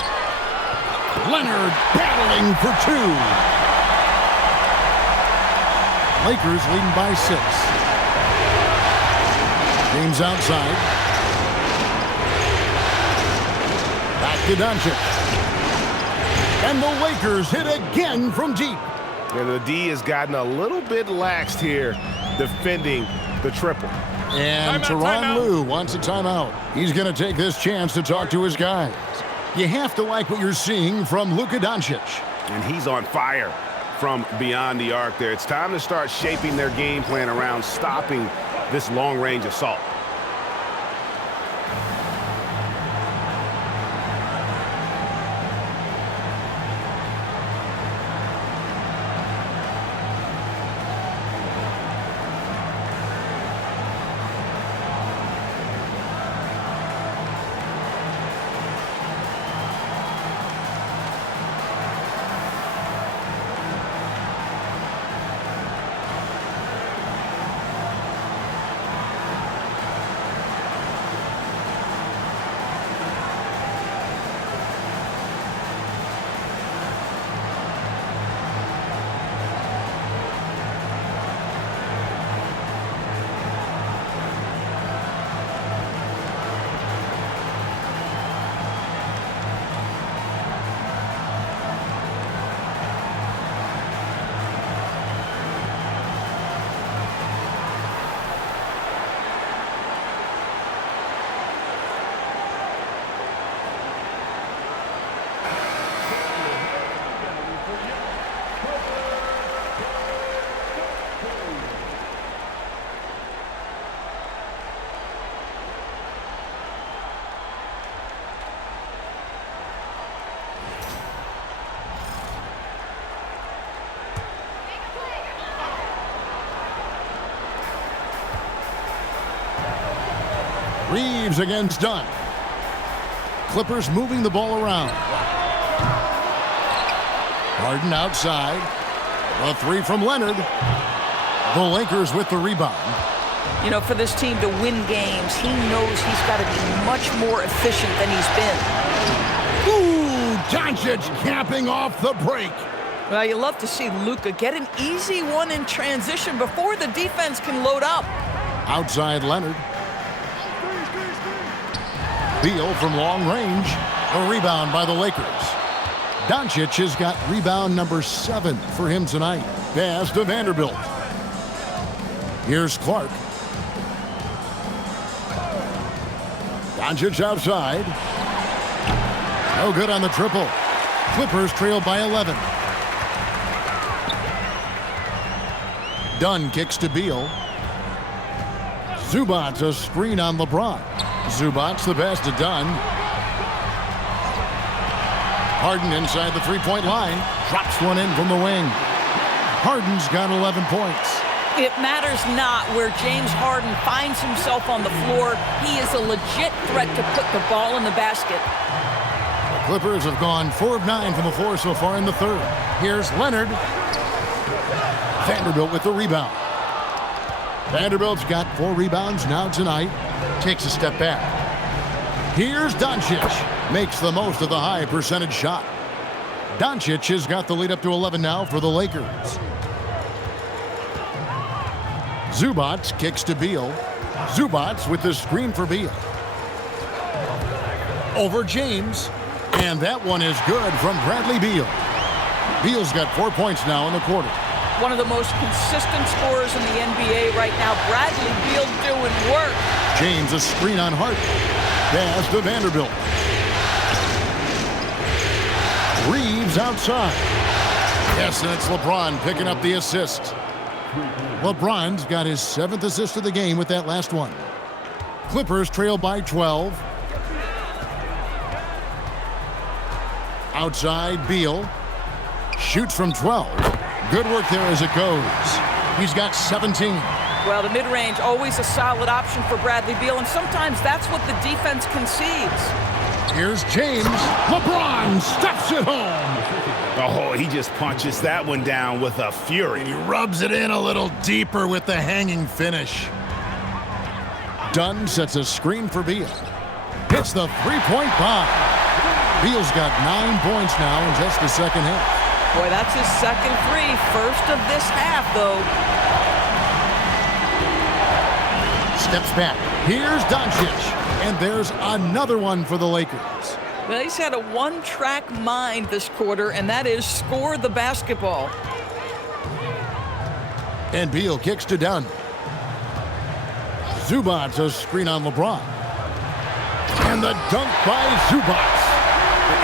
Leonard battling for 2. Lakers leading by 6. James outside. Back to Doncic. And the Lakers hit again from deep. And the D has gotten a little bit laxed here defending the triple. And Tyronn Lue wants a timeout. He's going to take this chance to talk to his guys. You have to like what you're seeing from Luka Doncic. And he's on fire from beyond the arc there. It's time to start shaping their game plan around stopping this long-range assault. Reeves against Dunn. Clippers moving the ball around. Harden outside. A three from Leonard. The Lakers with the rebound. You know, for this team to win games, he knows he's got to be much more efficient than he's been. Ooh, Doncic capping off the break. Well, you love to see Luka get an easy one in transition before the defense can load up. Outside Leonard. Beal from long range. A rebound by the Lakers. Doncic has got rebound number 7 for him tonight. Pass to Vanderbilt. Here's Clark. Doncic outside. No good on the triple. Clippers trail by 11. Dunn kicks to Beal. Zubac a screen on LeBron. Zubac the pass to Dunn. Harden inside the three-point line. Drops one in from the wing. Harden's got 11 points. It matters not where James Harden finds himself on the floor. He is a legit threat to put the ball in the basket. The Clippers have gone 4 of 9 from the floor so far in the third. Here's Leonard. Vanderbilt with the rebound. Vanderbilt's got 4 rebounds now tonight. Takes a step back. Here's Doncic. Makes the most of the high percentage shot. Doncic has got the lead up to 11 now for the Lakers. Zubac kicks to Beal. Zubac with the screen for Beal. Over James. And that one is good from Bradley Beal. Beal's got 4 points now in the quarter. One of the most consistent scorers in the NBA right now. Bradley Beal doing work. James a screen on Hart. Pass to Vanderbilt. Reeves outside. Yes, and it's LeBron picking up the assist. LeBron's got his 7th assist of the game with that last one. Clippers trail by 12. Outside, Beal. Shoots from 12. Good work there as it goes. He's got 17. Well, the mid-range, always a solid option for Bradley Beal, and sometimes that's what the defense concedes. Here's James. LeBron steps it home. Oh, he just punches that one down with a fury. He rubs it in a little deeper with the hanging finish. Dunn sets a screen for Beal. Hits the three-point bomb. Beal's got 9 points now in just the second half. Boy, that's his second three. First of this half, though. Steps back. Here's Doncic. And there's another one for the Lakers. Well, he's had a one-track mind this quarter, and that is score the basketball. And Beal kicks to Dunn. Zubac a screen on LeBron. And the dunk by Zubac.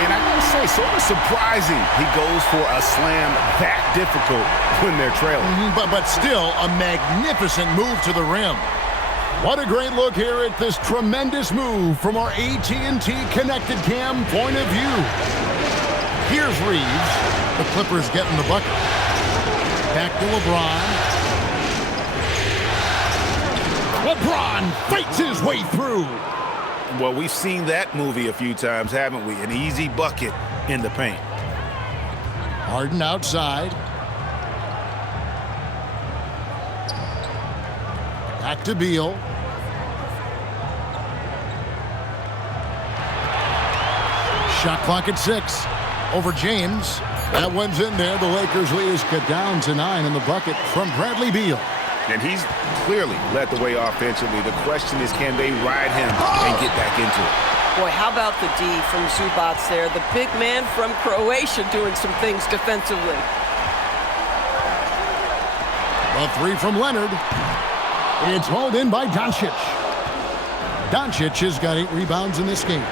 And I gotta say, sort of surprising he goes for a slam that difficult when they're trailing. But still a magnificent move to the rim. What a great look here at this tremendous move from our AT&T Connected Cam point of view. Here's Reeves. The Clippers getting the bucket. Back to LeBron. LeBron fights his way through. Well, we've seen that movie a few times, haven't we? An easy bucket in the paint. Harden outside. Back to Beal. Shot clock at 6. Over James. That one's in there. The Lakers lead is cut down to 9 in the bucket from Bradley Beal. And he's clearly led the way offensively. The question is, can they ride him and get back into it? Boy, how about the D from Zubac there? The big man from Croatia doing some things defensively. A three from Leonard. It's hauled in by Doncic. Doncic has got 8 rebounds in this game.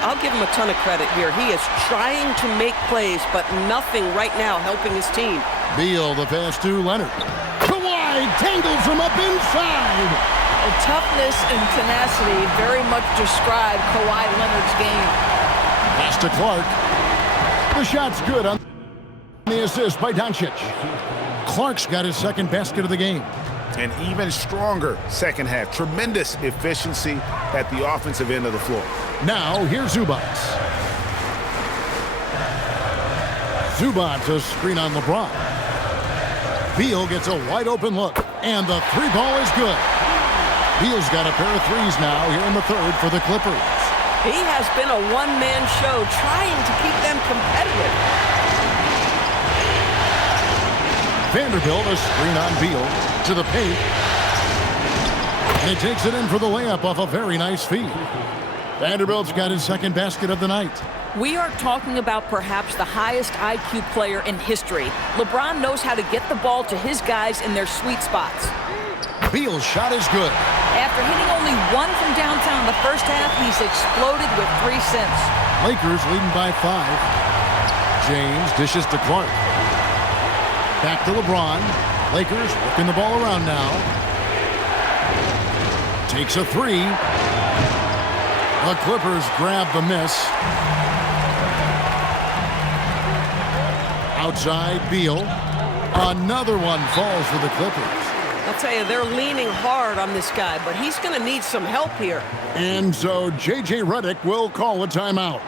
I'll give him a ton of credit here. He is trying to make plays, but nothing right now helping his team. Beal, the pass to Leonard. Kawhi tangles him up inside. Well, toughness and tenacity very much describe Kawhi Leonard's game. Pass to Clark. The shot's good on the assist by Doncic. Clark's got his second basket of the game. An even stronger second half. Tremendous efficiency at the offensive end of the floor. Now, here's Zubats. Zubats a screen on LeBron. Beal gets a wide open look, and the three ball is good. Beal's got a pair of threes now here in the third for the Clippers. He has been a one-man show trying to keep them competitive. Vanderbilt a screen on Beal to the paint. And he takes it in for the layup off a very nice feed. Vanderbilt's got his second basket of the night. We are talking about perhaps the highest IQ player in history. LeBron knows how to get the ball to his guys in their sweet spots. Beal's shot is good. After hitting only one from downtown in the first half, he's exploded with 3 since. Lakers leading by 5. James dishes to Clark. Back to LeBron. Lakers working the ball around now. Takes a 3. The Clippers grab the miss. Outside, Beal. Another one falls for the Clippers. I'll tell you, they're leaning hard on this guy, but he's going to need some help here. And so J.J. Redick will call a timeout.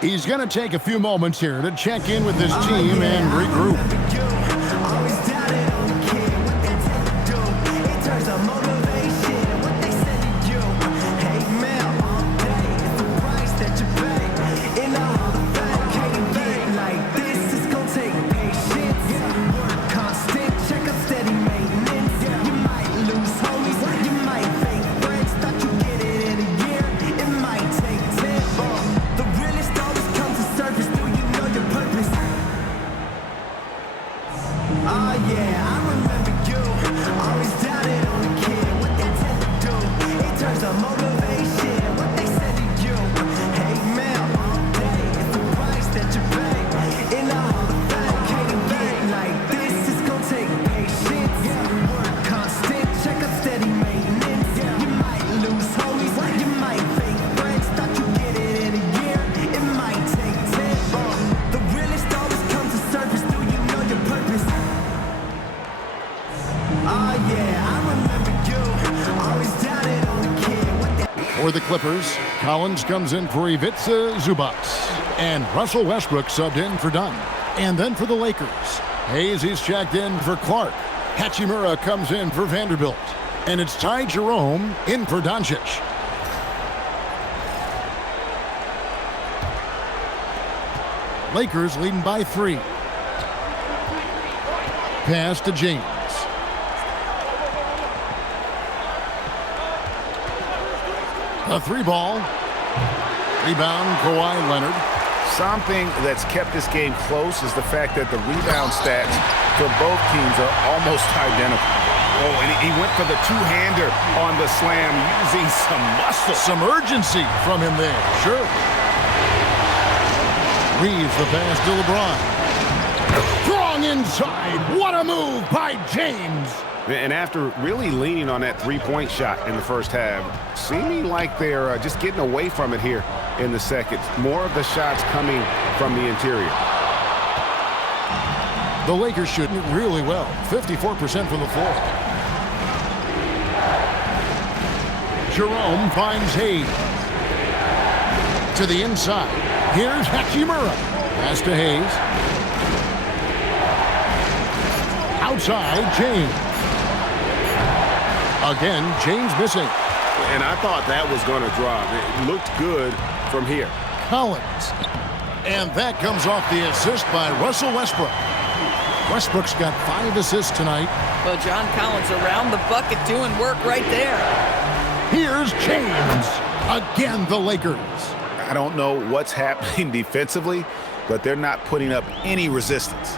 He's going to take a few moments here to check in with his team and regroup. For the Clippers, Collins comes in for Ivica Zubats. And Russell Westbrook subbed in for Dunn. And then for the Lakers, Hayes is checked in for Clark. Hachimura comes in for Vanderbilt. And it's Ty Jerome in for Doncic. Lakers leading by 3. Pass to James. A 3-ball. Rebound, Kawhi Leonard. Something that's kept this game close is the fact that the rebound stats for both teams are almost identical. Oh, and he went for the two-hander on the slam using some muscle. Some urgency from him there, sure. Reeves the pass to LeBron. Strong inside. What a move by James. And after really leaning on that three-point shot in the first half, seeming like they're just getting away from it here in the second. More of the shots coming from the interior. The Lakers shooting really well. 54% from the floor. Jerome finds Hayes. To the inside. Here's Hachimura. Pass to Hayes. Outside, James. Again, James missing. And I thought that was going to drop. It looked good from here. Collins. And that comes off the assist by Russell Westbrook. Westbrook's got 5 assists tonight. Well, John Collins around the bucket doing work right there. Here's James. Again, the Lakers. I don't know what's happening defensively, but they're not putting up any resistance.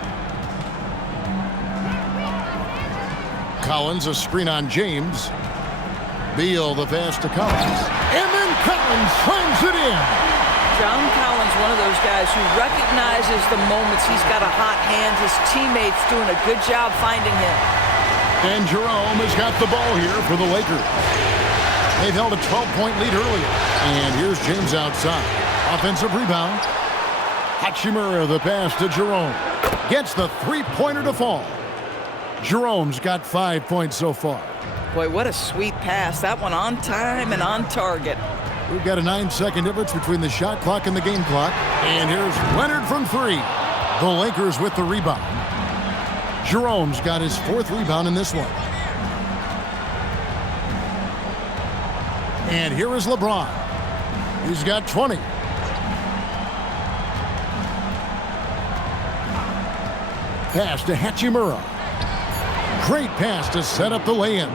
Collins, a screen on James. Beal, the pass to Collins. And then Collins slams it in. John Collins, one of those guys who recognizes the moments he's got a hot hand. His teammates doing a good job finding him. And Jerome has got the ball here for the Lakers. They've held a 12-point lead earlier. And here's James outside. Offensive rebound. Hachimura, the pass to Jerome. Gets the three-pointer to fall. Jerome's got 5 points so far. Boy, what a sweet pass. That one on time and on target. We've got a 9-second difference between the shot clock and the game clock. And here's Leonard from 3. The Lakers with the rebound. Jerome's got his 4th rebound in this one. And here is LeBron. He's got 20. Pass to Hachimura. Great pass to set up the lay-in.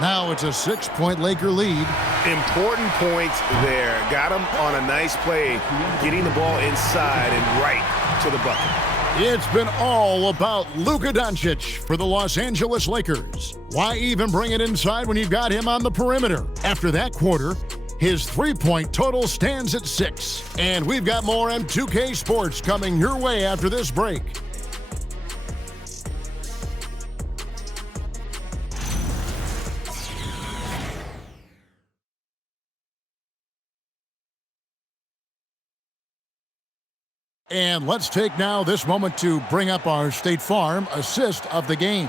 Now it's a 6-point Laker lead. Important points there. Got him on a nice play, getting the ball inside and right to the bucket. It's been all about Luka Doncic for the Los Angeles Lakers. Why even bring it inside when you've got him on the perimeter? After that quarter, his 3-point total stands at 6. And we've got more M2K Sports coming your way after this break. And let's take now this moment to bring up our State Farm assist of the game.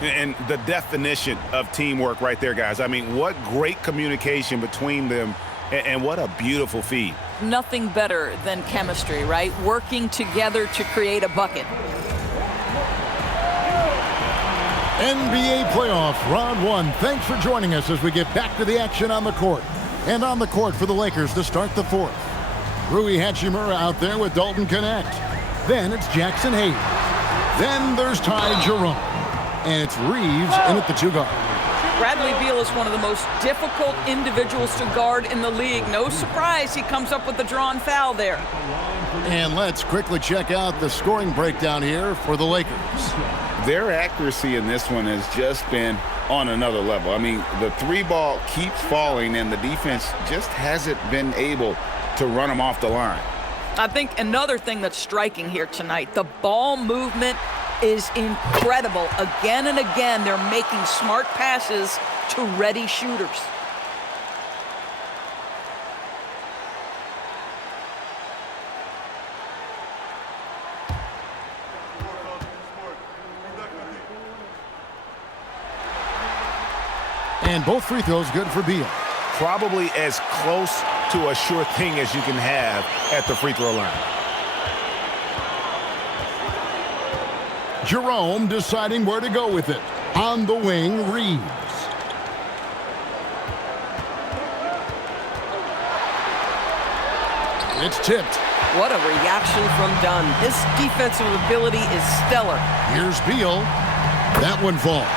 And the definition of teamwork right there, guys. I mean, what great communication between them, and what a beautiful feed. Nothing better than chemistry, right? Working together to create a bucket. NBA playoff round 1. Thanks for joining us as we get back to the action on the court. And on the court for the Lakers to start the 4th. Rui Hachimura out there with Dalton Connect. Then it's Jackson Hayes. Then there's Ty Jerome. And it's Reeves in at the 2 guard. Bradley Beal is one of the most difficult individuals to guard in the league. No surprise he comes up with the drawn foul there. And let's quickly check out the scoring breakdown here for the Lakers. Their accuracy in this one has just been on another level. I mean, the 3 ball keeps falling, and the defense just hasn't been able to run them off the line. I think another thing that's striking here tonight, the ball movement is incredible. Again and again, they're making smart passes to ready shooters. And both free throws good for Beal. Probably as close to a sure thing as you can have at the free throw line. Jerome deciding where to go with it. On the wing, Reeves. It's tipped. What a reaction from Dunn. His defensive ability is stellar. Here's Beal. That one falls.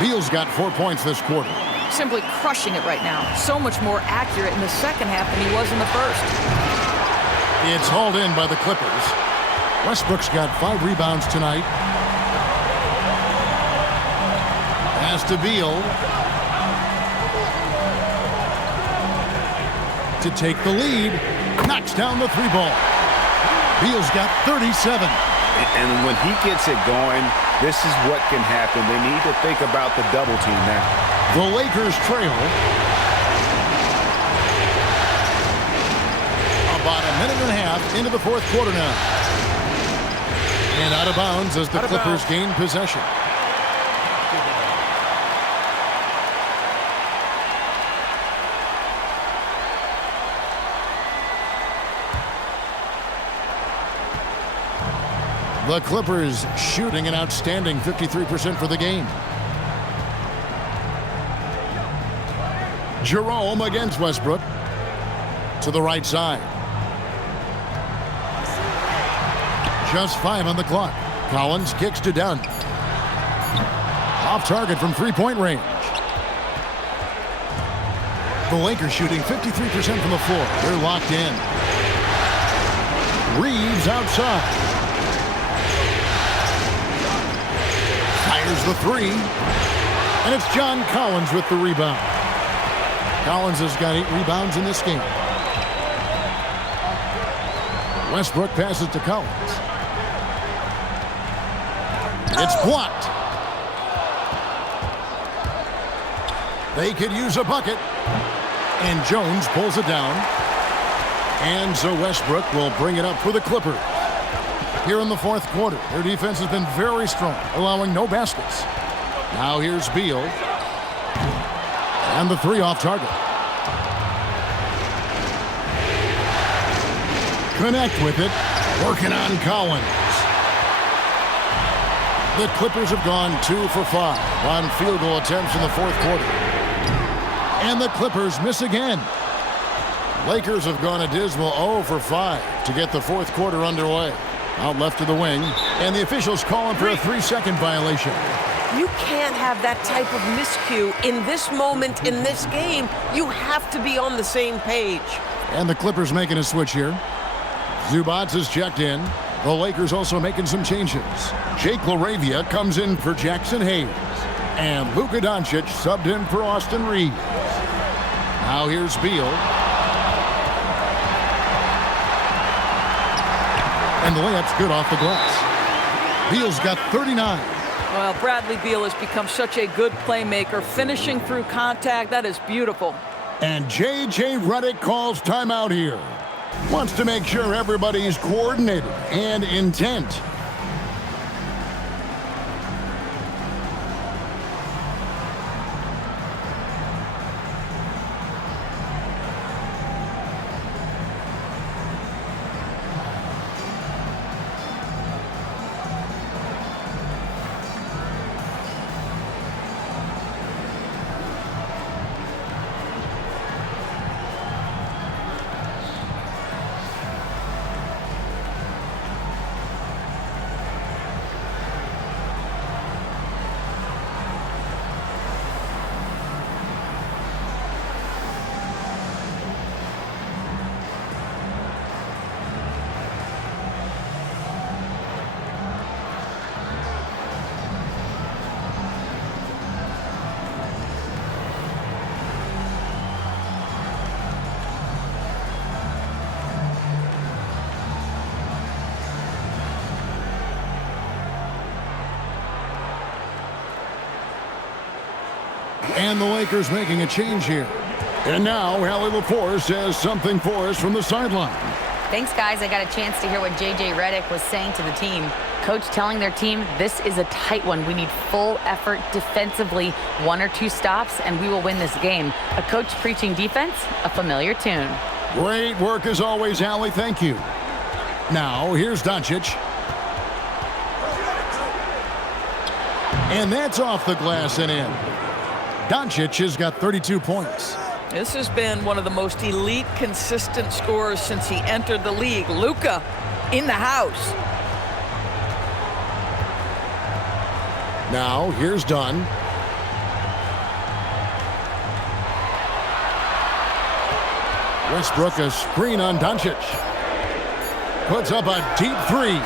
Beal's got 4 points this quarter. Simply crushing it right now. So much more accurate in the second half than he was in the first. It's hauled in by the Clippers. Westbrook's got 5 rebounds tonight. Pass to Beal. To take the lead. Knocks down the 3 ball. Beal's got 37. And when he gets it going, this is what can happen. They need to think about the double team now. The Lakers trail. About a minute and a half into the 4th quarter now. And out of bounds as the Clippers gain possession. The Clippers shooting an outstanding 53% for the game. Jerome against Westbrook. To the right side. Just 5 on the clock. Collins kicks to Dunn. Off target from 3-point range. The Lakers shooting 53% from the floor. They're locked in. Reeves outside. Fires the 3. And it's John Collins with the rebound. Collins has got 8 rebounds in this game. Westbrook passes to Collins. It's blocked. They could use a bucket. And Jones pulls it down. And so Westbrook will bring it up for the Clippers. Here in the 4th quarter, their defense has been very strong, allowing no baskets. Now here's Beal. And the three off target. Connect with it. Working on Collins. The Clippers have gone 2 for 5 on field goal attempts in the fourth quarter. And the Clippers miss again. Lakers have gone a dismal 0 for 5 to get the fourth quarter underway. Out left to the wing, and the officials calling for a 3-second violation. You can't have that type of miscue in this moment in this game. You have to be on the same page. And the Clippers making a switch here. Zubac is checked in. The Lakers also making some changes. Jake LaRavia comes in for Jackson Hayes. And Luka Doncic subbed in for Austin Reeves. Now here's Beal. And the layup's good off the glass. Beal's got 39. Well, Bradley Beal has become such a good playmaker, finishing through contact. That is beautiful. And J.J. Redick calls timeout here. Wants to make sure everybody's coordinated and intent. And the Lakers making a change here. And now, Allie LaForce has something for us from the sideline. Thanks, guys. I got a chance to hear what J.J. Redick was saying to the team. Coach telling their team, this is a tight one. We need full effort defensively, 1 or 2 stops, and we will win this game. A coach preaching defense, a familiar tune. Great work as always, Allie. Thank you. Now, here's Doncic. And that's off the glass and in. Doncic has got 32 points. This has been one of the most elite, consistent scorers since he entered the league. Luka in the house. Now, here's Dunn. Westbrook a screen on Doncic. Puts up a deep 3.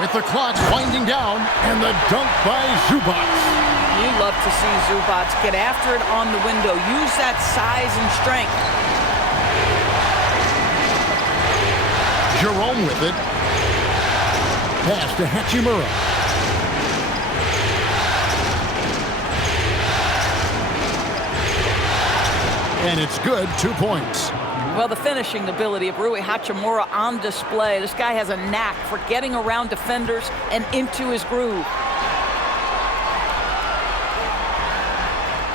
With the clock winding down, and the dunk by Zubac. You love to see Zubac get after it on the window. Use that size and strength. Jerome with it. Pass to Hachimura. And it's good, 2 points. Well, the finishing ability of Rui Hachimura on display. This guy has a knack for getting around defenders and into his groove.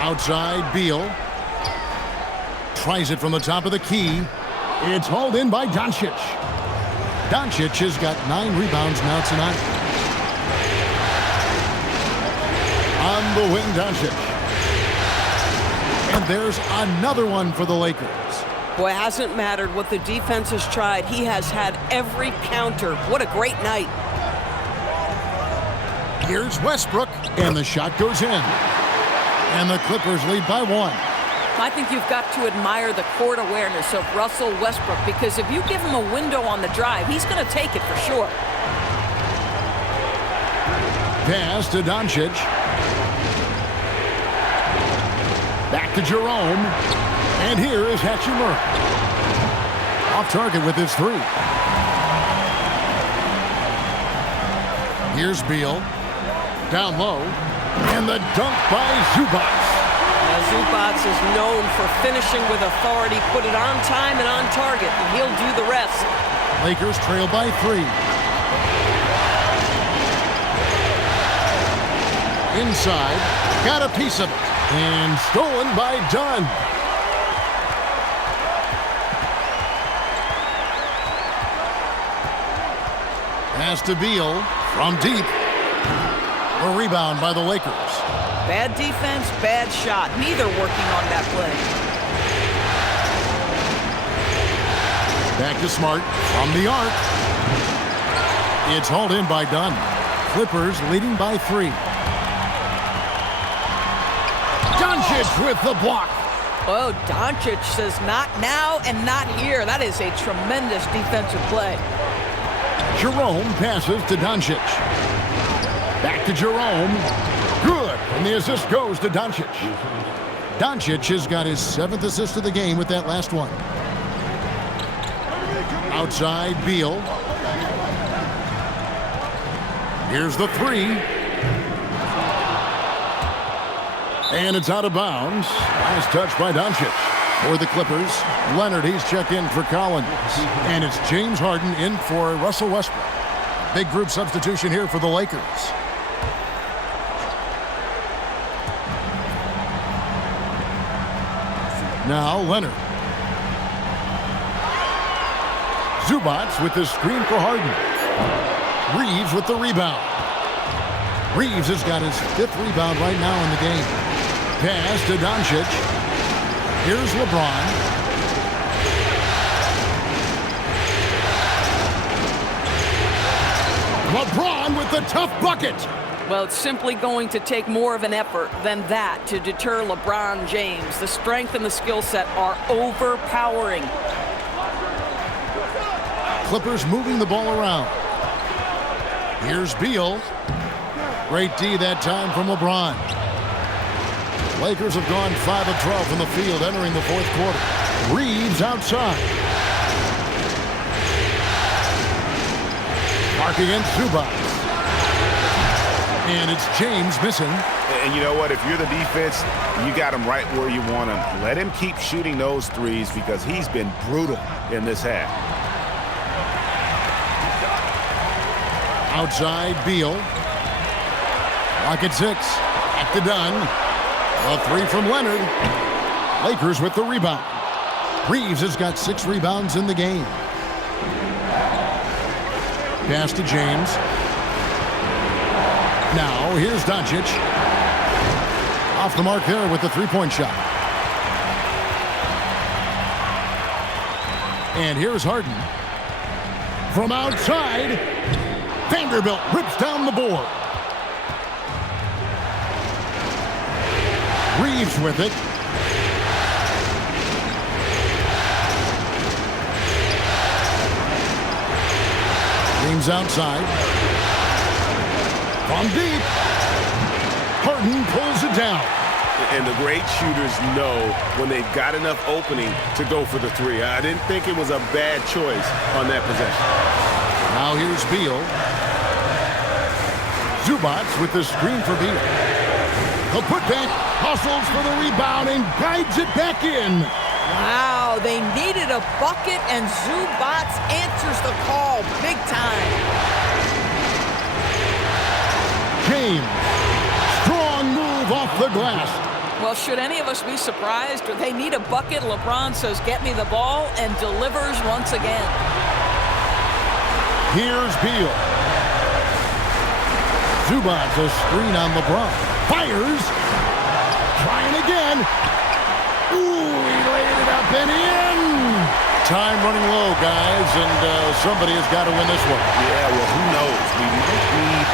Outside, Beal. Tries it from the top of the key. It's hauled in by Doncic. Doncic has got 9 rebounds now tonight. On the wing, Doncic. And there's another one for the Lakers. Boy, it hasn't mattered what the defense has tried. He has had every counter. What a great night. Here's Westbrook, and the shot goes in. And the Clippers lead by 1. I think you've got to admire the court awareness of Russell Westbrook, because if you give him a window on the drive, he's going to take it for sure. Pass to Doncic. Back to Jerome. And here is Hachimura. Off target with his 3. Here's Beal. Down low. And the dunk by Zubac. Zubac is known for finishing with authority. Put it on time and on target, and he'll do the rest. Lakers trail by 3. Inside. Got a piece of it. And stolen by Dunn. Pass to Beal from deep. A rebound by the Lakers. Bad defense, bad shot. Neither working on that play. Back to Smart from the arc. It's hauled in by Dunn. Clippers leading by 3. Doncic with the block. Oh, Doncic says not now and not here. That is a tremendous defensive play. Jerome passes to Doncic. Back to Jerome. Good. And the assist goes to Doncic. Doncic has got his 7th assist of the game with that last one. Outside, Beal. Here's the 3. And it's out of bounds. Nice touch by Doncic. For the Clippers, Leonard, he's checked in for Collins. And it's James Harden in for Russell Westbrook. Big group substitution here for the Lakers. Now Leonard. Zubats with the screen for Harden. Reeves with the rebound. Reeves has got his 5th rebound right now in the game. Pass to Doncic. Here's LeBron. LeBron with the tough bucket. Well, it's simply going to take more of an effort than that to deter LeBron James. The strength and the skill set are overpowering. Clippers moving the ball around. Here's Beal. Great D that time from LeBron. Lakers have gone 5 of 12 from the field entering the 4th quarter. Reeves outside. Mark against Zubats. And it's James missing. And you know what? If you're the defense, you got him right where you want him. Let him keep shooting those threes because he's been brutal in this half. Outside, Beal. Lock at 6. Back to Dunn. A 3 from Leonard. Lakers with the rebound. Reeves has got 6 rebounds in the game. Pass to James. Now, here's Doncic. Off the mark there with the 3-point shot. And here's Harden. From outside, Vanderbilt rips down the board. Reeves with it. James outside. From deep. Harden pulls it down. And the great shooters know when they've got enough opening to go for the 3. I didn't think it was a bad choice on that possession. Now here's Beal. Zubats with the screen for Beal. The putback, hustles for the rebound and guides it back in. Wow, they needed a bucket and Zubats answers the call big time. James, strong move off the glass. Well, should any of us be surprised? They need a bucket. LeBron says, get me the ball, and delivers once again. Here's Beal. Zubats a screen on LeBron. Fires. Trying again. Ooh, he laid it up and in. Time running low, guys, and somebody has got to win this one. Yeah, well, who knows? We might need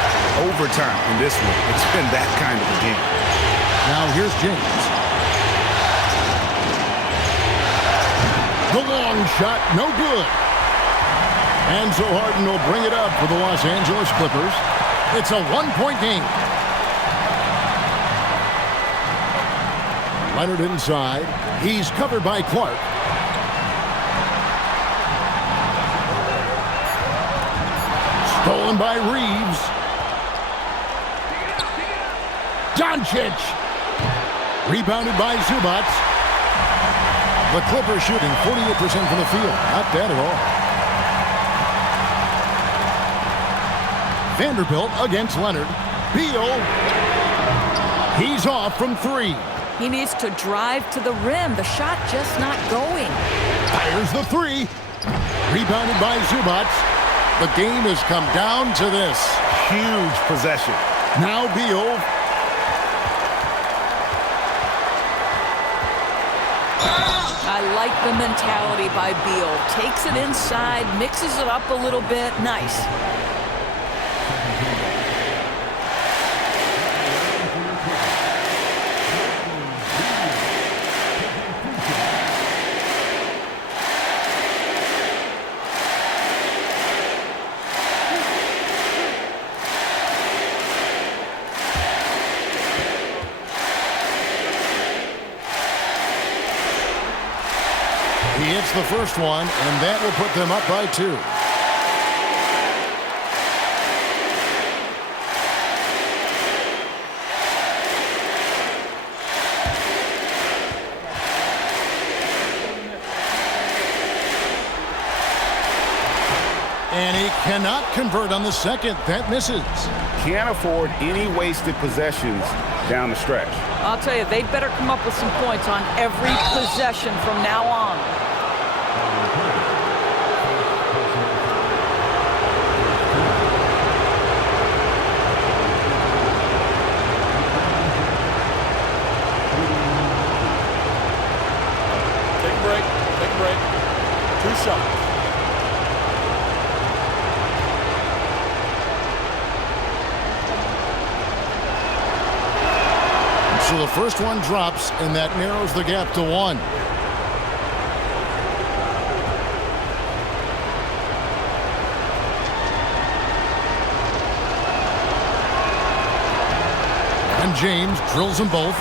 overtime in this one. It's been that kind of a game. Now here's James. The long shot, no good. And so Harden will bring it up for the Los Angeles Clippers. It's a 1-point game. Leonard inside. He's covered by Clark. Stolen by Reeves. Doncic. Rebounded by Zubats. The Clippers shooting 48% from the field. Not bad at all. Vanderbilt against Leonard. Beal. He's off from 3. He needs to drive to the rim. The shot just not going. Fires the 3. Rebounded by Zubac. The game has come down to this. Huge possession. Now Beal. I like the mentality by Beal. Takes it inside, mixes it up a little bit. Nice. He hits the first one, and that will put them up by 2. And he cannot convert on the second. That misses. Can't afford any wasted possessions down the stretch. I'll tell you, they'd better come up with some points on every possession from now on. Take a break. Take a break. 2 shots. So the first one drops, and that narrows the gap to 1. And James drills them both.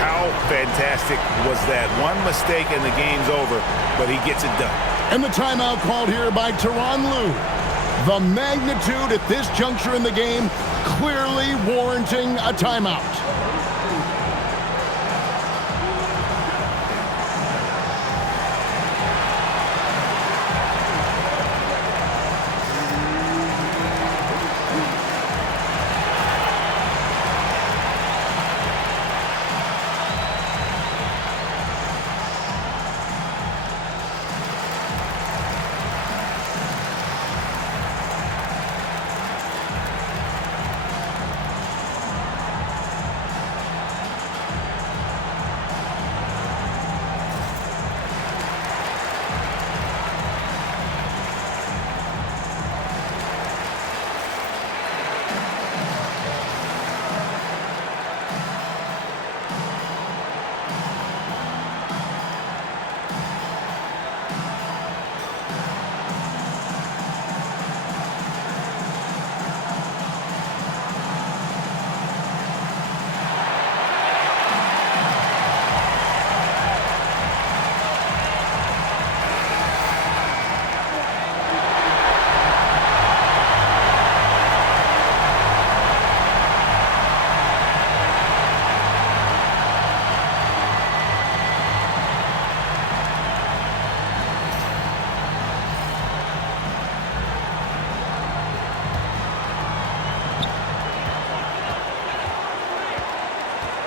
How fantastic was that? One mistake and the game's over, but he gets it done. And the timeout called here by Tyronn Lue. The magnitude at this juncture in the game clearly warranting a timeout.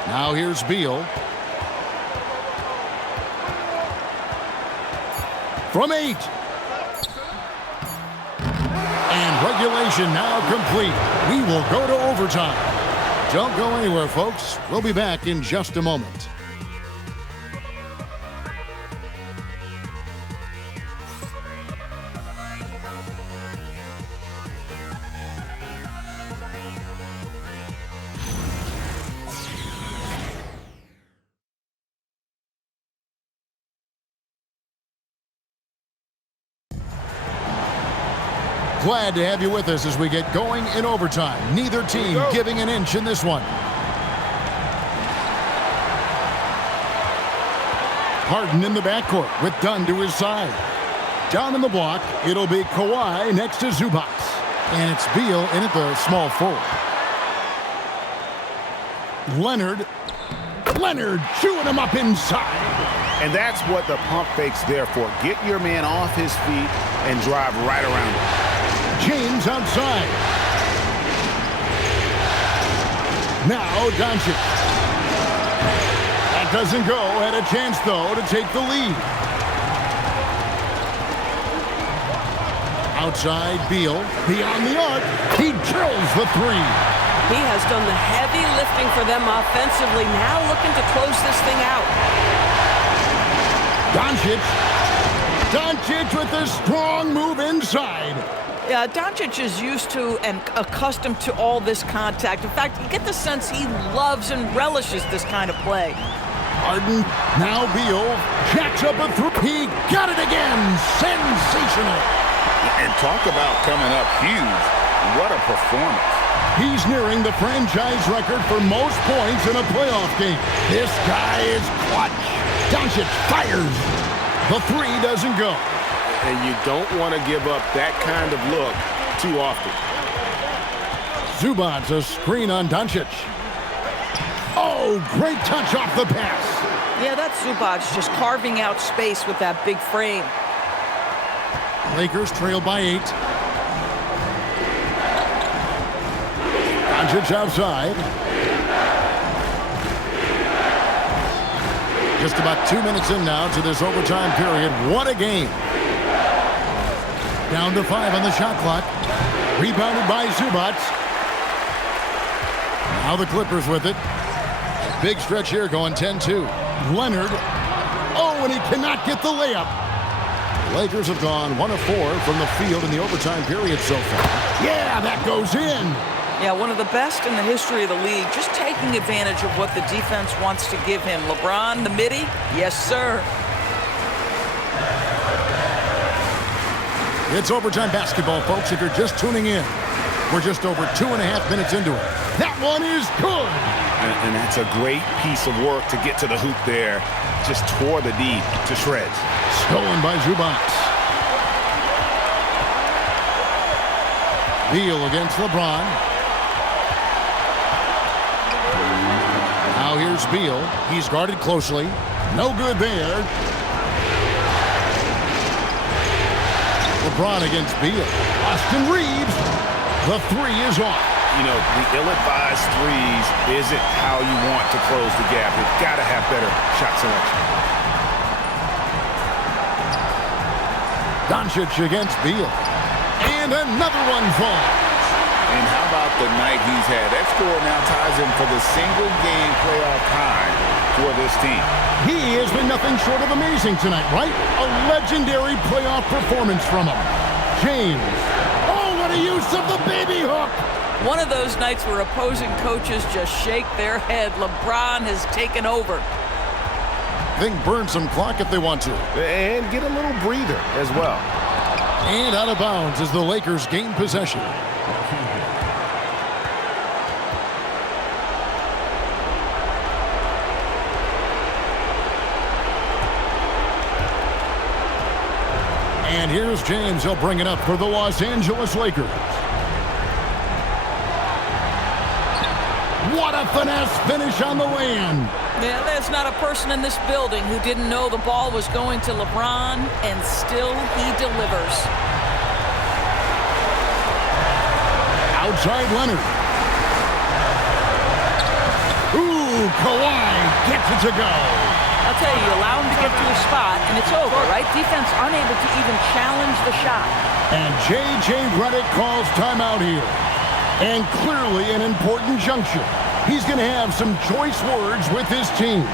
Now here's Beal. From 8. And regulation now complete. We will go to overtime. Don't go anywhere, folks. We'll be back in just a moment. Glad to have you with us as we get going in overtime. Neither team giving an inch in this one. Harden in the backcourt with Dunn to his side. Down in the block, it'll be Kawhi next to Zubac. And it's Beal in at the small forward. Leonard chewing him up inside. And that's what the pump fake's there for. Get your man off his feet and drive right around him. James outside. Now Doncic. doesn't go. Had a chance, though, to take the lead. Outside, Beal. Beyond the arc. He drills the three. He has done the heavy lifting for them offensively. Now looking to close this thing out. Doncic with a strong move inside. Yeah, Doncic is used to and accustomed to all this contact. In fact, you get the sense he loves and relishes this kind of play. Harden, now Beal, jacks up a three. He got it again. Sensational. And talk about coming up huge. What a performance. He's nearing the franchise record for most points in a playoff game. This guy is clutch. Doncic fires. The three doesn't go. And you don't want to give up that kind of look too often. Zubac's a screen on Doncic. Oh, great touch off the pass. Yeah, that's Zubac just carving out space with that big frame. Lakers trail by 8. Doncic outside. Just about 2 minutes in now to this overtime period. What a game. Down to 5 on the shot clock. Rebounded by Zubac. Now the Clippers with it. Big stretch here going 10-2. Leonard. Oh, and he cannot get the layup. The Lakers have gone 1 of 4 from the field in the overtime period so far. Yeah, that goes in. Yeah, one of the best in the history of the league, just taking advantage of what the defense wants to give him. LeBron, the midi? Yes, sir. It's overtime basketball, folks, if you're just tuning in. We're just over 2.5 minutes into it. That one is good. And that's a great piece of work to get to the hoop there. Just tore the D to shreds. Stolen by Zubac. Beal against LeBron. Now here's Beal. He's guarded closely. No good there. LeBron against Beal. Austin Reeves. The three is off. You know, the ill-advised threes isn't how you want to close the gap. You've got to have better shot selection. Doncic against Beal. And another one falls. And how about the night he's had? That score now ties him for the single-game playoff high for this team. He has been nothing short of amazing tonight, right? A legendary playoff performance from him. James. Oh, what a use of the baby hook. One of those nights where opposing coaches just shake their head. LeBron has taken over. They can burn some clock if they want to. And get a little breather as well. And out of bounds as the Lakers gain possession. And here's James. He'll bring it up for the Los Angeles Lakers. What a finesse finish on the lay-in. Yeah, there's not a person in this building who didn't know the ball was going to LeBron, and still he delivers. Outside Leonard. Ooh, Kawhi gets it to go. I'll tell you, you allow him to get to a spot, and it's over, right? Defense unable to even challenge the shot. And J.J. Redick calls timeout here. And clearly an important juncture. He's going to have some choice words with his team.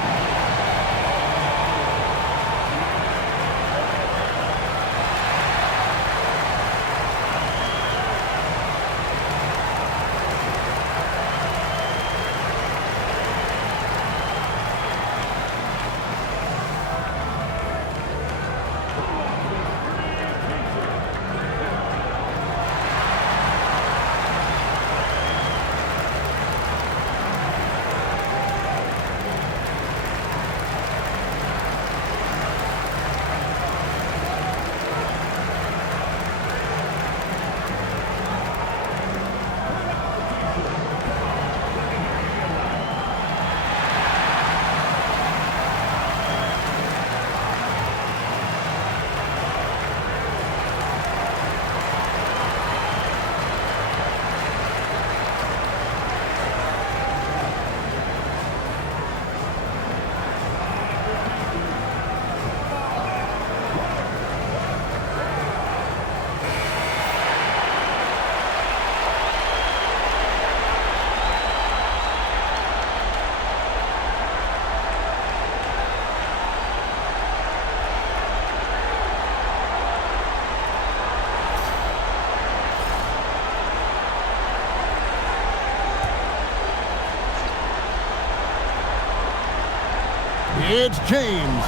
It's James.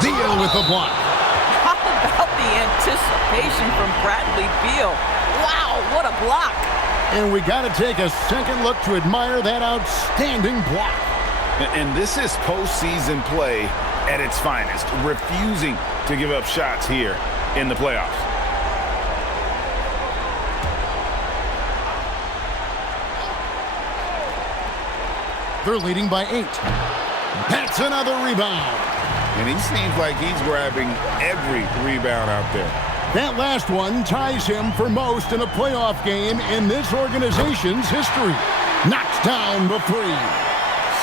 Deal with the block. How about the anticipation from Bradley Beal? Wow, what a block. And we got to take a second look to admire that outstanding block. And this is postseason play at its finest, refusing to give up shots here in the playoffs. They're leading by 8. That's another rebound. And he seems like he's grabbing every rebound out there. That last one ties him for most in a playoff game in this organization's history. Knocks down the 3.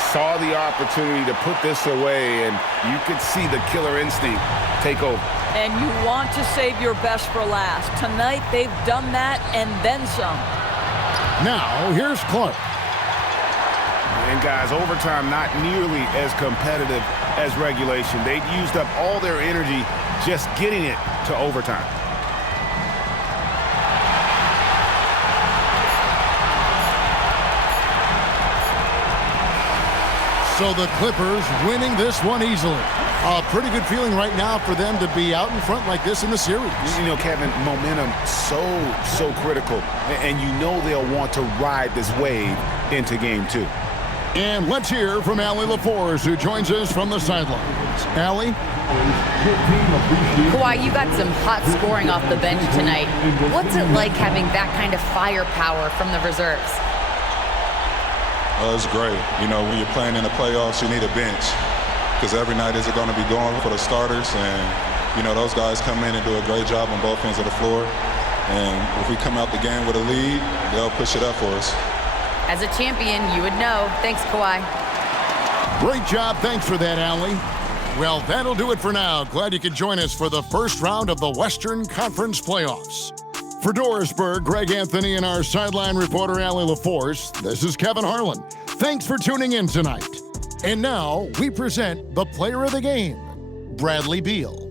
Saw the opportunity to put this away, and you could see the killer instinct take over. And you want to save your best for last. Tonight, they've done that and then some. Now, here's Clark. And guys, overtime not nearly as competitive as regulation. They'd used up all their energy just getting it to overtime. So the Clippers winning this one easily. A pretty good feeling right now for them to be out in front like this in the series. You know, Kevin, momentum so critical. And you know they'll want to ride this wave into game 2. And let's hear from Allie LaForce, who joins us from the sidelines. Allie? Kawhi, you got some hot scoring off the bench tonight. What's it like having that kind of firepower from the reserves? It's great. You know, when you're playing in the playoffs, you need a bench because every night isn't going to be going for the starters. And, you know, those guys come in and do a great job on both ends of the floor. And if we come out the game with a lead, they'll push it up for us. As a champion, you would know. Thanks, Kawhi. Great job. Thanks for that, Allie. Well, that'll do it for now. Glad you could join us for the first round of the Western Conference Playoffs. For Dorisburg, Greg Anthony and our sideline reporter, Allie LaForce, this is Kevin Harlan. Thanks for tuning in tonight. And now we present the player of the game, Bradley Beal.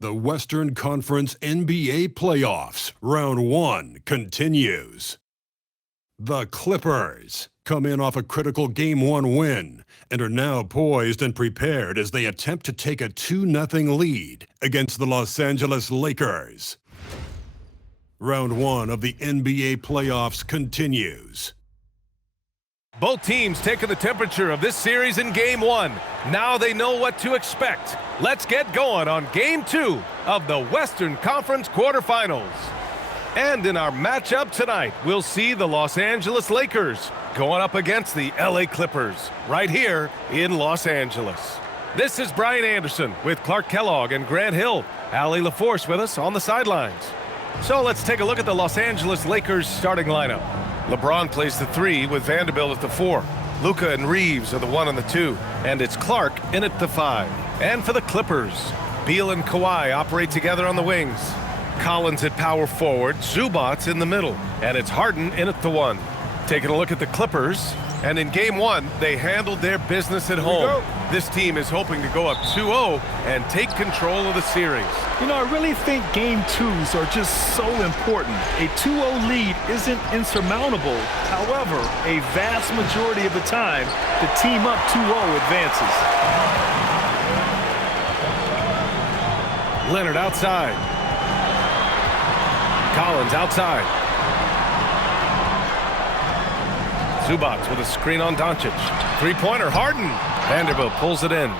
The Western Conference NBA Playoffs, Round 1 continues. The Clippers come in off a critical Game 1 win and are now poised and prepared as they attempt to take a 2-0 lead against the Los Angeles Lakers. Round 1 of the NBA Playoffs continues. Both teams taking the temperature of this series in Game 1. Now they know what to expect. Let's get going on Game 2 of the Western Conference quarterfinals. And in our matchup tonight, we'll see the Los Angeles Lakers going up against the LA Clippers right here in Los Angeles. This is Brian Anderson with Clark Kellogg and Grant Hill. Allie LaForce with us on the sidelines. So let's take a look at the Los Angeles Lakers starting lineup. LeBron plays the 3 with Vanderbilt at the 4. Luka and Reeves are the 1 and the 2. And it's Clark in at the 5. And for the Clippers, Beal and Kawhi operate together on the wings. Collins at power forward, Zubac's in the middle. And it's Harden in at the 1. Taking a look at the Clippers. And in Game 1, they handled their business at home. This team is hoping to go up 2-0 and take control of the series. You know, I really think Game 2s are just so important. A 2-0 lead isn't insurmountable. However, a vast majority of the time, the team up 2-0 advances. Leonard outside. Collins outside. Zubac with a screen on Doncic. Three-pointer, Harden. Vanderbilt pulls it in.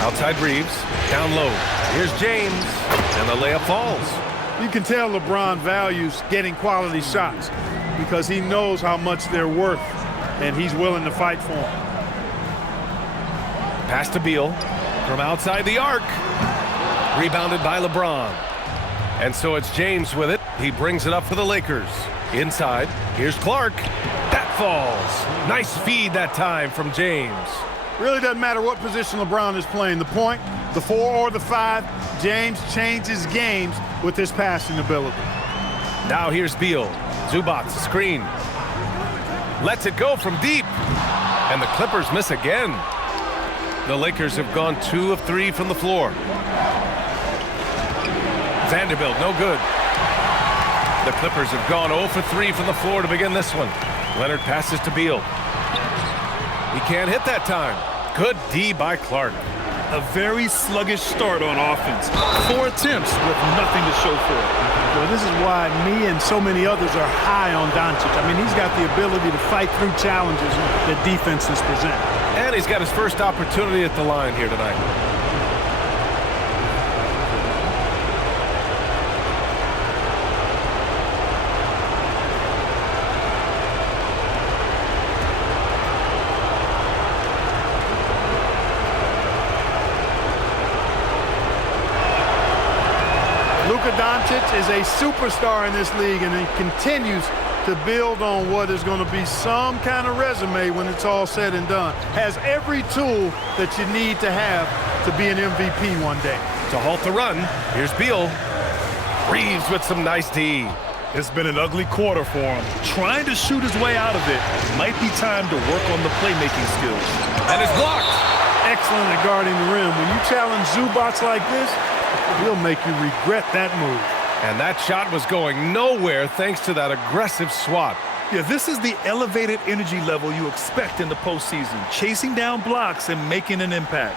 Outside Reeves, down low. Here's James, and the layup falls. You can tell LeBron values getting quality shots because he knows how much they're worth, and he's willing to fight for them. Pass to Beal from outside the arc. Rebounded by LeBron. And so it's James with it. He brings it up for the Lakers. Inside, here's Clark. That falls. Nice feed that time from James. Really doesn't matter what position LeBron is playing, the point, the 4 or the 5, James changes games with his passing ability. Now here's Beal. Zubac's screen. Lets it go from deep. And the Clippers miss again. The Lakers have gone 2 of 3 from the floor. Vanderbilt, no good. The Clippers have gone 0 for 3 from the floor to begin this one. Leonard passes to Beal. He can't hit that time. Good D by Clark. A very sluggish start on offense. 4 attempts with nothing to show for it. Well, this is why me and so many others are high on Doncic. I mean, he's got the ability to fight through challenges that defenses present. And he's got his first opportunity at the line here tonight. Doncic is a superstar in this league, and he continues to build on what is going to be some kind of resume when it's all said and done. Has every tool that you need to have to be an MVP one day. To halt the run, here's Beal. Reeves with some nice D. It's been an ugly quarter for him. Trying to shoot his way out of it. Might be time to work on the playmaking skills. And it's blocked. Excellent at guarding the rim. When you challenge Zubac like this, he'll make you regret that move. And that shot was going nowhere thanks to that aggressive swat. Yeah, this is the elevated energy level you expect in the postseason. Chasing down blocks and making an impact.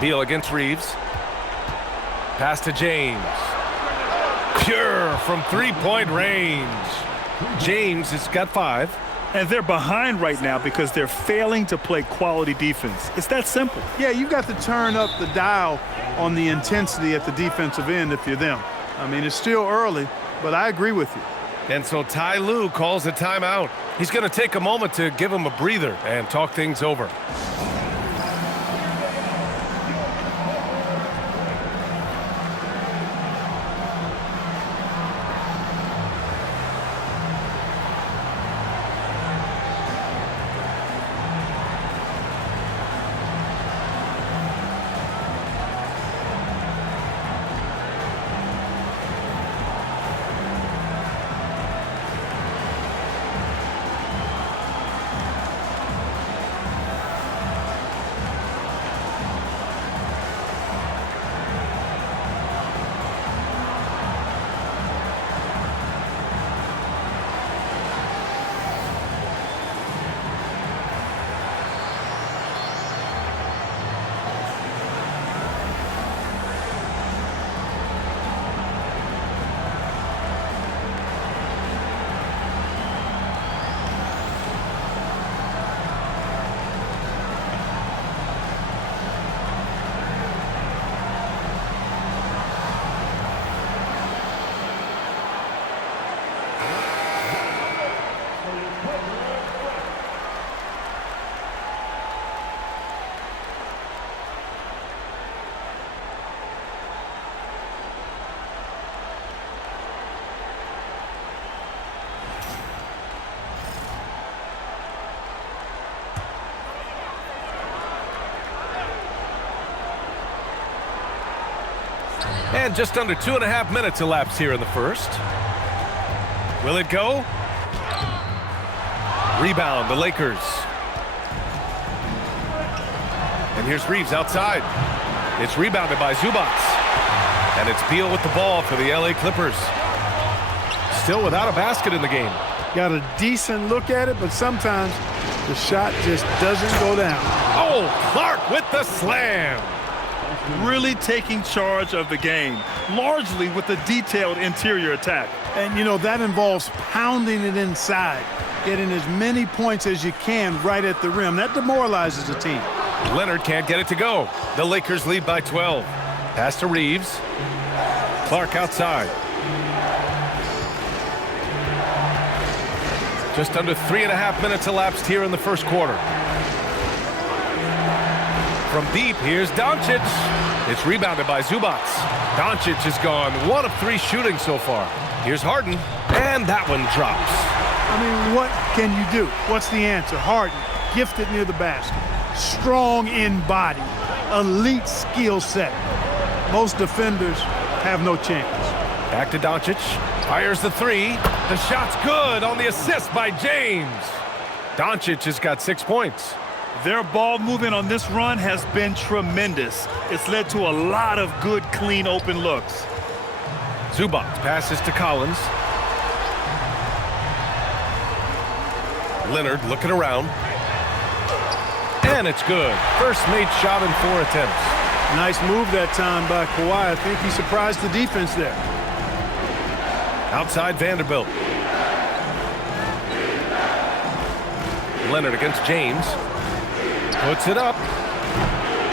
Beal against Reeves. Pass to James. Pure from three-point range. James has got 5. And they're behind right now because they're failing to play quality defense. It's that simple. Yeah, you've got to turn up the dial on the intensity at the defensive end if you're them. I mean, it's still early, but I agree with you. And so Ty Lue calls a timeout. He's going to take a moment to give him a breather and talk things over. And just under 2.5 minutes elapsed here in the first. Will it go? Rebound, the Lakers. And here's Reeves outside. It's rebounded by Zubac. And it's Beal with the ball for the LA Clippers. Still without a basket in the game. Got a decent look at it, but sometimes the shot just doesn't go down. Oh, Clark with the slam. Really taking charge of the game, largely with a detailed interior attack. And, you know, that involves pounding it inside, getting as many points as you can right at the rim. That demoralizes the team. Leonard can't get it to go. The Lakers lead by 12. Pass to Reeves. Clark outside. Just under 3.5 minutes elapsed here in the first quarter. From deep, here's Doncic. It's rebounded by Zubac. Doncic has gone 1 of 3 shooting so far. Here's Harden, and that one drops. I mean, what can you do? What's the answer? Harden, gifted near the basket, strong in body, elite skill set. Most defenders have no chance. Back to Doncic. Fires the 3. The shot's good on the assist by James. Doncic has got 6 points. Their ball movement on this run has been tremendous. It's led to a lot of good, clean, open looks. Zubac passes to Collins. Leonard looking around. And it's good. First made shot in 4 attempts. Nice move that time by Kawhi. I think he surprised the defense there. Outside Vanderbilt. Leonard against James. Puts it up.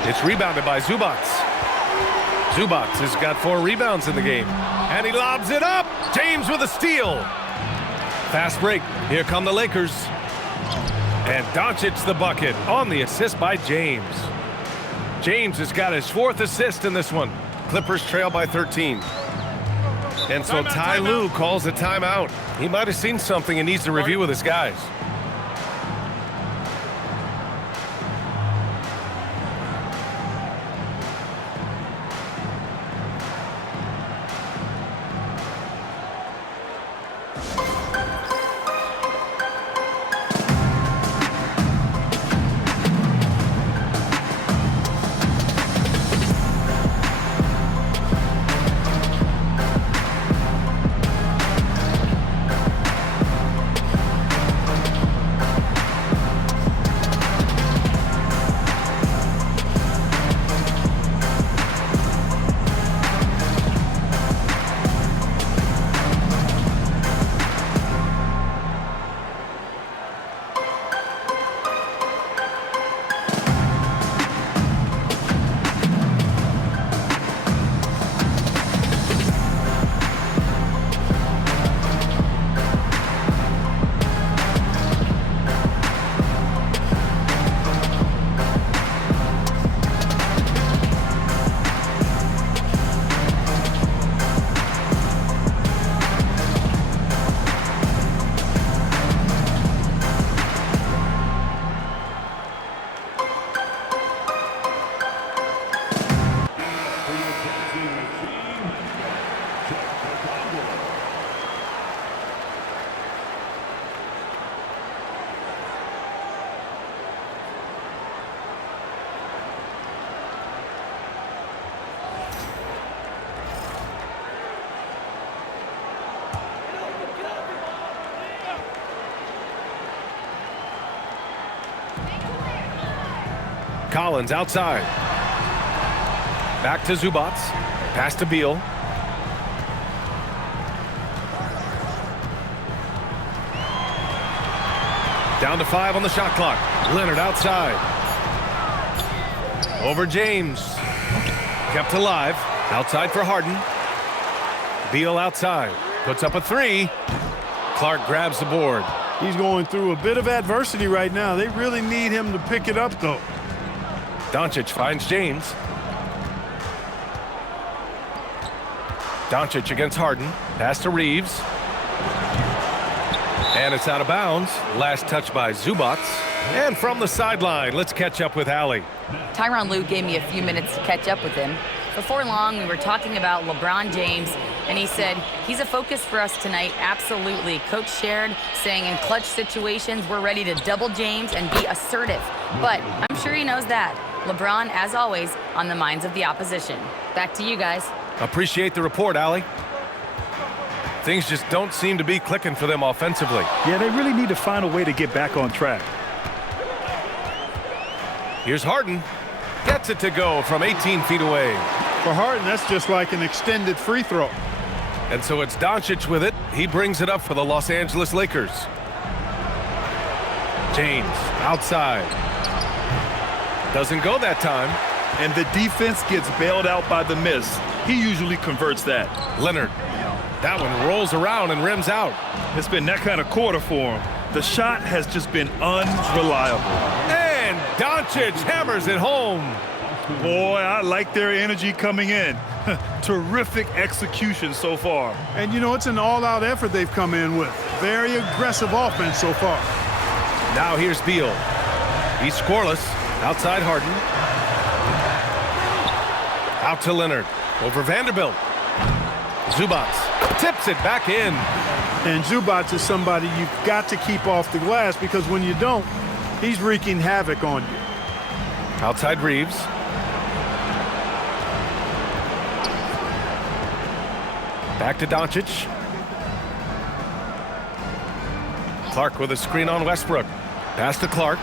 It's rebounded by Zubac. Zubac has got 4 rebounds in the game. And he lobs it up. James with a steal. Fast break. Here come the Lakers. And Doncic the bucket on the assist by James. James has got his 4th assist in this one. Clippers trail by 13. And so Ty Lue calls a timeout. He might have seen something and needs to review with his guys. Collins outside. Back to Zubac. Pass to Beal. Down to 5 on the shot clock. Leonard outside. Over James. Kept alive. Outside for Harden. Beal outside. Puts up a 3. Clark grabs the board. He's going through a bit of adversity right now. They really need him to pick it up, though. Doncic finds James. Doncic against Harden. Pass to Reeves. And it's out of bounds. Last touch by Zubac. And from the sideline, let's catch up with Allie. Tyronn Lue gave me a few minutes to catch up with him. Before long, we were talking about LeBron James, and he said, he's a focus for us tonight, absolutely. Coach shared, saying in clutch situations, we're ready to double James and be assertive. But I'm sure he knows that. LeBron, as always, on the minds of the opposition. Back to you guys. Appreciate the report, Allie. Things just don't seem to be clicking for them offensively. Yeah, they really need to find a way to get back on track. Here's Harden. Gets it to go from 18 feet away. For Harden, that's just like an extended free throw. And so it's Doncic with it. He brings it up for the Los Angeles Lakers. James outside. Doesn't go that time. And the defense gets bailed out by the miss. He usually converts that. Leonard. That one rolls around and rims out. It's been that kind of quarter for him. The shot has just been unreliable. And Doncic hammers it home. Boy, I like their energy coming in. Terrific execution so far. And, you know, it's an all-out effort they've come in with. Very aggressive offense so far. Now here's Beal. He's scoreless. Outside Harden. Out to Leonard. Over Vanderbilt. Zubac tips it back in. And Zubac is somebody you've got to keep off the glass, because when you don't, he's wreaking havoc on you. Outside Reeves. Back to Doncic. Clark with a screen on Westbrook. Pass to Clark.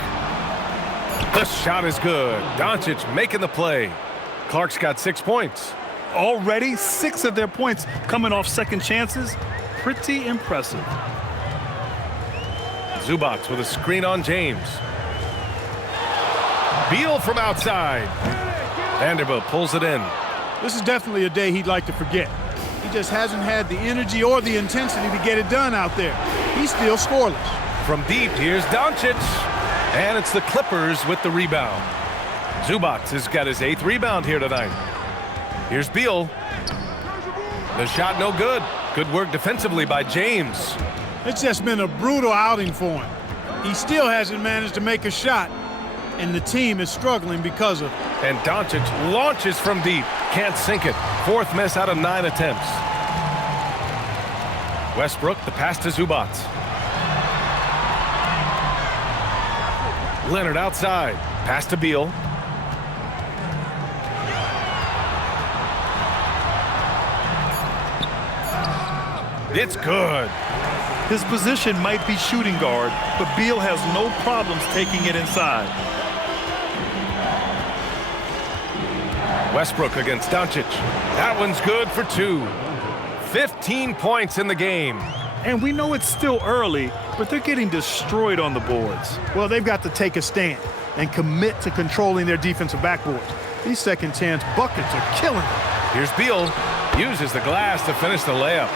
The shot is good. Doncic making the play. Clark's got 6 points. Already 6 of their points coming off second chances. Pretty impressive. Zubac with a screen on James. Beal from outside. Vanderbilt pulls it in. This is definitely a day he'd like to forget. He just hasn't had the energy or the intensity to get it done out there. He's still scoreless. From deep, here's Doncic. And it's the Clippers with the rebound. Zubac has got his 8th rebound here tonight. Here's Beal. The shot no good. Good work defensively by James. It's just been a brutal outing for him. He still hasn't managed to make a shot, and the team is struggling because of it. And Doncic launches from deep. Can't sink it. 4th miss out of 9 attempts. Westbrook, the pass to Zubac. Leonard outside. Pass to Beal. It's good. His position might be shooting guard, but Beal has no problems taking it inside. Westbrook against Doncic. That one's good for 2. 15 points in the game. And we know it's still early, but they're getting destroyed on the boards. Well, they've got to take a stand and commit to controlling their defensive backboard. These second chance buckets are killing them. Here's Beal. Uses the glass to finish the layup.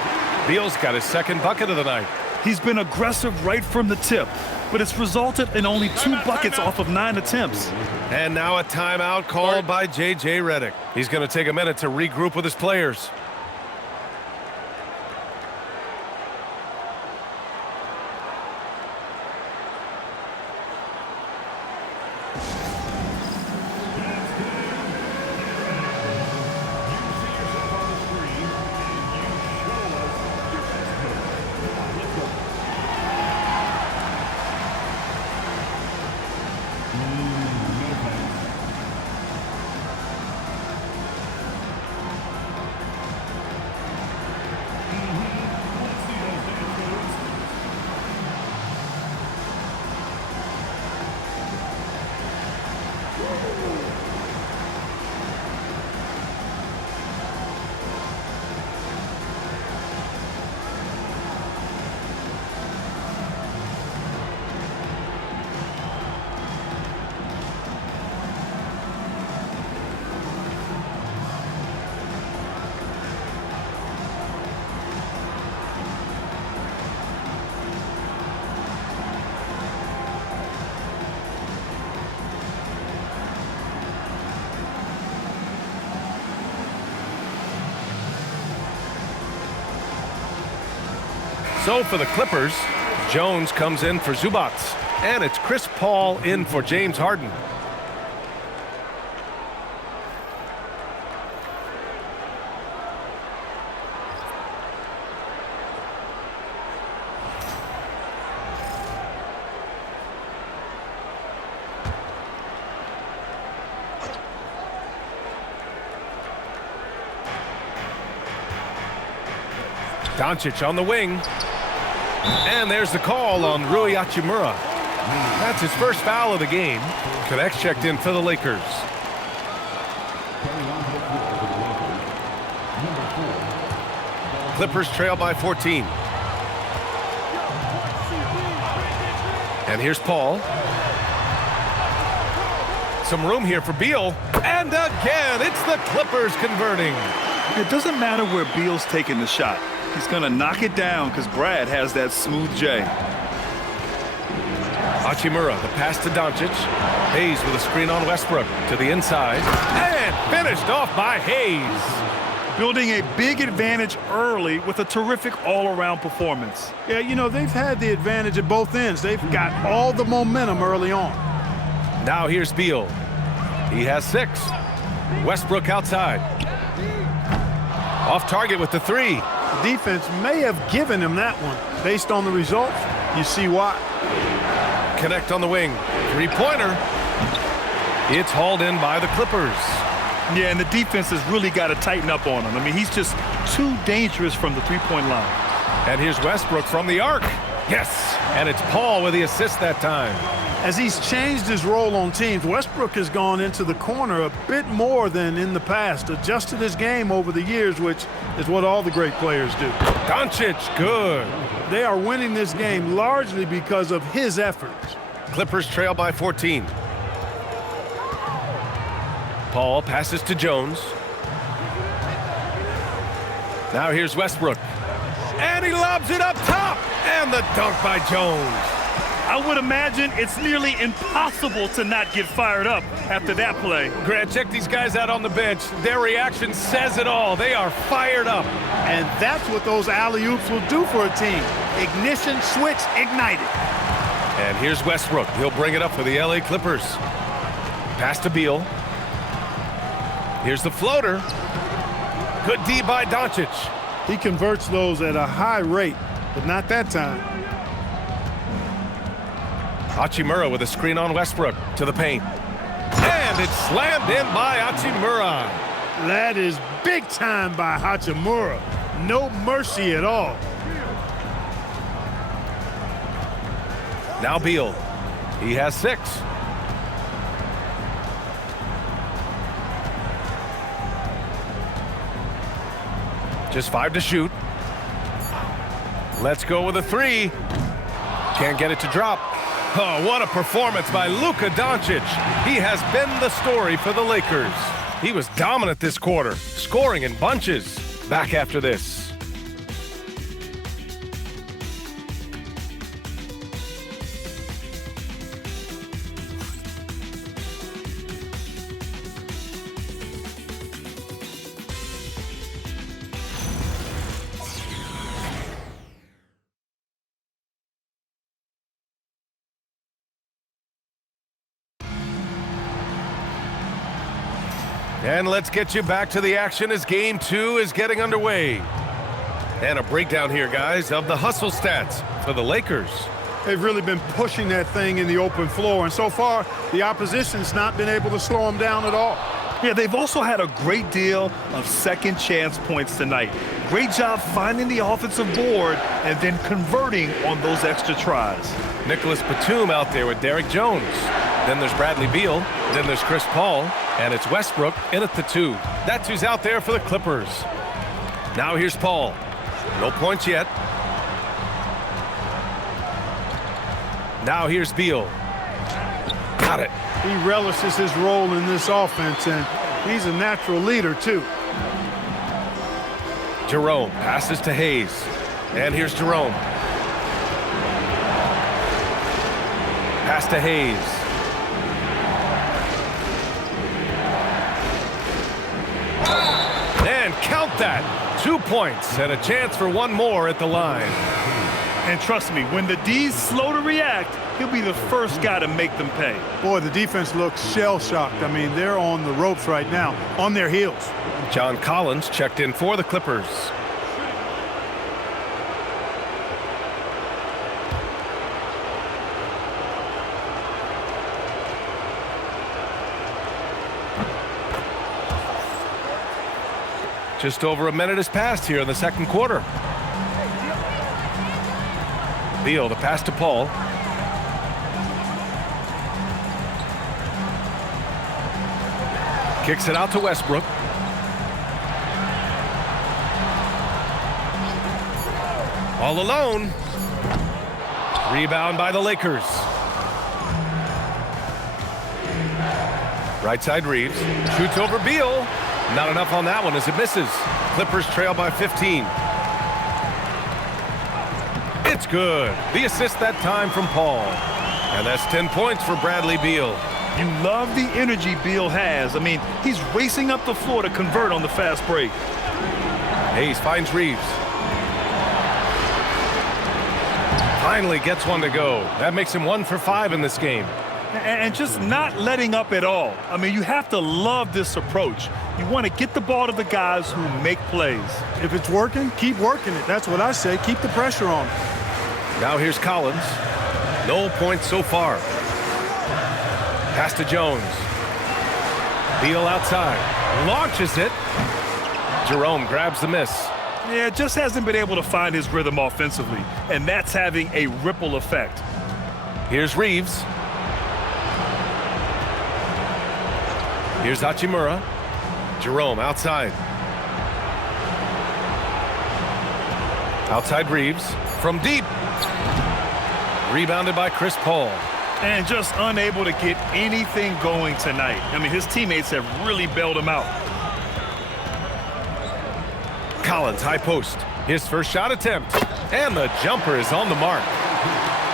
Beal's got his 2nd bucket of the night. He's been aggressive right from the tip, but it's resulted in only 2 buckets off of 9 attempts. And now a timeout called by J.J. Redick. He's going to take a minute to regroup with his players. So for the Clippers, Jones comes in for Zubac. And it's Chris Paul in for James Harden. Doncic on the wing. And there's the call on Rui Hachimura. That's his first foul of the game. Connects checked in for the Lakers. Clippers trail by 14. And here's Paul. Some room here for Beal. And again, it's the Clippers converting. It doesn't matter where Beal's taking the shot. He's going to knock it down because Brad has that smooth J. Hachimura, the pass to Doncic. Hayes with a screen on Westbrook to the inside. And finished off by Hayes. Building a big advantage early with a terrific all-around performance. Yeah, you know, they've had the advantage at both ends. They've got all the momentum early on. Now here's Beal. He has 6. Westbrook outside. Off target with the 3. The defense may have given him that one. Based on the results, you see why. Connect on the wing. 3-pointer. It's hauled in by the Clippers. Yeah, and the defense has really got to tighten up on him. I mean, he's just too dangerous from the three-point line. And here's Westbrook from the arc. Yes, and it's Paul with the assist that time. As he's changed his role on teams, Westbrook has gone into the corner a bit more than in the past, adjusted his game over the years, which is what all the great players do. Doncic, good. They are winning this game largely because of his efforts. Clippers trail by 14. Paul passes to Jones. Now here's Westbrook. And he lobs it up top. And the dunk by Jones. I would imagine it's nearly impossible to not get fired up after that play. Grant, check these guys out on the bench. Their reaction says it all. They are fired up. And that's what those alley-oops will do for a team. Ignition switch ignited. And here's Westbrook. He'll bring it up for the LA Clippers. Pass to Beal. Here's the floater. Good D by Doncic. He converts those at a high rate, but not that time. Hachimura with a screen on Westbrook to the paint. And it's slammed in by Hachimura. That is big time by Hachimura. No mercy at all. Now Beal. He has 6. Just 5 to shoot. Let's go with a 3. Can't get it to drop. Oh, what a performance by Luka Doncic. He has been the story for the Lakers. He was dominant this quarter, scoring in bunches. Back after this. And let's get you back to the action as Game 2 is getting underway. And a breakdown here, guys, of the hustle stats for the Lakers. They've really been pushing that thing in the open floor, and so far, the opposition's not been able to slow them down at all. Yeah, they've also had a great deal of second chance points tonight. Great job finding the offensive board and then converting on those extra tries. Nicholas Batum out there with Derek Jones. Then there's Bradley Beal. Then there's Chris Paul. And it's Westbrook in at the 2. That's who's out there for the Clippers. Now here's Paul. No points yet. Now here's Beal. Got it. He relishes his role in this offense, and he's a natural leader, too. Jerome passes to Hayes. And here's Jerome. Pass to Hayes. And count that. 2 points and a chance for one more at the line. And trust me, when the D's slow to react, he'll be the first guy to make them pay. Boy, the defense looks shell-shocked. I mean, they're on the ropes right now, on their heels. John Collins checked in for the Clippers. Just over a minute has passed here in the second quarter. Beal, the pass to Paul. Kicks it out to Westbrook. All alone. Rebound by the Lakers. Right side Reeves. Shoots over Beal. Not enough on that one as it misses. Clippers trail by 15. It's good. The assist that time from Paul. And that's 10 points for Bradley Beal. You love the energy Beal has. I mean, he's racing up the floor to convert on the fast break. Hayes finds Reeves. Finally gets one to go. That makes him 1 for 5 in this game. And just not letting up at all. I mean, you have to love this approach. You want to get the ball to the guys who make plays. If it's working, keep working it. That's what I say. Keep the pressure on. Now here's Collins. No points so far. Pass to Jones. Beal outside. Launches it. Jerome grabs the miss. Yeah, just hasn't been able to find his rhythm offensively, and that's having a ripple effect. Here's Reeves. Here's Hachimura. Jerome outside. Outside Reeves. From deep. Rebounded by Chris Paul. And just unable to get anything going tonight. I mean, his teammates have really bailed him out. Collins, high post. His first shot attempt. And the jumper is on the mark.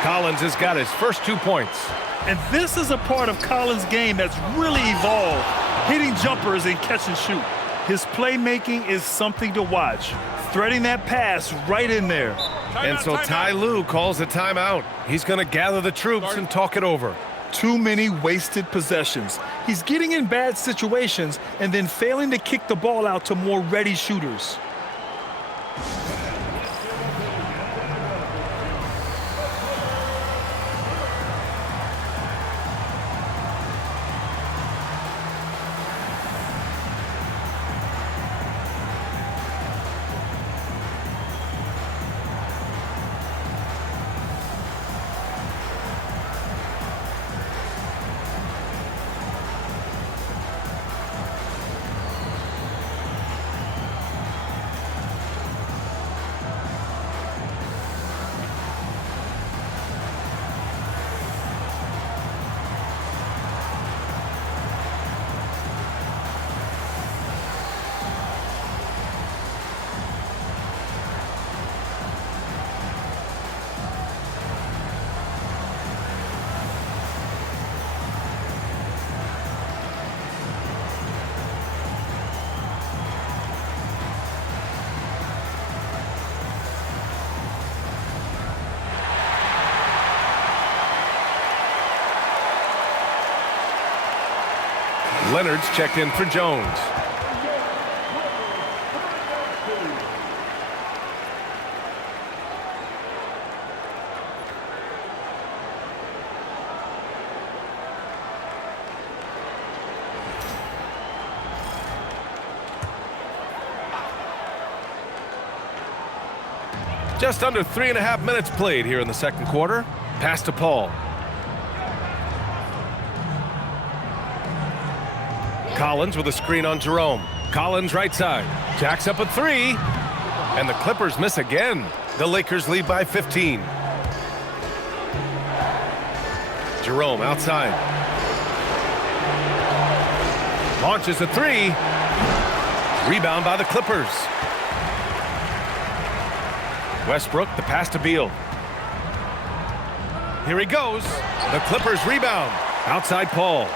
Collins has got his first 2 points. And this is a part of Collins' game that's really evolved. Hitting jumpers and catch and shoot. His playmaking is something to watch. Threading that pass right in there. And so Ty Lue calls a timeout. He's going to gather the troops and talk it over. Too many wasted possessions. He's getting in bad situations and then failing to kick the ball out to more ready shooters. Leonard's checked in for Jones. Just under 3.5 minutes played here in the second quarter. Pass to Paul. Collins with a screen on Jerome. Collins right side. Jacks up a 3. And the Clippers miss again. The Lakers lead by 15. Jerome outside. Launches a 3. Rebound by the Clippers. Westbrook, the pass to Beal. Here he goes. The Clippers rebound. Outside Paul.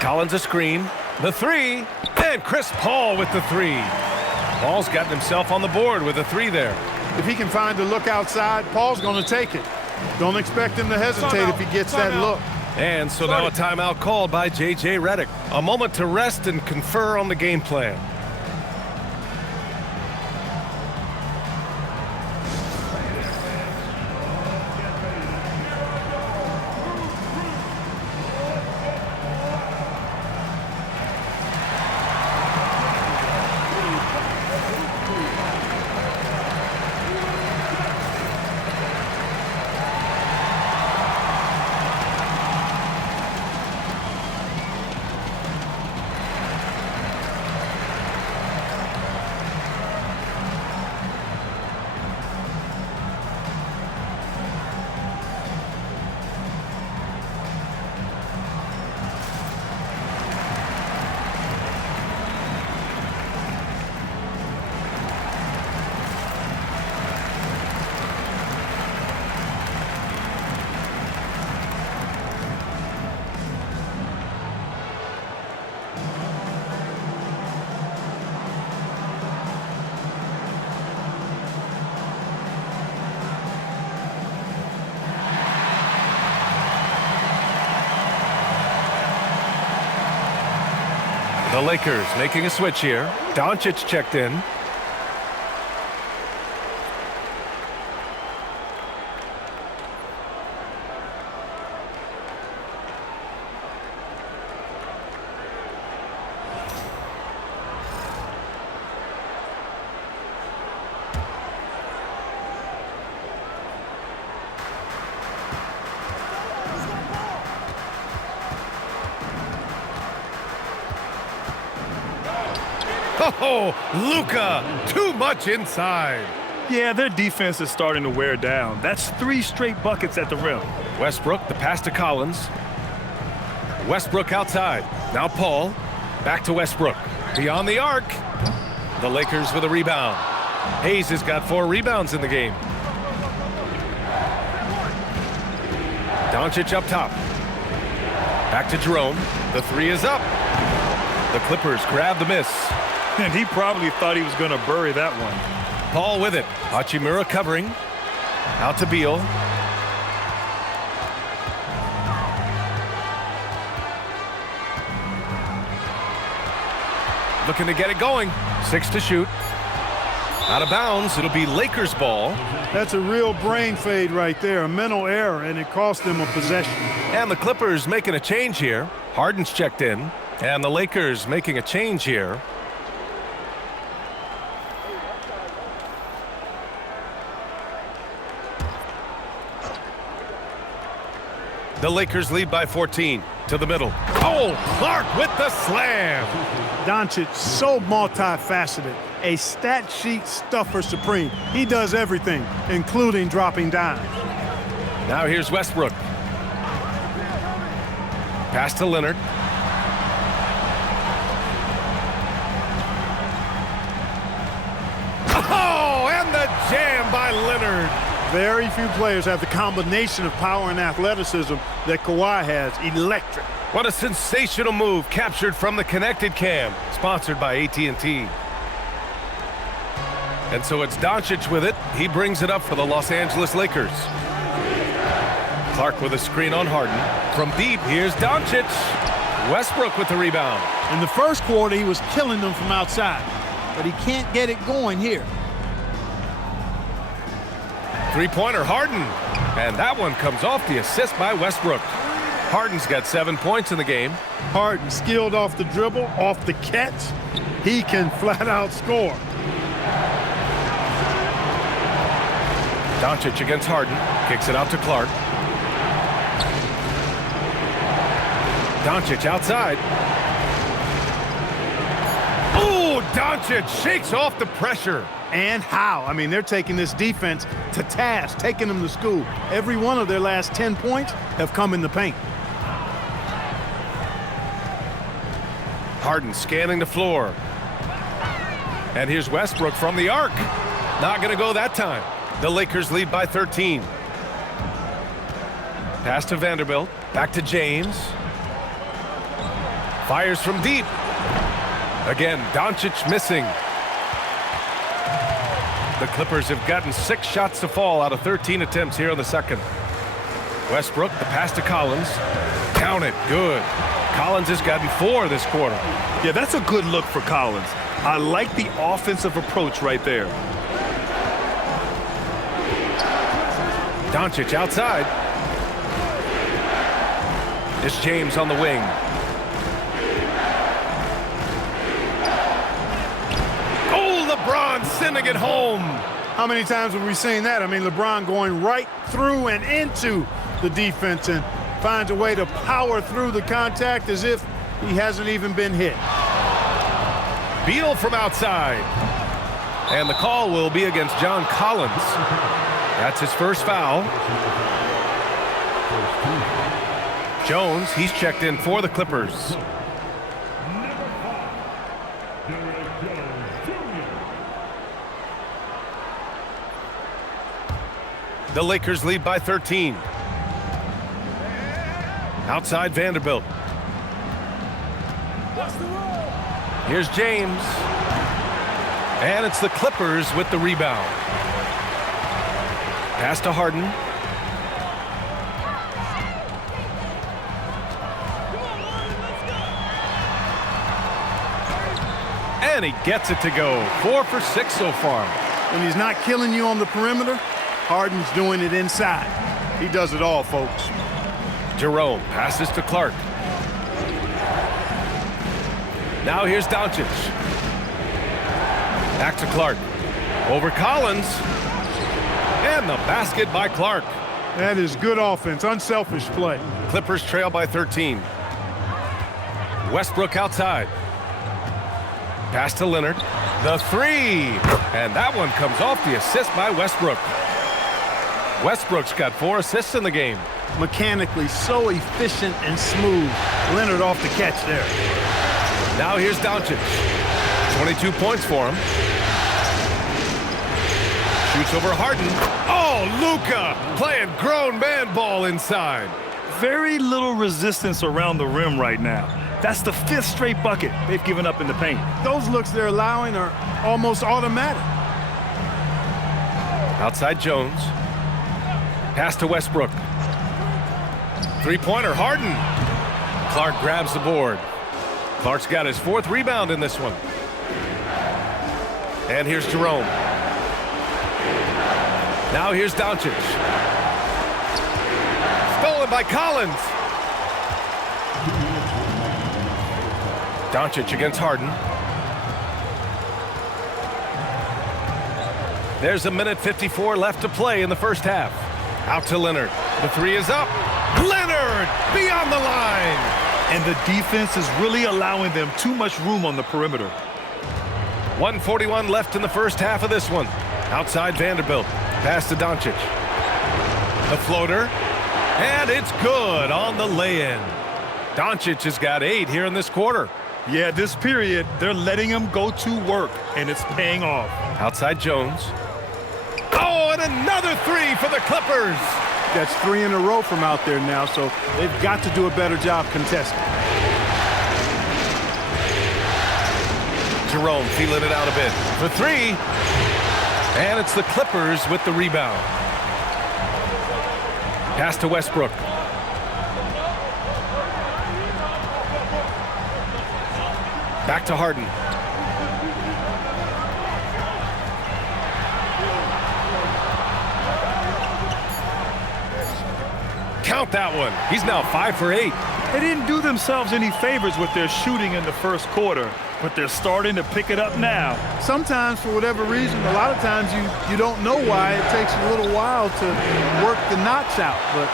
Collins a screen. The 3. And Chris Paul with the 3. Paul's gotten himself on the board with a 3 there. If he can find the look outside, Paul's going to take it. Don't expect him to hesitate if he gets that look. And so now a timeout called by J.J. Redick. A moment to rest and confer on the game plan. The Lakers making a switch here. Doncic checked in. Oh, Luka, too much inside. Yeah, their defense is starting to wear down. That's 3 straight buckets at the rim. Westbrook, the pass to Collins. Westbrook outside. Now Paul. Back to Westbrook. Beyond the arc. The Lakers with a rebound. Hayes has got 4 rebounds in the game. Doncic up top. Back to Jerome. The 3 is up. The Clippers grab the miss. And he probably thought he was going to bury that one. Paul with it. Hachimura covering. Out to Beal. Looking to get it going. 6 to shoot. Out of bounds. It'll be Lakers ball. That's a real brain fade right there, a mental error, and it cost them a possession. And the Clippers making a change here. Harden's checked in. And the Lakers making a change here. The Lakers lead by 14 to the middle. Oh, Clark with the slam. Doncic, so multifaceted, a stat sheet stuffer supreme. He does everything, including dropping dimes. Now here's Westbrook. Pass to Leonard. Oh, and the jam by Leonard. Very few players have the combination of power and athleticism that Kawhi has. Electric. What a sensational move captured from the connected cam, sponsored by AT&T. And so it's Doncic with it. He brings it up for the Los Angeles Lakers. Clark with a screen on Harden. From deep, here's Doncic. Westbrook with the rebound. In the first quarter, he was killing them from outside, but he can't get it going here. Three-pointer, Harden. And that one comes off the assist by Westbrook. Harden's got 7 points in the game. Harden skilled off the dribble, off the catch. He can flat out score. Doncic against Harden. Kicks it out to Clark. Doncic outside. Oh, Doncic shakes off the pressure. And how? I mean, they're taking this defense to task, taking them to school. Every one of their last 10 points have come in the paint. Harden scanning the floor. And here's Westbrook from the arc. Not going to go that time. The Lakers lead by 13. Pass to Vanderbilt. Back to James. Fires from deep. Again, Doncic missing. The Clippers have gotten 6 shots to fall out of 13 attempts here in the second. Westbrook, the pass to Collins. Count it. Good. Collins has gotten 4 this quarter. Yeah, that's a good look for Collins. I like the offensive approach right there. Doncic outside. It's James on the wing. LeBron sending it home. How many times have we seen that? I mean, LeBron going right through and into the defense and finds a way to power through the contact as if he hasn't even been hit. Beal from outside. And the call will be against John Collins. That's his first foul. Jones, he's checked in for the Clippers. The Lakers lead by 13. Outside Vanderbilt. Here's James. And it's the Clippers with the rebound. Pass to Harden. And he gets it to go. 4 for 6 so far. When he's not killing you on the perimeter, Harden's doing it inside. He does it all, folks. Jerome passes to Clark. Now here's Doncic. Back to Clark. Over Collins. And the basket by Clark. That is good offense, unselfish play. Clippers trail by 13. Westbrook outside. Pass to Leonard. The three. And that one comes off the assist by Westbrook. Westbrook's got 4 assists in the game. Mechanically so efficient and smooth. Leonard off the catch there. Now here's Doncic. 22 points for him. Shoots over Harden. Oh, Luka playing grown man ball inside. Very little resistance around the rim right now. That's the 5th straight bucket they've given up in the paint. Those looks they're allowing are almost automatic. Outside Jones. Pass to Westbrook. Three-pointer, Harden. Clark grabs the board. Clark's got his 4th rebound in this one. And here's Jerome. Now here's Doncic. Stolen by Collins. Doncic against Harden. There's a minute 54 left to play in the first half. Out to Leonard. The three is up. Leonard beyond the line. And the defense is really allowing them too much room on the perimeter. 1:41 left in the first half of this one. Outside Vanderbilt. Pass to Doncic. The floater. And it's good on the lay-in. Doncic has got 8 here in this quarter. Yeah, this period, they're letting him go to work, and it's paying off. Outside Jones. Oh, and another 3 for the Clippers. That's 3 in a row from out there now, so they've got to do a better job contesting. Jerome feeling it out a bit for 3. And it's the Clippers with the rebound. Pass to Westbrook. Back to Harden. Count that one. He's now 5 for 8. They didn't do themselves any favors with their shooting in the first quarter, but they're starting to pick it up now. Sometimes, for whatever reason, a lot of times you don't know why. It takes a little while to work the knots out, but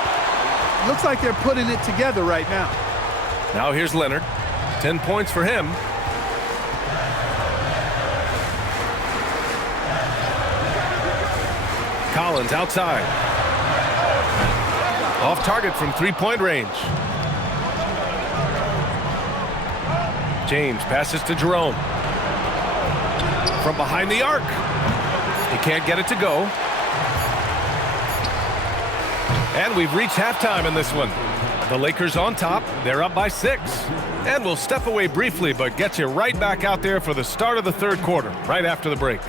it looks like they're putting it together right now. Now here's Leonard. 10 points for him. Collins outside. Off target from 3-point range. James passes to Jerome. From behind the arc. He can't get it to go. And we've reached halftime in this one. The Lakers on top. They're up by 6. And we'll step away briefly, but get you right back out there for the start of the third quarter, right after the break.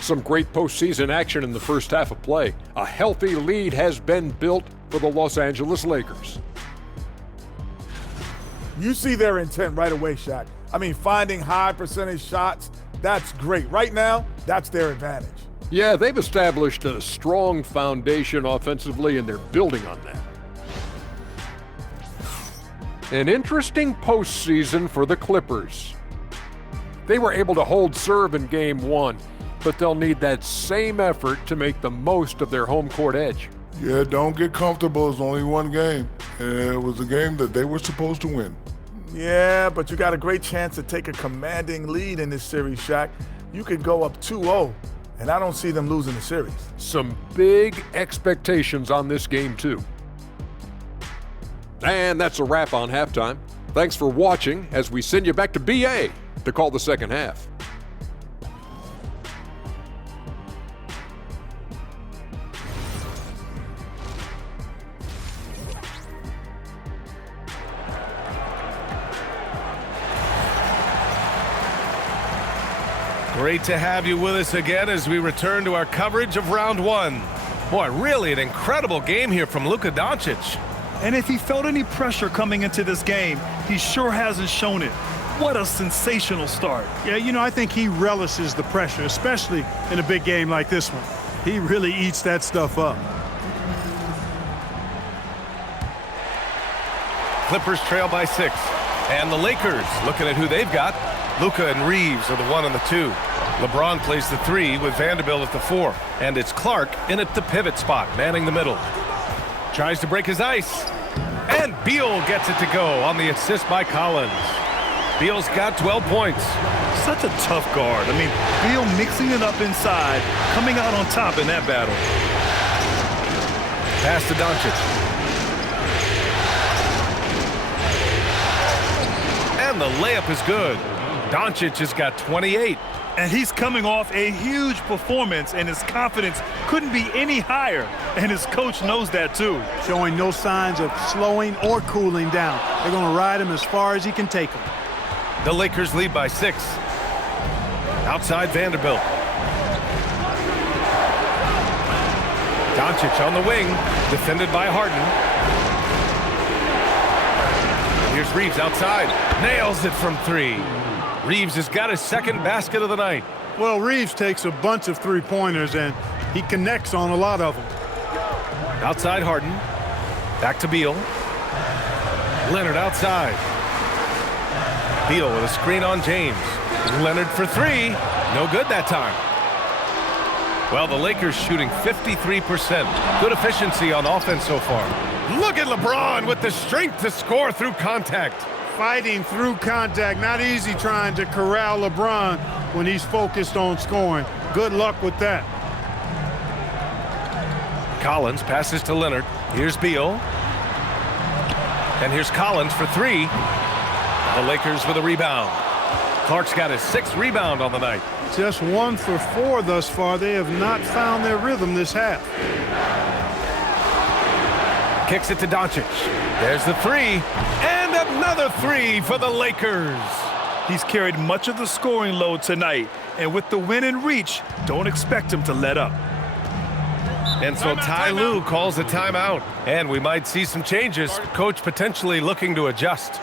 Some great postseason action in the first half of play. A healthy lead has been built for the Los Angeles Lakers. You see their intent right away, Shaq. I mean, finding high percentage shots, that's great. Right now, that's their advantage. Yeah, they've established a strong foundation offensively, and they're building on that. An interesting postseason for the Clippers. They were able to hold serve in Game 1, but they'll need that same effort to make the most of their home court edge. Yeah, don't get comfortable. It's only one game. And it was a game that they were supposed to win. Yeah, but you got a great chance to take a commanding lead in this series, Shaq. You could go up 2-0, and I don't see them losing the series. Some big expectations on this game, too. And that's a wrap on halftime. Thanks for watching as we send you back to BA to call the second half. Great to have you with us again as we return to our coverage of round one. Boy, really an incredible game here from Luka Doncic. And if he felt any pressure coming into this game, he sure hasn't shown it. What a sensational start. Yeah, you know, I think he relishes the pressure, especially in a big game like this one. He really eats that stuff up. Clippers trail by 6. And the Lakers looking at who they've got. Luka and Reeves are the 1 and the 2. LeBron plays the 3 with Vanderbilt at the 4. And it's Clark in at the pivot spot, manning the middle. Tries to break his ice. And Beal gets it to go on the assist by Collins. Beal's got 12 points. Such a tough guard. I mean, Beal mixing it up inside, coming out on top in that battle. Pass to Doncic. And the layup is good. Doncic has got 28. And he's coming off a huge performance, and his confidence couldn't be any higher. And his coach knows that, too. Showing no signs of slowing or cooling down. They're going to ride him as far as he can take him. The Lakers lead by 6. Outside Vanderbilt. Doncic on the wing, defended by Harden. Here's Reeves outside. Nails it from 3. Reeves has got his second basket of the night. Well, Reeves takes a bunch of three-pointers, and he connects on a lot of them. Outside Harden. Back to Beal. Leonard outside. Beal with a screen on James. Leonard for 3. No good that time. Well, the Lakers shooting 53%. Good efficiency on offense so far. Look at LeBron with the strength to score through contact. Fighting through contact. Not easy trying to corral LeBron when he's focused on scoring. Good luck with that. Collins passes to Leonard. Here's Beal. And here's Collins for 3. The Lakers with a rebound. Clark's got his 6th rebound on the night. Just 1 for 4 thus far. They have not found their rhythm this half. Kicks it to Doncic. There's the 3. And another 3 for the Lakers. He's carried much of the scoring load tonight. And with the win in reach, don't expect him to let up. And so Ty Lue calls a timeout. And we might see some changes. Coach potentially looking to adjust.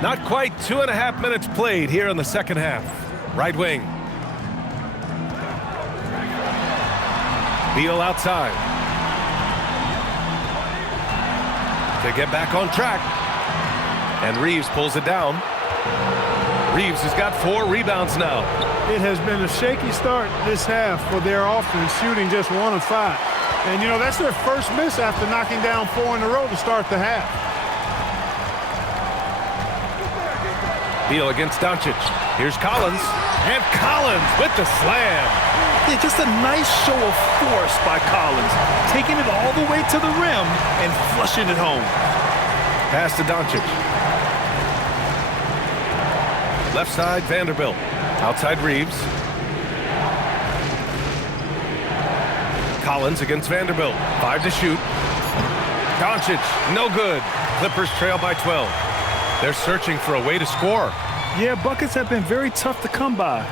Not quite 2.5 minutes played here in the second half. Right wing. Beal outside. To get back on track. And Reeves pulls it down. Reeves has got 4 rebounds now. It has been a shaky start this half for their offense, shooting just 1 of 5. And, you know, that's their first miss after knocking down 4 in a row to start the half. Beal against Doncic. Here's Collins. And Collins with the slam. Yeah, just a nice show of force by Collins, taking it all the way to the rim and flushing it home. Pass to Doncic. Left side, Vanderbilt. Outside Reeves. Collins against Vanderbilt. 5 to shoot. Doncic, no good. Clippers trail by 12. They're searching for a way to score. Yeah, buckets have been very tough to come by.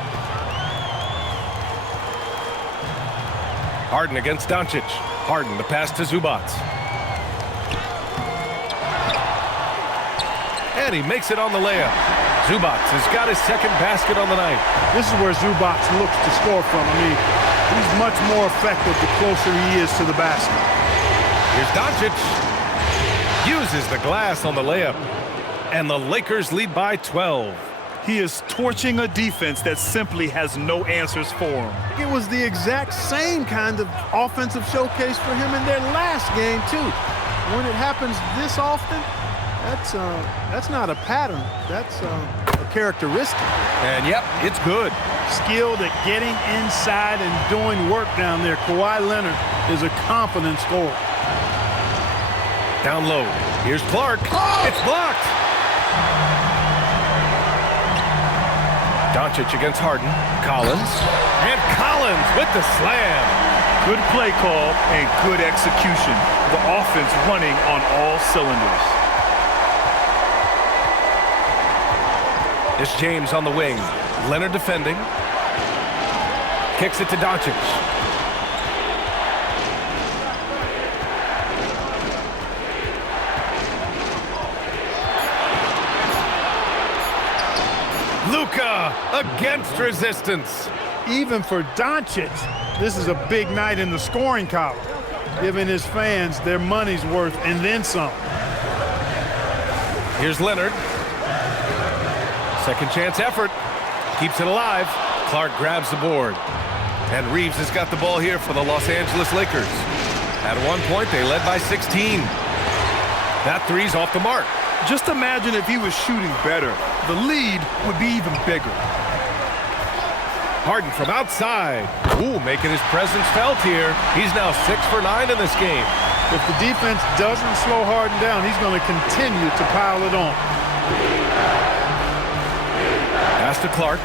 Harden against Doncic. Harden, the pass to Zubac. And he makes it on the layup. Zubac has got his second basket on the night. This is where Zubac looks to score from. I mean, he's much more effective the closer he is to the basket. Here's Doncic. Uses the glass on the layup. And the Lakers lead by 12. He is torching a defense that simply has no answers for him. It was the exact same kind of offensive showcase for him in their last game, too. When it happens this often, that's not a pattern. That's a characteristic. And, yep, it's good. Skilled at getting inside and doing work down there. Kawhi Leonard is a confident scorer. Down low. Here's Clark. It's blocked. Doncic against Harden. Collins. And Collins with the slam. Good play call and good execution. The offense running on all cylinders. It's James on the wing. Leonard defending. Kicks it to Doncic. Luka against resistance. Even for Doncic, this is a big night in the scoring column, giving his fans their money's worth and then some. Here's Leonard. Second chance effort. Keeps it alive. Clark grabs the board. And Reeves has got the ball here for the Los Angeles Lakers. At one point, they led by 16. That three's off the mark. Just imagine if he was shooting better. The lead would be even bigger. Harden from outside. Ooh, making his presence felt here. He's now 6 for 9 in this game. If the defense doesn't slow Harden down, he's going to continue to pile it on. Pass to Clark.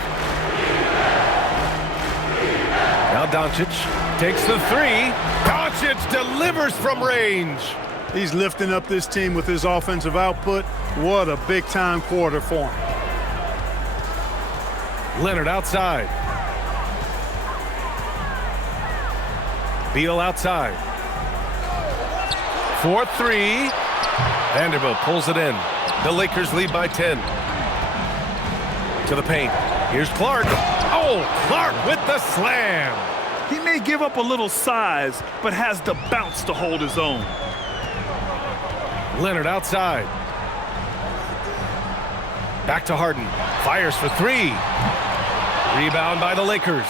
Now Doncic takes the three. Doncic delivers from range. He's lifting up this team with his offensive output. What a big-time quarter for him. Leonard outside. Beal outside. 4-3. Vanderbilt pulls it in. The Lakers lead by 10. To the paint. Here's Clark. Oh, Clark with the slam. He may give up a little size, but has the bounce to hold his own. Leonard outside. Back to Harden. Fires for three. Rebound by the Lakers.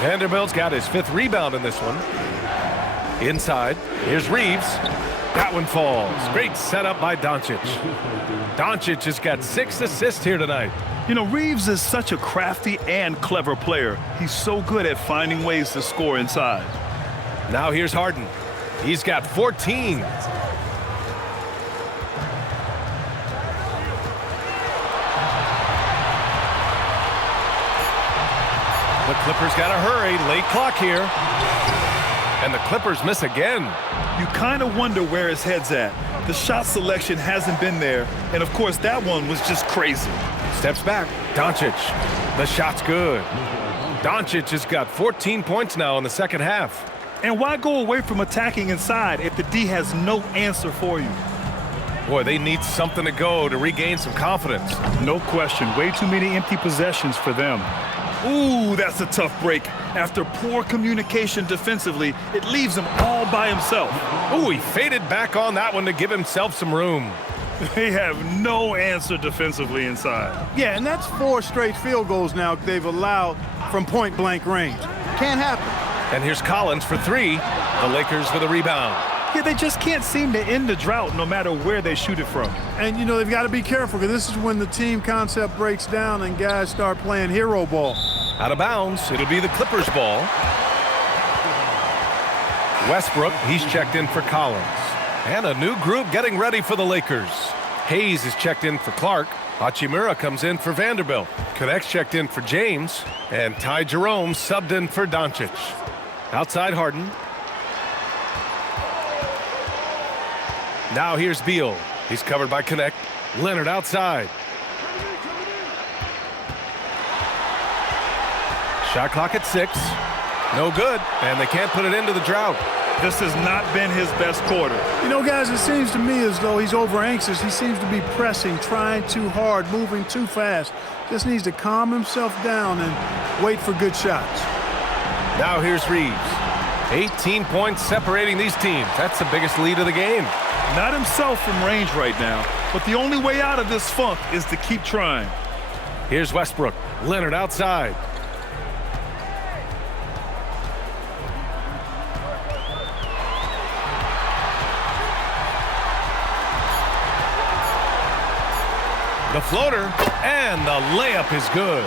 Vanderbilt's got his 5th rebound in this one. Inside. Here's Reeves. That one falls. Great setup by Doncic. Doncic has got 6 assists here tonight. You know, Reeves is such a crafty and clever player. He's so good at finding ways to score inside. Now here's Harden. He's got 14. The Clippers got to hurry. Late clock here. And the Clippers miss again. You kind of wonder where his head's at. The shot selection hasn't been there. And, of course, that one was just crazy. Steps back. Doncic. The shot's good. Doncic has got 14 points now in the second half. And why go away from attacking inside if the D has no answer for you? Boy, they need something to go to regain some confidence. No question. Way too many empty possessions for them. Ooh, that's a tough break. After poor communication defensively, it leaves him all by himself. Ooh, he faded back on that one to give himself some room. They have no answer defensively inside. Yeah, and that's 4 straight field goals now they've allowed from point-blank range. Can't happen. And here's Collins for 3. The Lakers with a rebound. Yeah, they just can't seem to end the drought no matter where they shoot it from. And, you know, they've got to be careful because this is when the team concept breaks down and guys start playing hero ball. Out of bounds. It'll be the Clippers' ball. Westbrook, he's checked in for Collins. And a new group getting ready for the Lakers. Hayes is checked in for Clark. Hachimura comes in for Vanderbilt. Connect's checked in for James. And Ty Jerome subbed in for Doncic. Outside Harden. Now here's Beal. He's covered by Connect. Leonard outside. Shot clock at 6. No good. And they can't put it into the drought. This has not been his best quarter. You know, guys, it seems to me as though he's over anxious. He seems to be pressing, trying too hard, moving too fast. Just needs to calm himself down and wait for good shots. Now here's Reeves. 18 points separating these teams. That's the biggest lead of the game. Not himself from range right now, but the only way out of this funk is to keep trying. Here's Westbrook. Leonard outside. The floater, and the layup is good.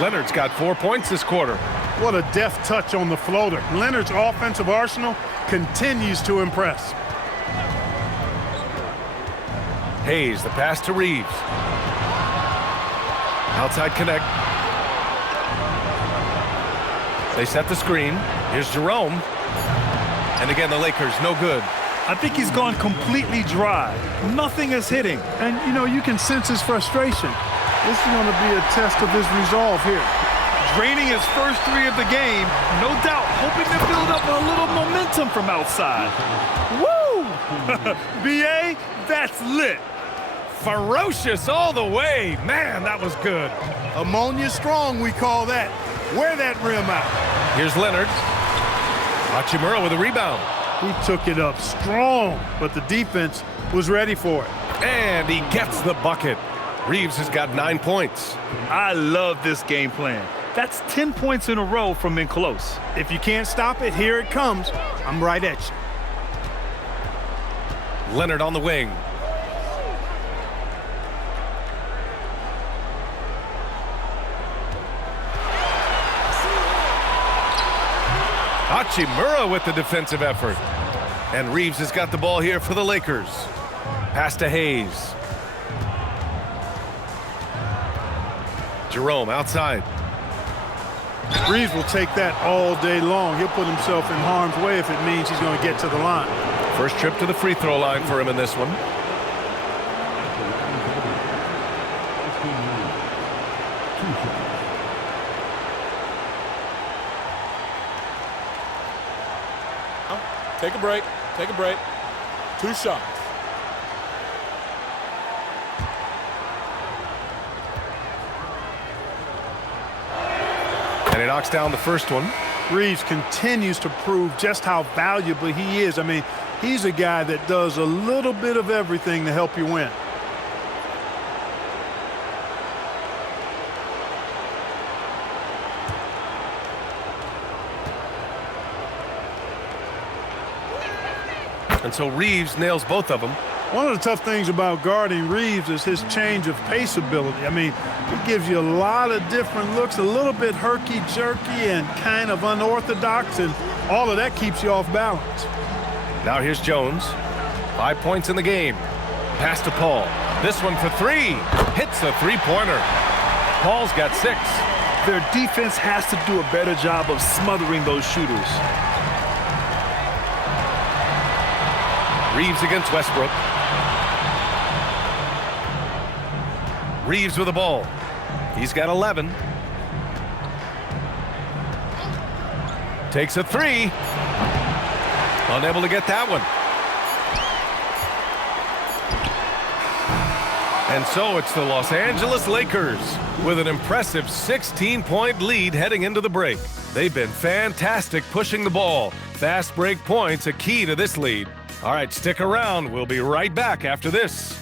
Leonard's got 4 points this quarter. What a deft touch on the floater. Leonard's offensive arsenal continues to impress. Hayes, the pass to Reeves. Outside Connect. They set the screen. Here's Jerome. And again, the Lakers, no good. I think he's gone completely dry. Nothing is hitting. And, you know, you can sense his frustration. This is going to be a test of his resolve here. Draining his first 3 of the game, no doubt, hoping to build up a little momentum from outside. Woo! B.A., that's lit. Ferocious all the way. Man, that was good. Ammonia strong, we call that. Wear that rim out. Here's Leonard. Hachimura with a rebound. He took it up strong, but the defense was ready for it. And he gets the bucket. Reeves has got 9 points. I love this game plan. That's 10 points in a row from in close. If you can't stop it, here it comes. I'm right at you. Leonard on the wing. Hachimura with the defensive effort. And Reeves has got the ball here for the Lakers. Pass to Hayes. Jerome outside. Reeves will take that all day long. He'll put himself in harm's way if it means he's going to get to the line. First trip to the free throw line for him in this one. Take a break. Take a break. 2 shots. And he knocks down the first one. Reeves continues to prove just how valuable he is. I mean, he's a guy that does a little bit of everything to help you win. And so Reeves nails both of them. One of the tough things about guarding Reeves is his change of pace ability. I mean, he gives you a lot of different looks, a little bit herky-jerky and kind of unorthodox, and all of that keeps you off balance. Now here's Jones. 5 points in the game. Pass to Paul. This one for 3. Hits the three-pointer. Paul's got 6. Their defense has to do a better job of smothering those shooters. Reeves against Westbrook. Reeves with the ball. He's got 11. Takes a 3. Unable to get that one. And so it's the Los Angeles Lakers with an impressive 16-point lead heading into the break. They've been fantastic pushing the ball. Fast break points a key to this lead. All right, stick around. We'll be right back after this.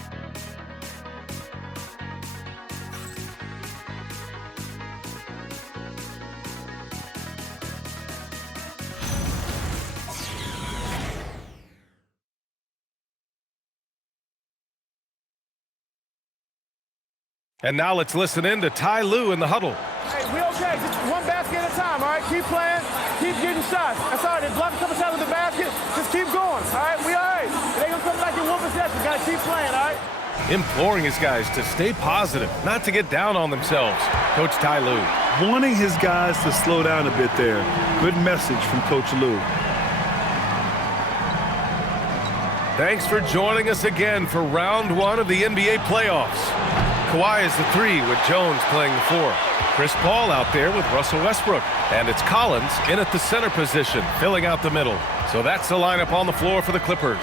And now let's listen in to Ty Lue in the huddle. Hey, we don't chase. It's one basket at a time, all right? Keep playing. Keep getting shots. That's all right. They block a couple shots with the basket. Just keep going, all right? We all right. It ain't going to come back in one possession. Got to keep playing, all right? Imploring his guys to stay positive, not to get down on themselves. Coach Ty Lue. Wanting his guys to slow down a bit there. Good message from Coach Lue. Thanks for joining us again for round one of the NBA playoffs. Kawhi is the 3 with Jones playing the 4. Chris Paul out there with Russell Westbrook. And it's Collins in at the center position, filling out the middle. So that's the lineup on the floor for the Clippers.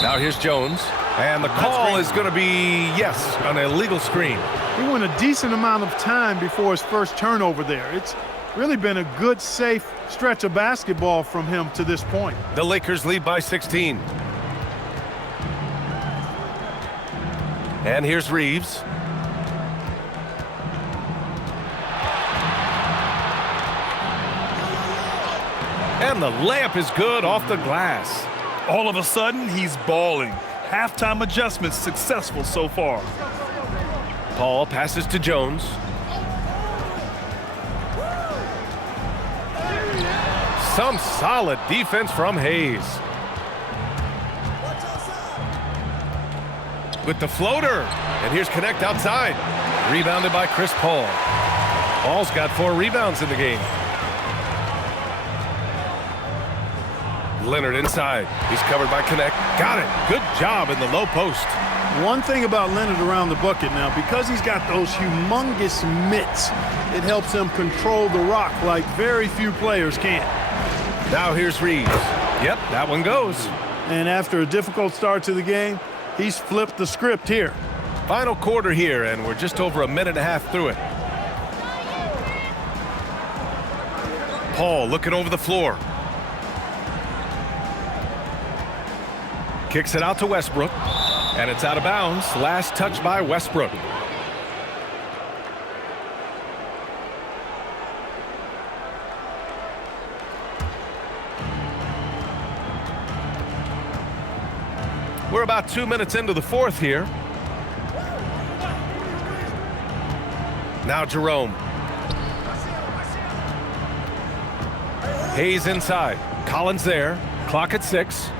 Now here's Jones. And the call is going to be, yes, an illegal screen. He went a decent amount of time before his first turnover there. It's really been a good, safe stretch of basketball from him to this point. The Lakers lead by 16. And here's Reeves. And the layup is good off the glass. All of a sudden, he's balling. Halftime adjustments successful so far. Paul passes to Jones. Some solid defense from Hayes. With the floater. And here's Connect outside. Rebounded by Chris Paul. Paul's got 4 rebounds in the game. Leonard inside. He's covered by Connect. Got it. Good job in the low post. One thing about Leonard around the bucket now, because he's got those humongous mitts, it helps him control the rock like very few players can. Now here's Reeves. Yep, that one goes. And after a difficult start to the game, he's flipped the script here. Final quarter here, and we're just over a minute and a half through it. Paul looking over the floor. Kicks it out to Westbrook, and it's out of bounds. Last touch by Westbrook. We're about 2 minutes into the fourth here. Now Jerome. Hayes inside. Collins there. Clock at 6.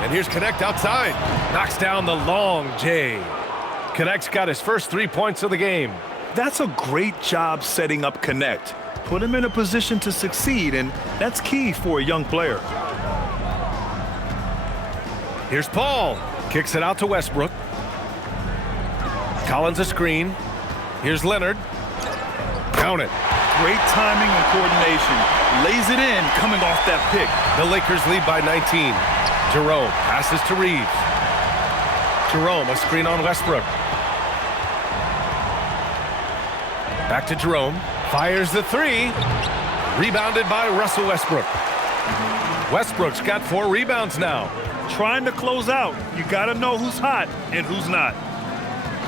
And here's Connect outside. Knocks down the long J. Connect's got his first 3 points of the game. That's a great job setting up Connect. Put him in a position to succeed, and that's key for a young player. Here's Paul. Kicks it out to Westbrook. Collins a screen. Here's Leonard. Count it. Great timing and coordination. Lays it in coming off that pick. The Lakers lead by 19. Jerome passes to Reeves. Jerome, a screen on Westbrook. Back to Jerome. Fires the 3. Rebounded by Russell Westbrook. Westbrook's got 4 rebounds now. Trying to close out. You got to know who's hot and who's not.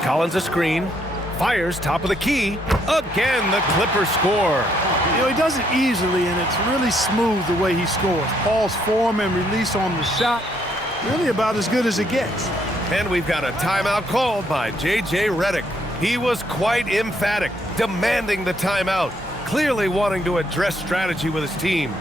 Collins a screen. Fires top of the key. Again, the Clippers score. You know, he does it easily, and it's really smooth the way he scores. Paul's form and release on the shot, really about as good as it gets. And we've got a timeout called by J.J. Redick. He was quite emphatic, demanding the timeout, clearly wanting to address strategy with his team.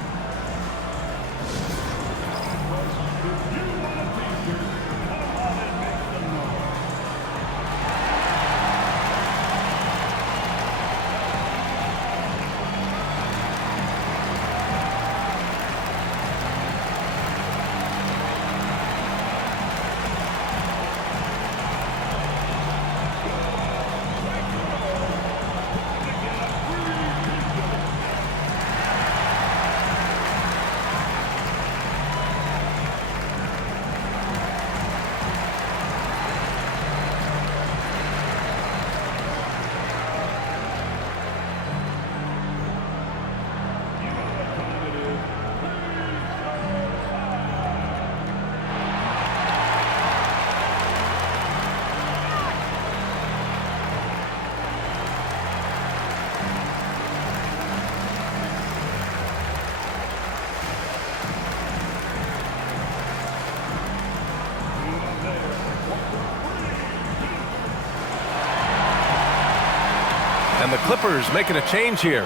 And the Clippers making a change here.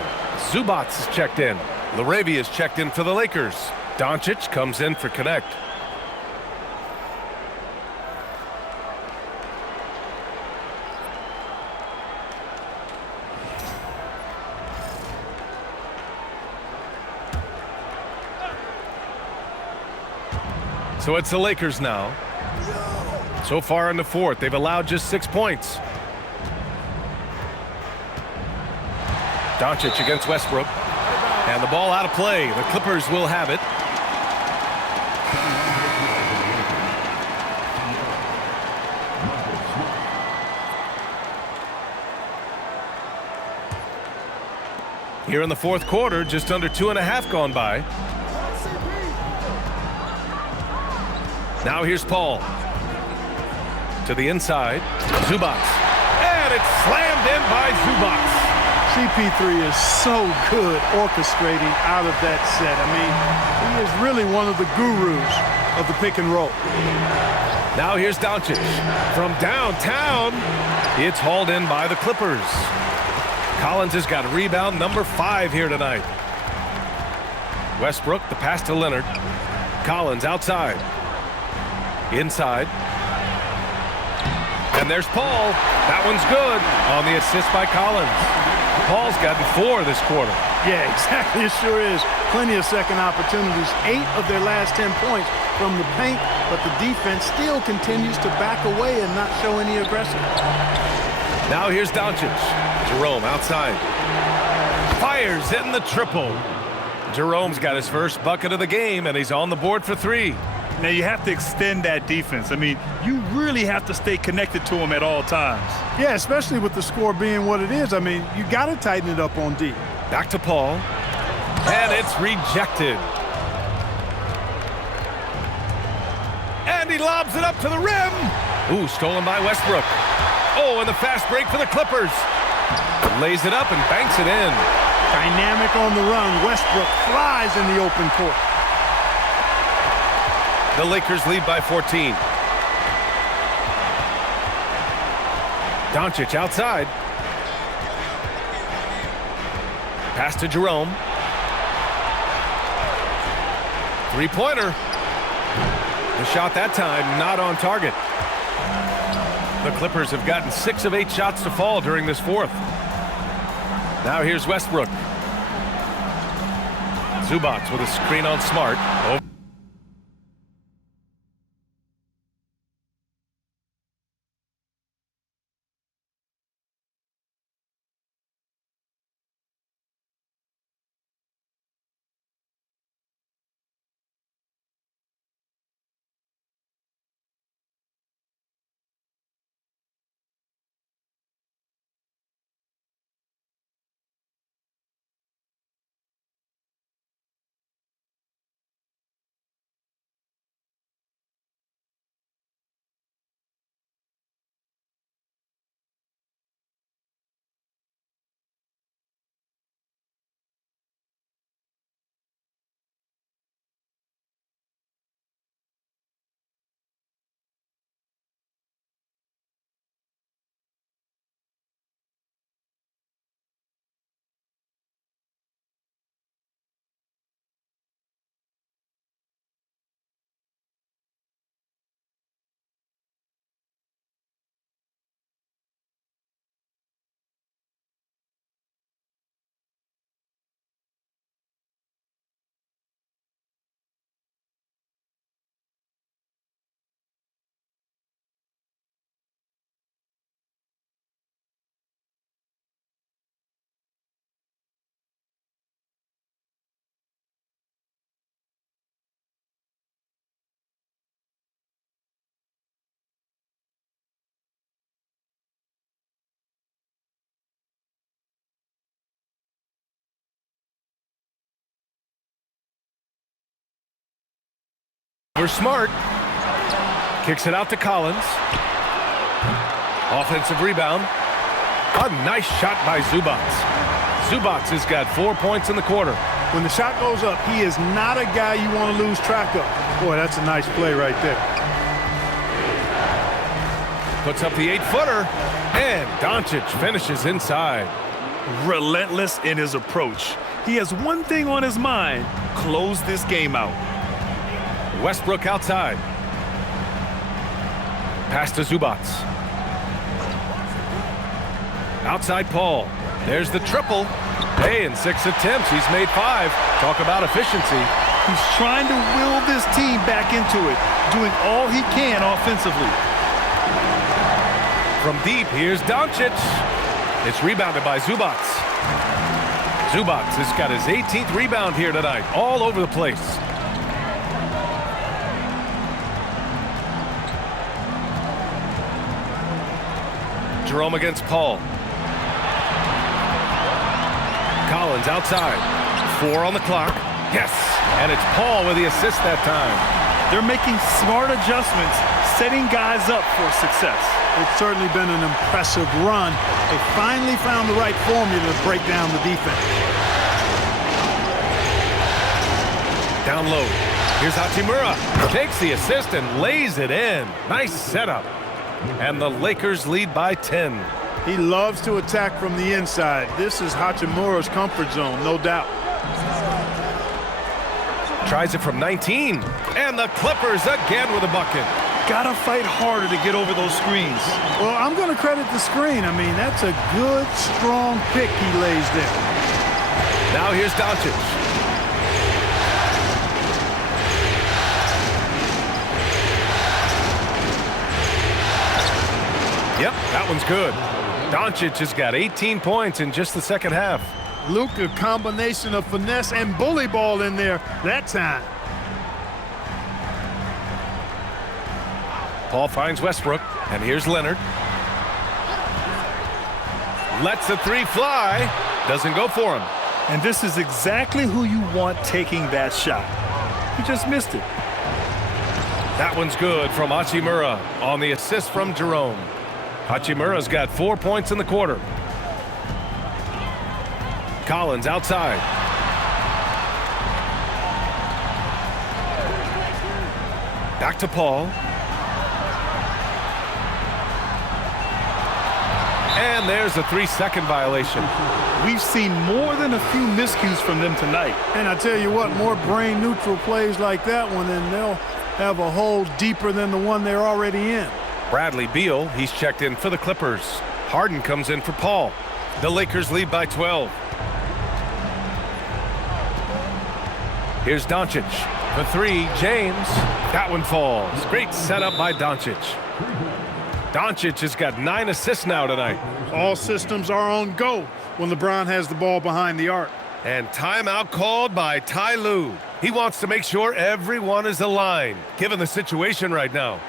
Zubac is checked in. Laravia is checked in for the Lakers. Doncic comes in for Connect. So it's the Lakers now. So far in the fourth, they've allowed just 6 points. Doncic against Westbrook. And the ball out of play. The Clippers will have it. Here in the fourth quarter, just under 2.5 gone by. Now here's Paul. To the inside. Zubac. And it's slammed in by Zubac. CP3 is so good orchestrating out of that set. I mean, he is really one of the gurus of the pick and roll. Now here's Doncic. From downtown, it's hauled in by the Clippers. Collins has got rebound number 5 here tonight. Westbrook, the pass to Leonard. Collins outside. Inside. And there's Paul. That one's good on the assist by Collins. Paul's gotten 4 this quarter. Yeah, exactly. It sure is. Plenty of second opportunities. 8 of their last 10 points from the paint, but the defense still continues to back away and not show any aggression. Now here's Doncic. Jerome outside. Fires in the triple. Jerome's got his first bucket of the game, and he's on the board for 3. Now you have to extend that defense. I mean, you really have to stay connected to him at all times. Yeah, especially with the score being what it is. I mean, you got to tighten it up on D. Back to Paul. And it's rejected. And he lobs it up to the rim. Ooh, stolen by Westbrook. Oh, and the fast break for the Clippers. Lays it up and banks it in. Dynamic on the run. Westbrook flies in the open court. The Lakers lead by 14. Doncic outside. Pass to Jerome. 3-pointer. The shot that time not on target. The Clippers have gotten 6 of 8 shots to fall during this fourth. Now here's Westbrook. Zubac with a screen on Smart. Oh. For Smart. Kicks it out to Collins. Offensive rebound. A nice shot by Zubac. Zubac has got 4 points in the quarter. When the shot goes up, he is not a guy you want to lose track of. Boy, that's a nice play right there. Puts up the 8-footer. And Doncic finishes inside. relentless in his approach. He has one thing on his mind: close this game out. Westbrook outside. Pass to Zubac. Outside Paul. There's the triple. Hey, in 6 attempts, he's made 5. Talk about efficiency. He's trying to will this team back into it, doing all he can offensively. From deep, here's Doncic. It's rebounded by Zubac. Zubac has got his 18th rebound here tonight, all over the place. Jerome against Paul. Collins outside. 4 on the clock. Yes, and it's Paul with the assist that time. They're making smart adjustments, setting guys up for success. It's certainly been an impressive run. They finally found the right formula to break down the defense. Down low. Here's Hachimura. Takes the assist and lays it in. Nice setup. And the Lakers lead by 10. He loves to attack from the inside. This is Hachimura's comfort zone, no doubt. Tries it from 19. And the Clippers again with a bucket. Gotta fight harder to get over those screens. Well, I'm going to credit the screen. I mean, that's a good, strong pick he lays there. Now here's Doncic. Yep, that one's good. Doncic has got 18 points in just the second half. Luka, combination of finesse and bully ball in there that time. Paul finds Westbrook, and here's Leonard. Lets the 3 fly. Doesn't go for him. And this is exactly who you want taking that shot. He just missed it. That one's good from Hachimura on the assist from Jerome. Hachimura's got 4 points in the quarter. Collins outside. Back to Paul. And there's a 3-second violation. We've seen more than a few miscues from them tonight. And I tell you what, more brain-neutral plays like that one, and they'll have a hole deeper than the one they're already in. Bradley Beal, he's checked in for the Clippers. Harden comes in for Paul. The Lakers lead by 12. Here's Doncic. The 3, James. That one falls. Great setup by Doncic. Doncic has got 9 assists now tonight. All systems are on go when LeBron has the ball behind the arc. And timeout called by Ty Lue. He wants to make sure everyone is aligned, given the situation right now.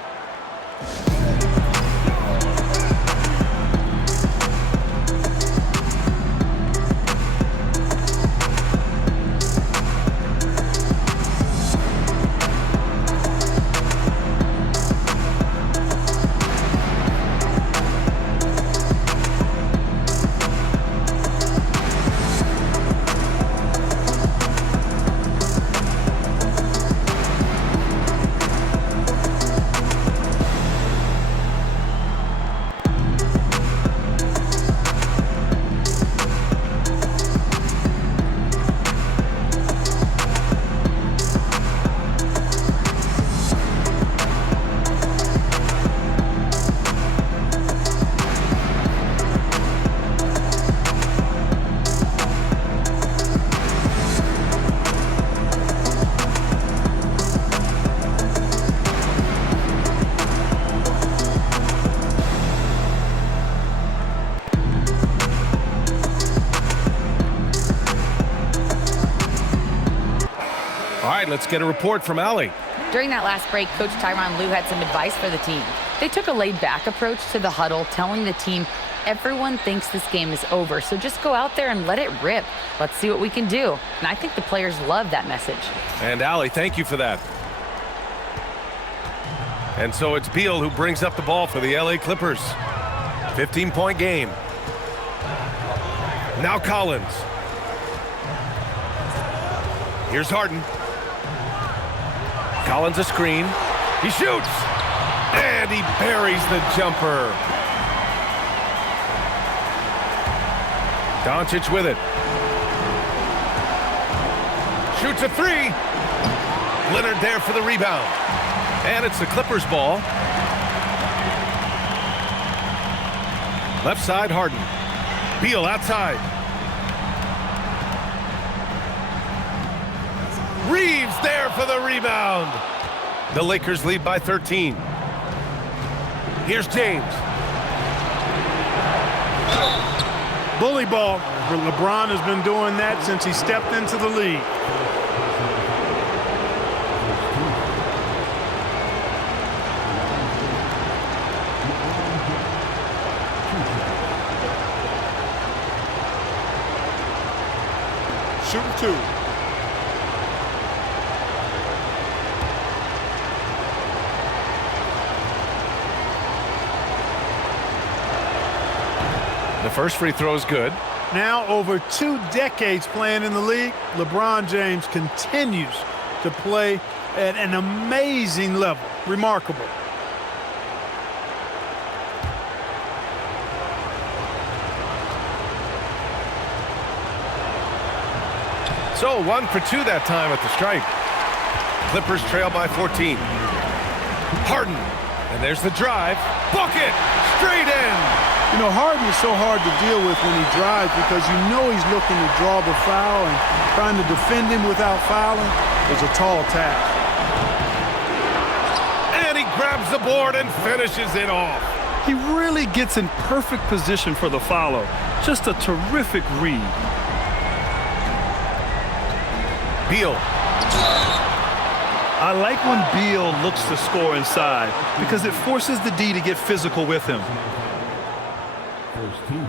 Let's get a report from Allie. During that last break, Coach Tyronn Lue had some advice for the team. They took a laid-back approach to the huddle, telling the team, everyone thinks this game is over, so just go out there and let it rip. Let's see what we can do. And I think the players love that message. And Allie, thank you for that. And so it's Beal who brings up the ball for the LA Clippers. 15-point game. Now Collins. Here's Harden. Collins a screen. He shoots. And he buries the jumper. Doncic with it. Shoots a three. Leonard there for the rebound. And it's the Clippers' ball. Left side, Harden. Beal outside. Reeves there for the rebound. The Lakers lead by 13. Here's James. Bully ball. LeBron has been doing that since he stepped into the league. Shooting two. The first free throw is good. Now, over 2 decades playing in the league, LeBron James continues to play at an amazing level. Remarkable. So 1 for 2 that time at the stripe. Clippers trail by 14. Harden. And there's the drive. Bucket! Straight in! You know, Harden is so hard to deal with when he drives because you know he's looking to draw the foul, and trying to defend him without fouling is a tall task. And he grabs the board and finishes it off. He really gets in perfect position for the follow. Just a terrific read. Beal. I like when Beal looks to score inside because it forces the D to get physical with him. First team.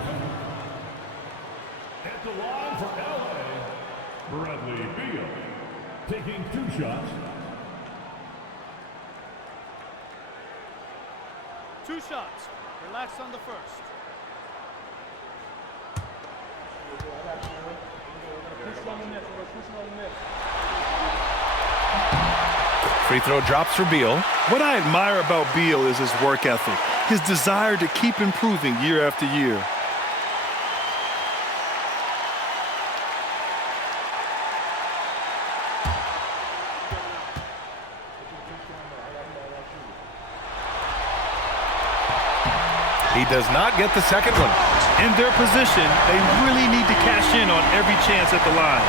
At the line for LA, Bradley Beal, taking 2 shots. 2 shots. Relax on the first. Free throw drops for Beal. What I admire about Beal is his work ethic, his desire to keep improving year after year. He does not get the second one. In their position, they really need to cash in on every chance at the line.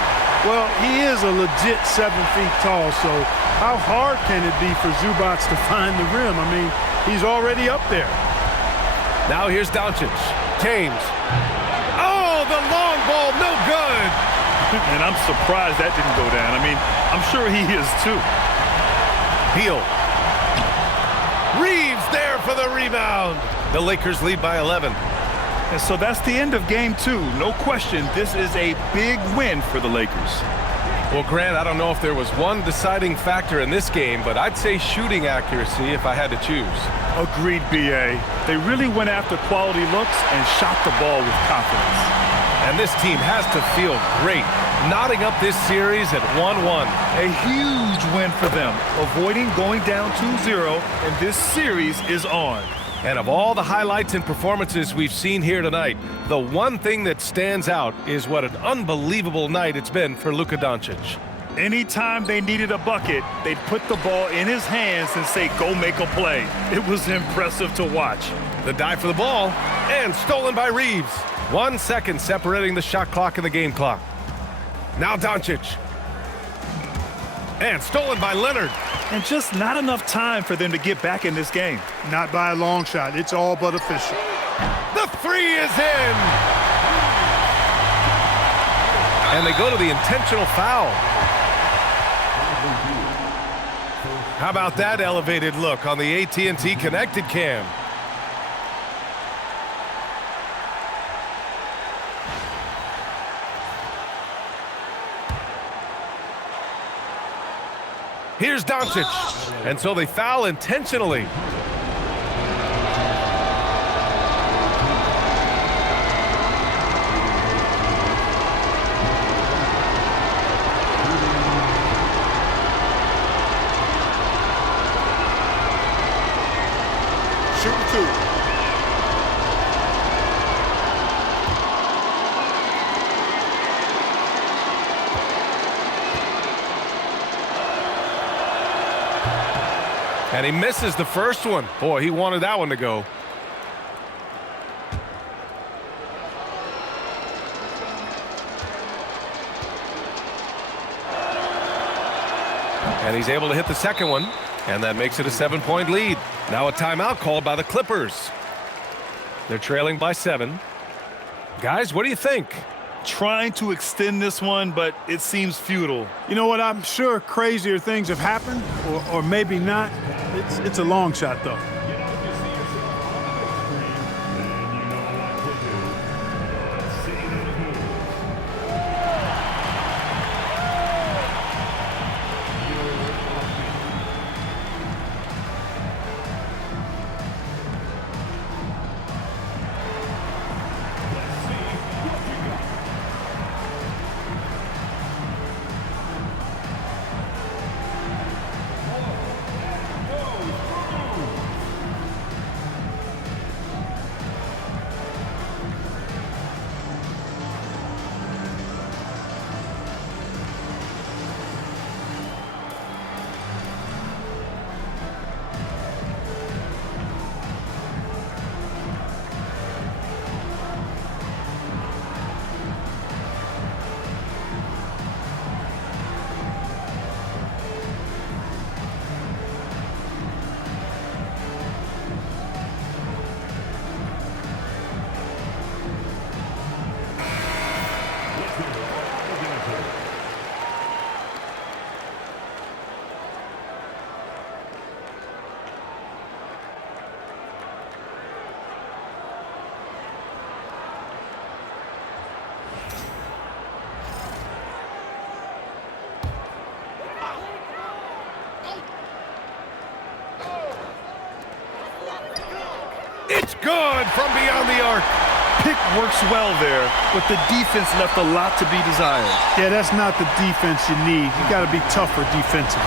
Well, he is a legit 7 feet tall, so how hard can it be for Zubac to find the rim? I mean, he's already up there. Now here's Doncic. James. Oh, the long ball, no good. And I'm surprised that didn't go down. I mean, I'm sure he is too. Beal. Reeves there for the rebound. The Lakers lead by 11. And so that's the end of game 2. No question, this is a big win for the Lakers. Well, Grant, I don't know if there was one deciding factor in this game, but I'd say shooting accuracy if I had to choose. Agreed, B.A. They really went after quality looks and shot the ball with confidence. And this team has to feel great, knotting up this series at 1-1. A huge win for them, avoiding going down 2-0, and this series is on. And of all the highlights and performances we've seen here tonight, the one thing that stands out is what an unbelievable night it's been for Luka Doncic. Anytime they needed a bucket, they'd put the ball in his hands and say, go make a play. It was impressive to watch. The dive for the ball, and stolen by Reeves. 1 second separating the shot clock and the game clock. Now Doncic. And stolen by Leonard. And just not enough time for them to get back in this game. Not by a long shot. It's all but official. The 3 is in. And they go to the intentional foul. How about that elevated look on the AT&T Connected Cam? Here's Doncic. And so they foul intentionally. And he misses the first one. Boy, he wanted that one to go. And he's able to hit the second one, and that makes it a 7-point lead. Now a timeout called by the Clippers. They're trailing by 7. Guys, what do you think? Trying to extend this one, but it seems futile. You know what? I'm sure crazier things have happened, or maybe not. It's a long shot, though. It's good from beyond the arc. Pick works well there, but the defense left a lot to be desired. Yeah, that's not the defense you need. You got to be tougher defensively.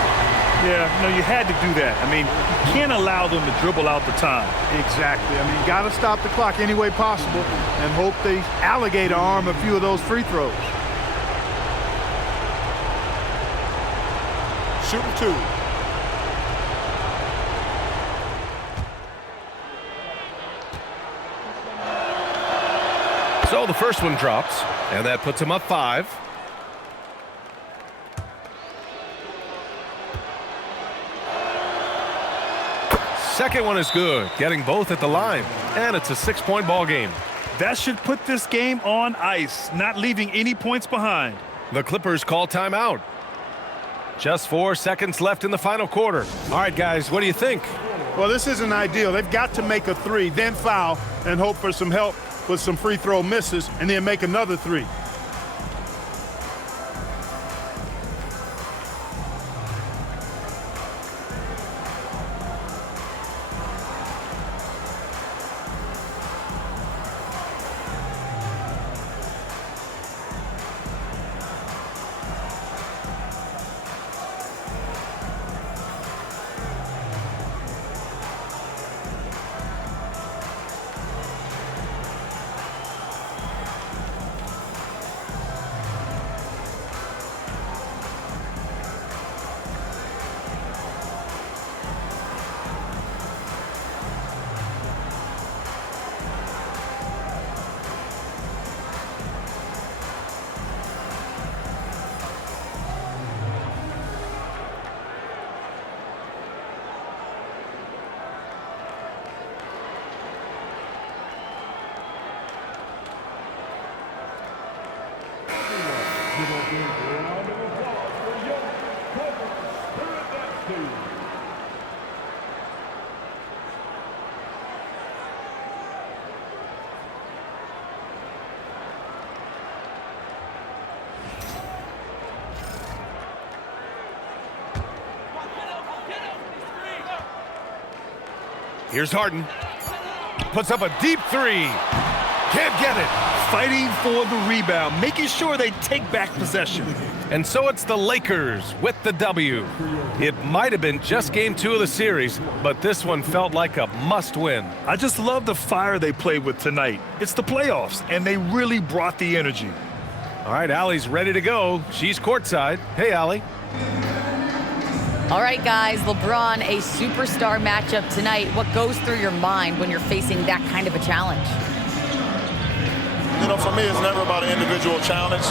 Yeah, you had to do that. I mean, you can't allow them to dribble out the time. Exactly. I mean, you got to stop the clock any way possible and hope they alligator arm a few of those free throws. Shooting 2. So the first one drops, and that puts him up 5. Second one is good, getting both at the line, and it's a 6-point ball game. That should put this game on ice, not leaving any points behind. The Clippers call timeout. Just 4 seconds left in the final quarter. All right, guys, what do you think? Well, this isn't ideal. They've got to make a 3, then foul, and hope for some help with some free throw misses, and then make another 3. Here's Harden. Puts up a deep 3. Can't get it. Fighting for the rebound, making sure they take back possession. And so it's the Lakers with the W. It might have been just game 2 of the series, but this one felt like a must-win. I just love the fire they played with tonight. It's the playoffs, and they really brought the energy. All right, Allie's ready to go. She's courtside. Hey, Allie. All right, guys, LeBron, a superstar matchup tonight. What goes through your mind when you're facing that kind of a challenge? You know, for me, it's never about an individual challenge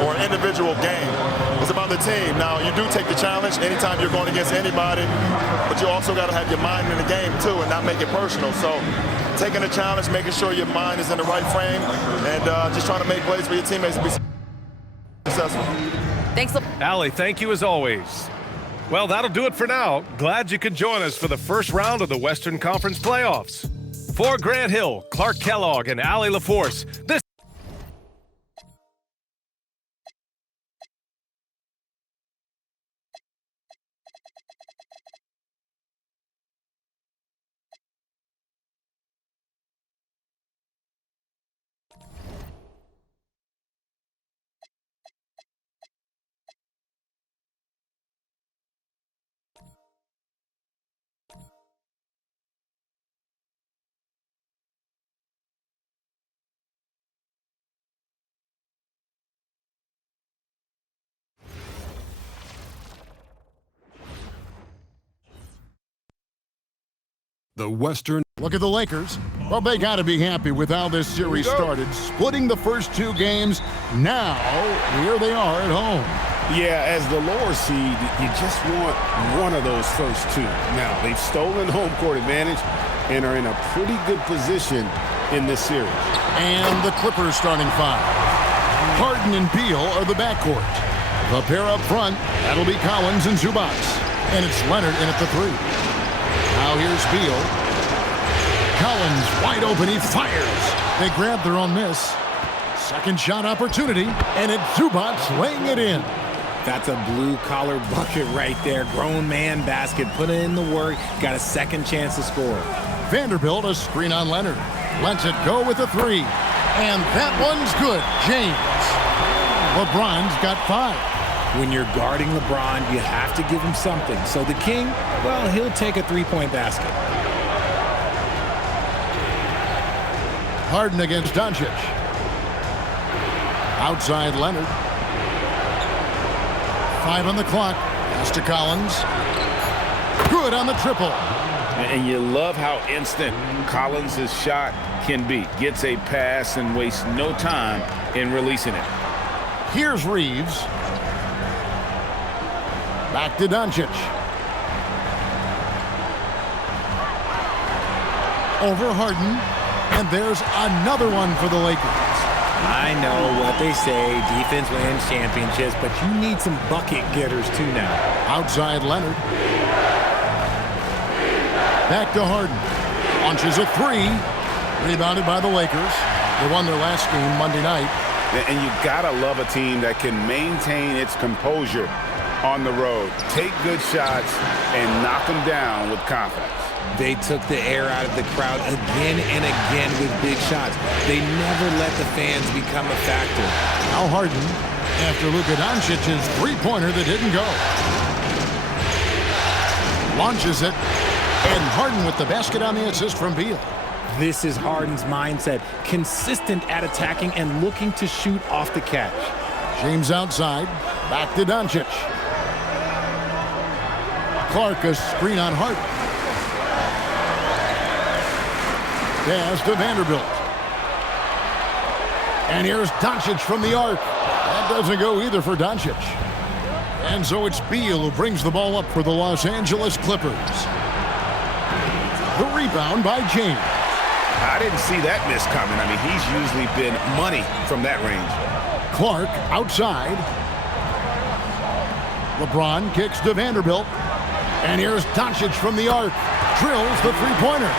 or an individual game. It's about the team. Now, you do take the challenge anytime you're going against anybody, but you also got to have your mind in the game, too, and not make it personal. So taking the challenge, making sure your mind is in the right frame, and just trying to make plays for your teammates to be successful. Thanks, Allie, thank you as always. Well, that'll do it for now. Glad you could join us for the first round of the Western Conference playoffs. For Grant Hill, Clark Kellogg, and Allie LaForce, this The Western. Look at the Lakers. Well, they got to be happy with how this series started. Splitting the first 2 games. Now, here they are at home. Yeah, as the lower seed, you just want one of those first 2. Now, they've stolen home court advantage and are in a pretty good position in this series. And the Clippers starting 5. Harden and Beal are the backcourt. The pair up front, that'll be Collins and Zubac. And it's Leonard in at the 3. Now here's Beal. Collins wide open, he fires. They grab their own miss. Second shot opportunity, and it's Zubac laying it in. That's a blue-collar bucket right there. Grown man basket. Put in the work. Got a second chance to score. Vanderbilt, a screen on Leonard. Lets it go with a 3. And that one's good. James. LeBron's got 5. When you're guarding LeBron, you have to give him something. So the King, well, he'll take a 3-point basket. Harden against Doncic. Outside Leonard. 5 on the clock. Pass to Collins. Good on the triple. And you love how instant Collins' shot can be. Gets a pass and wastes no time in releasing it. Here's Reeves. Back to Doncic. Over Harden. And there's another one for the Lakers. I know what they say, defense wins championships, but you need some bucket getters too now. Outside Leonard. Back to Harden. Launches a 3. Rebounded by the Lakers. They won their last game Monday night. And you gotta love a team that can maintain its composure on the road. Take good shots and knock them down with confidence. They took the air out of the crowd again and again with big shots. They never let the fans become a factor. Now Harden, after Luka Doncic's 3-pointer that didn't go. Launches it, and Harden with the basket on the assist from Beal. This is Harden's mindset, consistent at attacking and looking to shoot off the catch. James outside, back to Doncic. Clark, a screen on Harden. Pass to Vanderbilt. And here's Doncic from the arc. That doesn't go either for Doncic. And so it's Beal who brings the ball up for the Los Angeles Clippers. The rebound by James. I didn't see that miss coming. I mean, he's usually been money from that range. Clark outside. LeBron kicks to Vanderbilt. And here's Doncic from the arc. Drills the 3-pointer.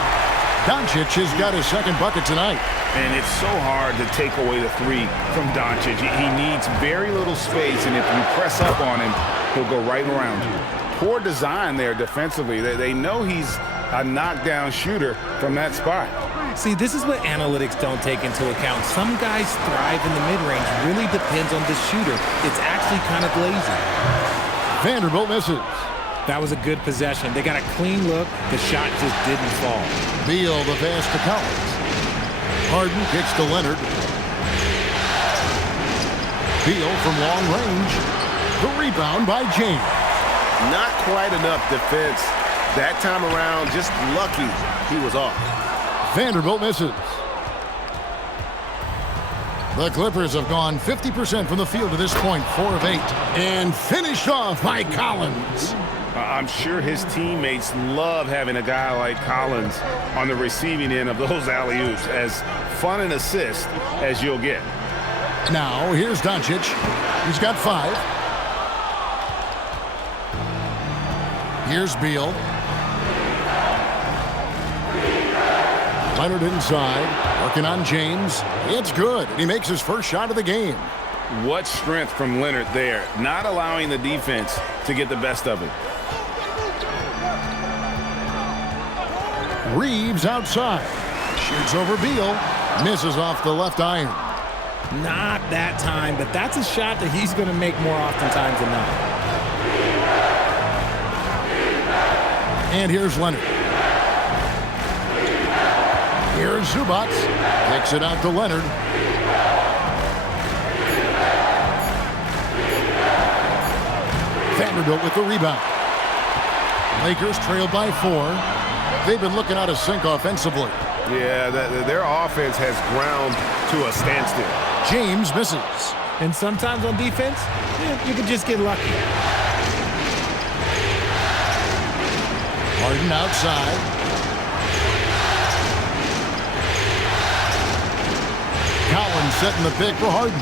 Doncic has got his second bucket tonight. And it's so hard to take away the 3 from Doncic. He needs very little space, and if you press up on him, he'll go right around you. Poor design there defensively. They know he's a knockdown shooter from that spot. See, this is what analytics don't take into account. Some guys thrive in the mid-range. Really depends on the shooter. It's actually kind of lazy. Vanderbilt misses. That was a good possession. They got a clean look. The shot just didn't fall. Beal the pass to Collins. Harden kicks to Leonard. Beal from long range. The rebound by James. Not quite enough defense. That time around, just lucky he was off. Vanderbilt misses. The Clippers have gone 50% from the field to this point, 4 of 8, and finished off by Collins. I'm sure his teammates love having a guy like Collins on the receiving end of those alley-oops. As fun an assist as you'll get. Now, here's Doncic. He's got 5. Here's Beal. Leonard inside, working on James. It's good, and he makes his first shot of the game. What strength from Leonard there, not allowing the defense to get the best of it. Reeves outside. Shoots over Beal. Misses off the left iron. Not that time, but that's a shot that he's going to make more oftentimes than not. And here's Leonard. Here's Zubac. Kicks it out to Leonard. Vanderbilt with the rebound. Lakers trailed by 4. They've been looking out of sync offensively. Yeah, their offense has ground to a standstill. James misses. And sometimes on defense, you can just get lucky. Harden outside. Collins setting the pick for Harden.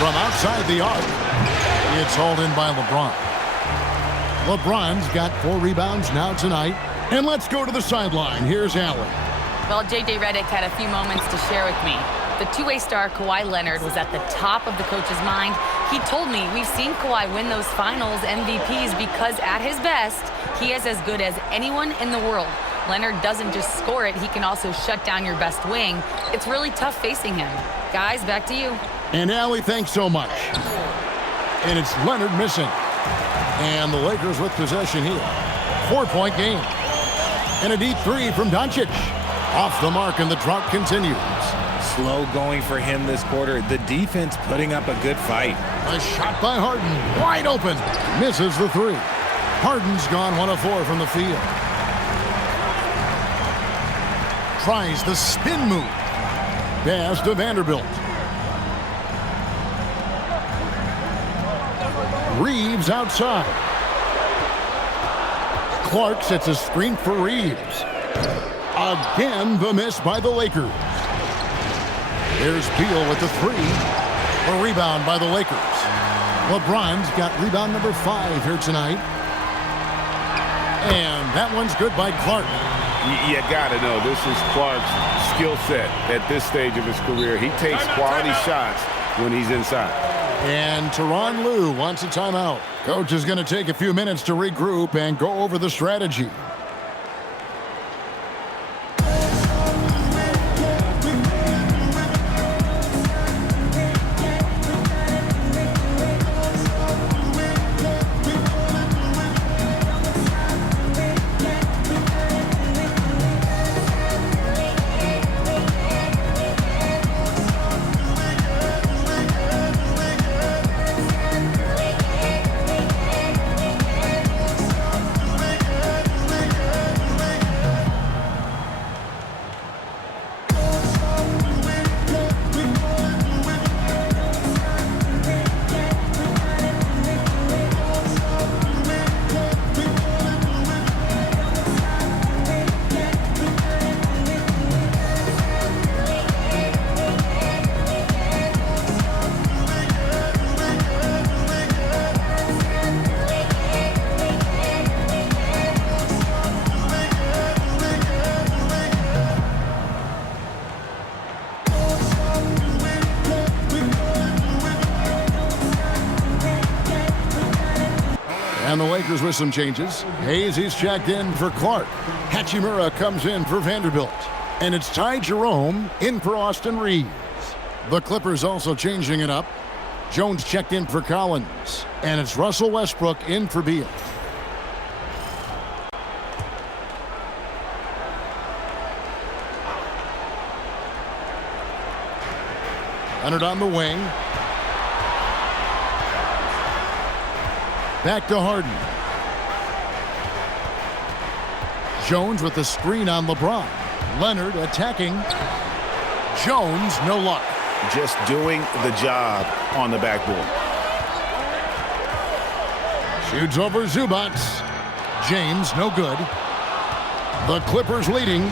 From outside the arc, it's hauled in by LeBron. LeBron's got 4 rebounds now tonight. And let's go to the sideline. Here's Allen. Well, J.J. Redick had a few moments to share with me. The two-way star Kawhi Leonard was at the top of the coach's mind. He told me, we've seen Kawhi win those finals MVPs because at his best, he is as good as anyone in the world. Leonard doesn't just score it, he can also shut down your best wing. It's really tough facing him. Guys, back to you. And Allie, thanks so much. And it's Leonard missing. And the Lakers with possession here. 4-point game. And a deep 3 from Doncic. Off the mark, and the drought continues. Slow going for him this quarter. The defense putting up a good fight. A shot by Harden. Wide open. Misses the 3. Harden's gone 1 of 4 from the field. Tries the spin move. Pass to Vanderbilt. Reeves outside. Clark sets a screen for Reeves. Again, the miss by the Lakers. There's Beal with the 3. A rebound by the Lakers. LeBron's got rebound number 5 here tonight. And that one's good by Clark. You got to know, this is Clark's skill set at this stage of his career. He takes quality shots when he's inside. And Tyronn Lue wants a timeout. Coach is going to take a few minutes to regroup and go over the strategy. And the Lakers with some changes. Hayes, he's checked in for Clark. Hachimura comes in for Vanderbilt. And it's Ty Jerome in for Austin Reeves. The Clippers also changing it up. Jones checked in for Collins. And it's Russell Westbrook in for Beal. Leonard on the wing. Back to Harden. Jones with the screen on LeBron. Leonard attacking. Jones, no luck. Just doing the job on the backboard. Shoots over Zubac. James, no good. The Clippers leading.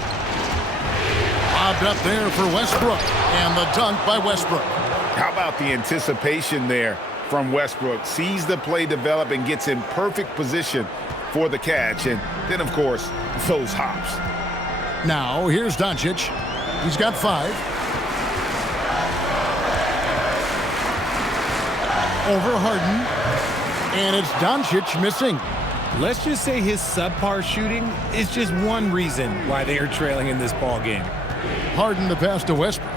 Lobbed up there for Westbrook. And the dunk by Westbrook. How about the anticipation there from Westbrook? Sees the play develop and gets in perfect position for the catch. And then, of course, those hops. Now, here's Doncic. He's got 5. Over Harden. And it's Doncic missing. Let's just say his subpar shooting is just one reason why they are trailing in this ball game. Harden the pass to Westbrook.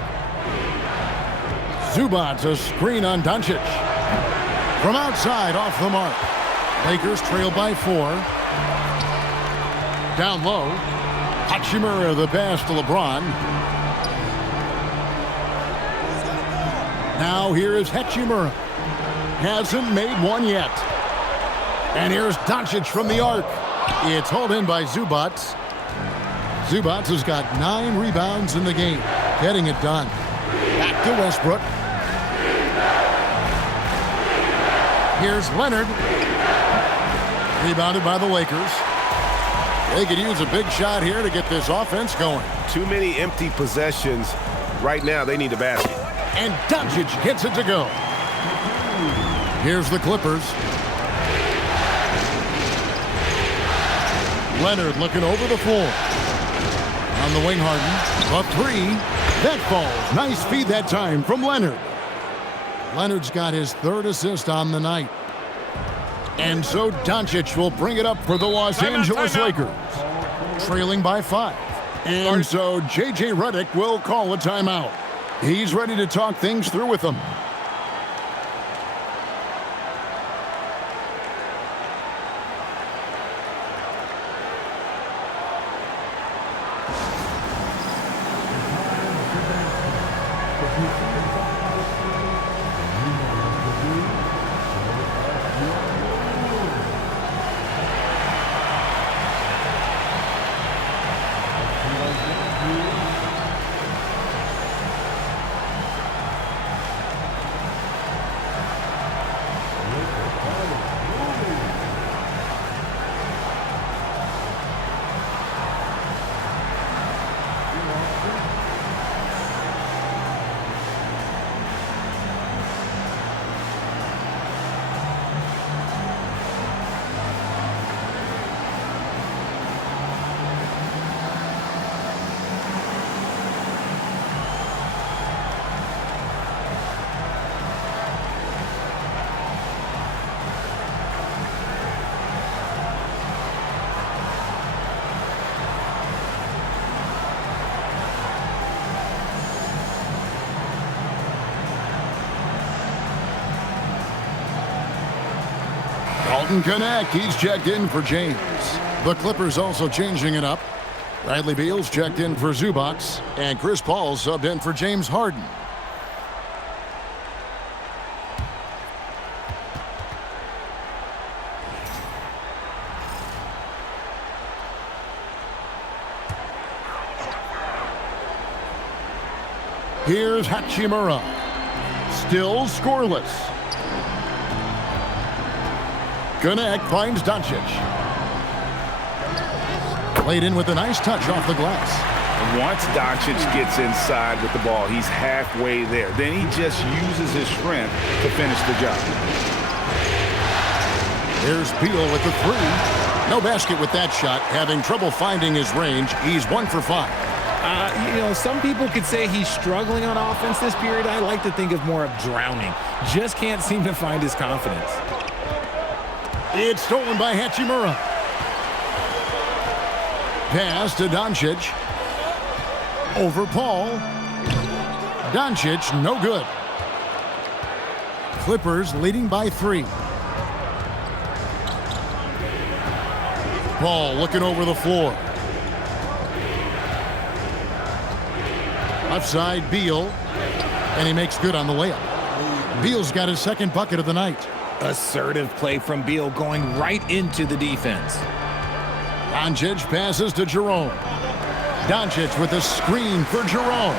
Zubac, a screen on Doncic. From outside, off the mark. Lakers trail by 4. Down low. Hachimura the pass to LeBron. Now here is Hachimura. Hasn't made one yet. And here's Doncic from the arc. It's hauled in by Zubac. Zubac has got 9 rebounds in the game. Getting it done. Back to Westbrook. Here's Leonard. Rebounded by the Lakers. They could use a big shot here to get this offense going. Too many empty possessions. Right now, they need a basket. And Doncic gets it to go. Here's the Clippers. Leonard looking over the floor. On the wing, Harden. A 3. That falls. Nice feed that time from Leonard. Leonard's got his 3rd assist on the night. And so Doncic will bring it up for the Los Angeles Lakers. Trailing by 5. And so J.J. Redick will call a timeout. He's ready to talk things through with them. Connect. He's checked in for James. The Clippers also changing it up. Bradley Beal's checked in for Zubac, and Chris Paul subbed in for James Harden. Here's Hachimura. Still scoreless. Connect finds Doncic. Played in with a nice touch off the glass. Once Doncic gets inside with the ball, he's halfway there. Then he just uses his strength to finish the job. Here's Beal with the 3. No basket with that shot. Having trouble finding his range. He's 1 for 5. Some people could say he's struggling on offense this period. I like to think of more of drowning. Just can't seem to find his confidence. It's stolen by Hachimura. Pass to Doncic. Over Paul. Doncic, no good. Clippers leading by 3. Paul looking over the floor. Left side, Beal. And he makes good on the layup. Beal's got his 2nd bucket of the night. Assertive play from Beal going right into the defense. Doncic passes to Jerome. Doncic with a screen for Jerome.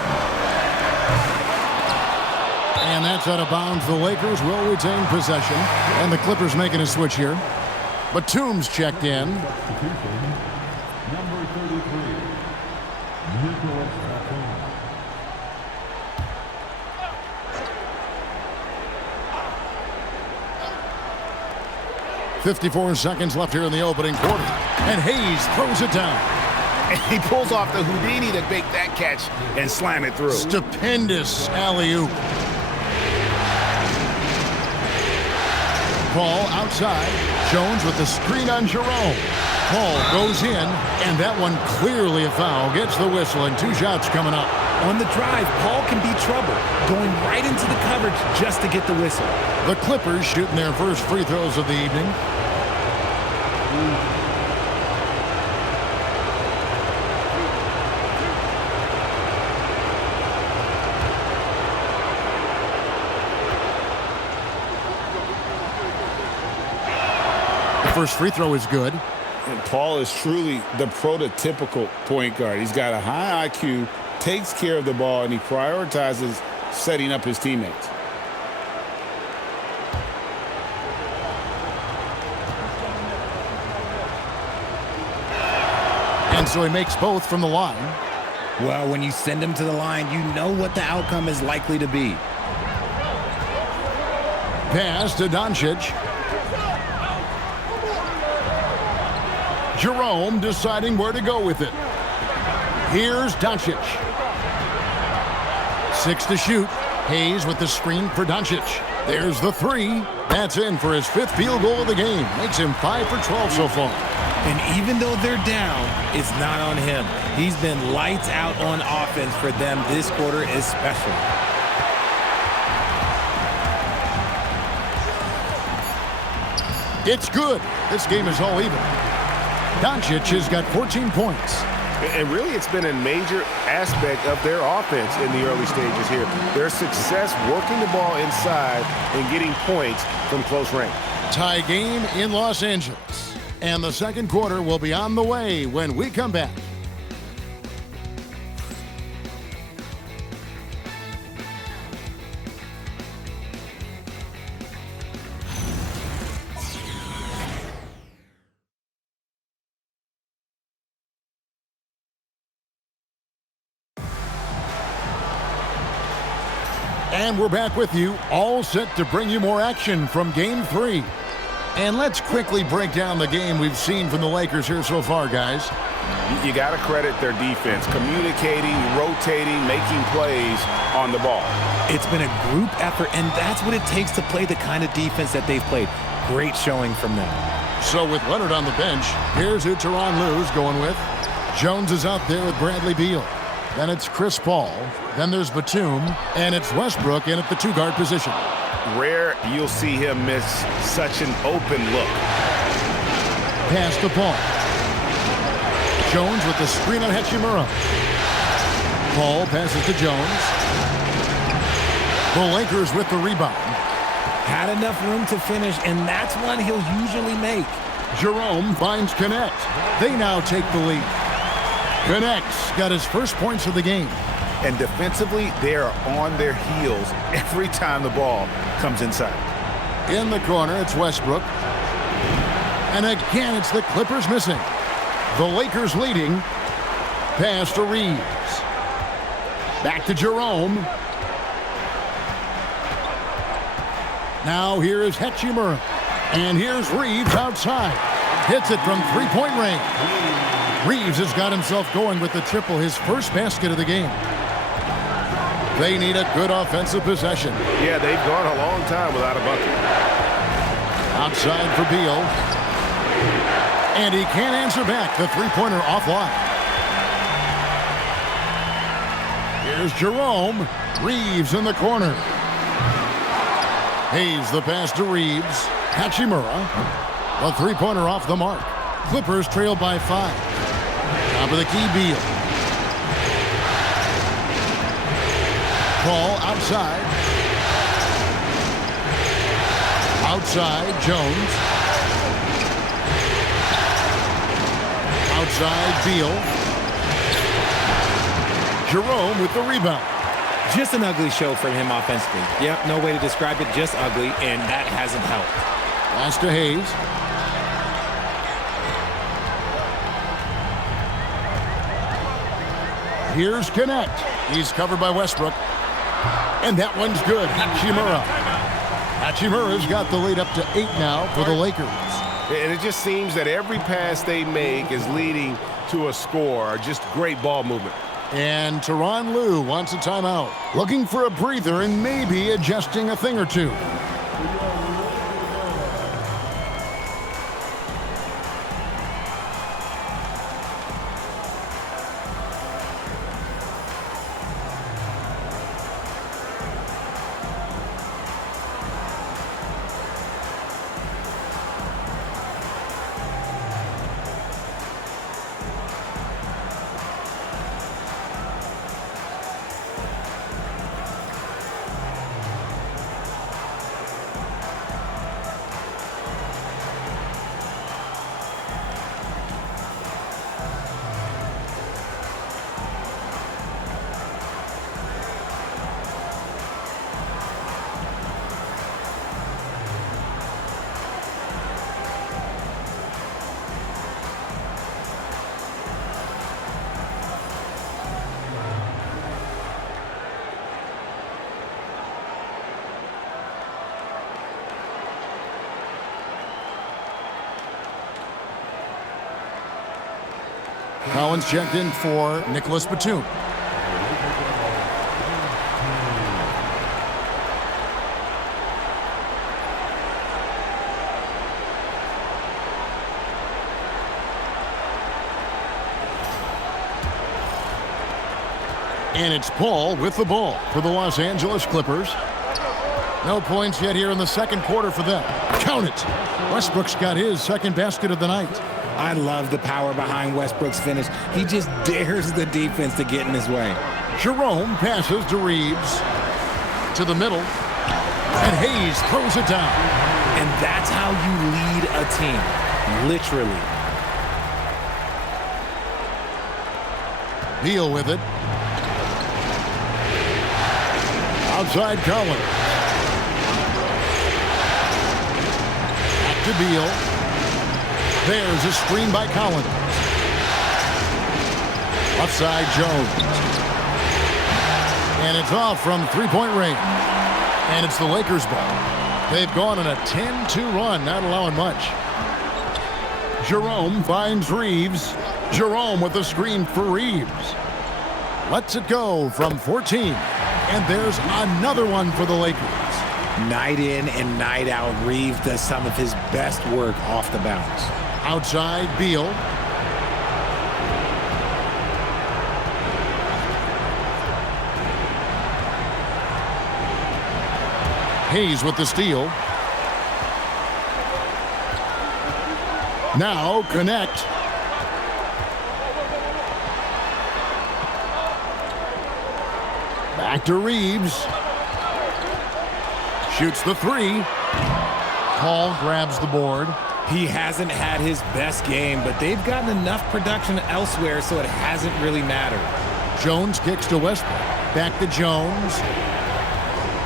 And that's out of bounds. The Lakers will retain possession. And the Clippers making a switch here. Batum's checked in. Number 33, Nicholas Batum. 54 seconds left here in the opening quarter. And Hayes throws it down. And he pulls off the Houdini to make that catch and slam it through. Stupendous alley-oop. Paul outside. Jones with the screen on Jerome. Paul goes in, and that one clearly a foul. Gets the whistle, and 2 shots coming up. On the drive, Paul can be trouble, going right into the coverage just to get the whistle. The Clippers shooting their first free throws of the evening. The first free throw is good. And Paul is truly the prototypical point guard. He's got a high IQ, takes care of the ball, and he prioritizes setting up his teammates. And so he makes both from the line. Well, when you send him to the line, you know what the outcome is likely to be. Pass to Doncic. Jerome deciding where to go with it. Here's Doncic. 6 to shoot. Hayes with the screen for Doncic. There's the 3. That's in for his 5th field goal of the game. Makes him 5 for 12 so far. And even though they're down, it's not on him. He's been lights out on offense for them this quarter especially. It's good. This game is all even. Doncic has got 14 points. And really, it's been a major aspect of their offense in the early stages here. Their success working the ball inside and getting points from close range. Tie game in Los Angeles. And the second quarter will be on the way when we come back. And we're back with you, all set to bring you more action from Game 3. And let's quickly break down the game we've seen from the Lakers here so far, guys. You got to credit their defense, communicating, rotating, making plays on the ball. It's been a group effort, and that's what it takes to play the kind of defense that they've played. Great showing from them. So with Leonard on the bench, here's who Tyronn Lue's going with. Jones is out there with Bradley Beal. Then it's Chris Paul. Then there's Batum. And it's Westbrook in at the 2-guard position. Rare you'll see him miss such an open look. Pass to Paul. Jones with the screen on Hachimura. Paul passes to Jones. The Lakers with the rebound. Had enough room to finish, and that's one he'll usually make. Jerome finds Connect. They now take the lead. Connect's got his first points of the game. And defensively, they are on their heels every time the ball comes inside. In the corner, it's Westbrook. And again, it's the Clippers missing. The Lakers leading. Pass to Reeves. Back to Jerome. Now here is Hachimura. And here's Reeves outside. Hits it from 3-point range. Reeves has got himself going with the triple, his first basket of the game. They need a good offensive possession. Yeah, they've gone a long time without a bucket. Outside for Beal. And he can't answer back. The 3-pointer offline. Here's Jerome. Reeves in the corner. Hayes the pass to Reeves. Hachimura. The 3-pointer off the mark. Clippers trail by 5. Top of the key, Beal. Paul outside. Outside, Jones. Outside, Beal. Jerome with the rebound. Just an ugly show from him offensively. Yep, no way to describe it, just ugly, and that hasn't helped. Pass to Hayes. Here's Connect. He's covered by Westbrook. And that one's good. Hachimura. Hachimura's got the lead up to 8 now for the Lakers. And it just seems that every pass they make is leading to a score. Just great ball movement. And Tyronn Lue wants a timeout. Looking for a breather and maybe adjusting a thing or two. Collins checked in for Nicholas Batum. And it's Paul with the ball for the Los Angeles Clippers. No points yet here in the second quarter for them. Count it. Westbrook's got his second basket of the night. I love the power behind Westbrook's finish. He just dares the defense to get in his way. Jerome passes to Reeves. To the middle. And Hayes throws it down. And that's how you lead a team. Literally. Beal with it. Outside Collins. Back to Beal. There's a screen by Collins. Outside Jones. And it's off from three-point range. And it's the Lakers' ball. They've gone on a 10-2 run, not allowing much. Jerome finds Reeves. Jerome with the screen for Reeves. Lets it go from 14. And there's another one for the Lakers. Night in and night out, Reeves does some of his best work off the bounce. Outside Beal. Hayes with the steal. Now Connect. Back to Reeves. Shoots the three. Paul grabs the board. He hasn't had his best game, but they've gotten enough production elsewhere, so it hasn't really mattered. Jones kicks to Westbrook. Back to Jones.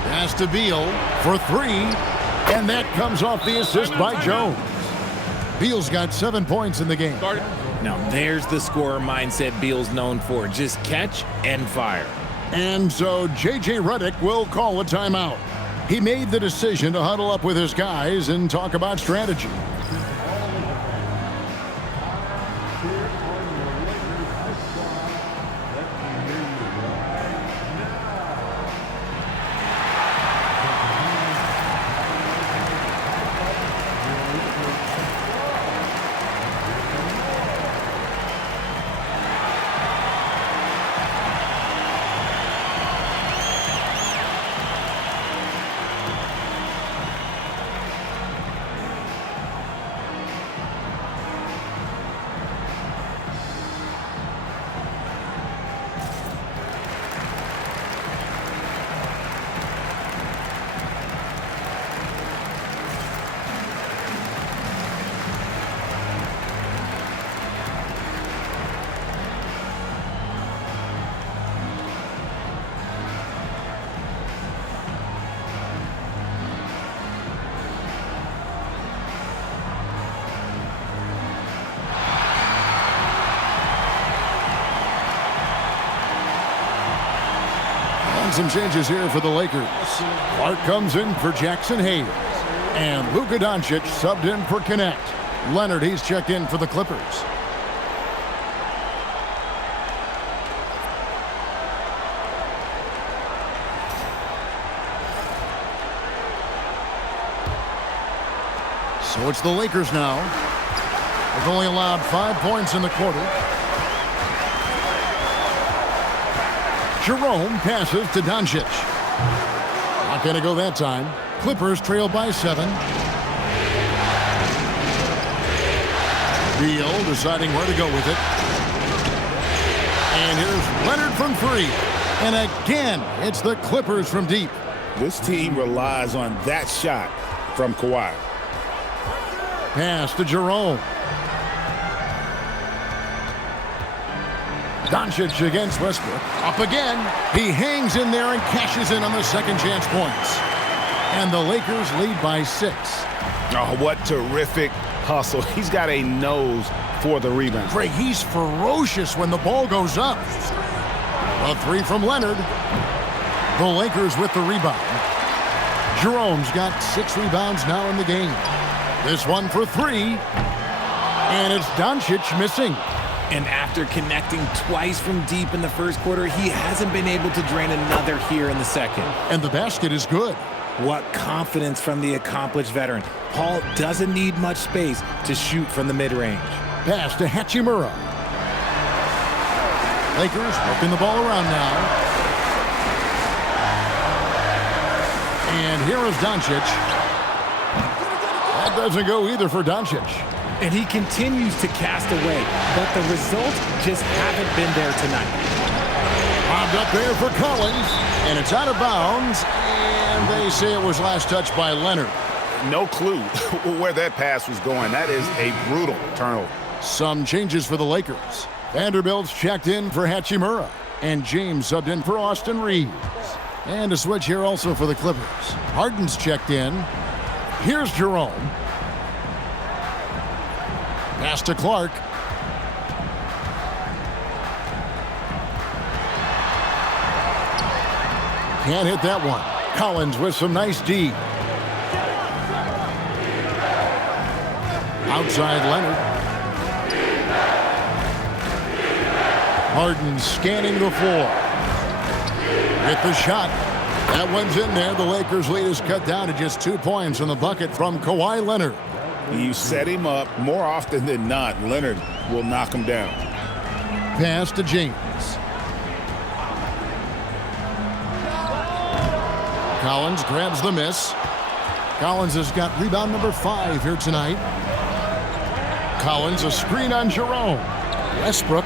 Pass to Beal for three. And that comes off the assist by Jones. Beal's got 7 points in the game. Now, there's the scorer mindset Beal's known for. Just catch and fire. And so J.J. Redick will call a timeout. He made the decision to huddle up with his guys and talk about strategy. some changes here for the Lakers. Clark comes in for Jackson Hayes. And Luka Doncic subbed in for Connect. Leonard, he's checked in for the Clippers. So it's the Lakers now. They've only allowed 5 points in the quarter. Jerome passes to Doncic. Not going to go that time. Clippers trail by 7. Beal deciding where to go with it. And here's Leonard from 3. And again, it's the Clippers from deep. This team relies on that shot from Kawhi. Pass to Jerome. Doncic against Westbrook. Up again. He hangs in there and cashes in on the second chance points. And the Lakers lead by 6. Oh, what terrific hustle. He's got a nose for the rebound. Craig, he's ferocious when the ball goes up. A 3 from Leonard. The Lakers with the rebound. Jerome's got 6 rebounds now in the game. This one for 3. And it's Doncic missing. And after connecting twice from deep in the first quarter, he hasn't been able to drain another here in the second. And the basket is good. What confidence from the accomplished veteran. Paul doesn't need much space to shoot from the mid-range. Pass to Hachimura. Lakers working the ball around now. And here is Doncic. That doesn't go either for Doncic. And he continues to cast away, but the results just haven't been there tonight. Bobbed up there for Collins, and it's out of bounds, and they say it was last touched by Leonard. No clue where that pass was going. That is a brutal turnover. Some changes for the Lakers. Vanderbilt's checked in for Hachimura, and James subbed in for Austin Reeves. And a switch here also for the Clippers. Harden's checked in. Here's Jerome. Pass to Clark. Can't hit that one. Collins with some nice D. Outside Leonard. Harden scanning the floor. Hit the shot. That one's in there. The Lakers' lead is cut down to just 2 points in the bucket from Kawhi Leonard. You set him up more often than not. Leonard will knock him down. Pass to James. Collins grabs the miss. Collins has got rebound number 5 here tonight. Collins a screen on Jerome. Westbrook.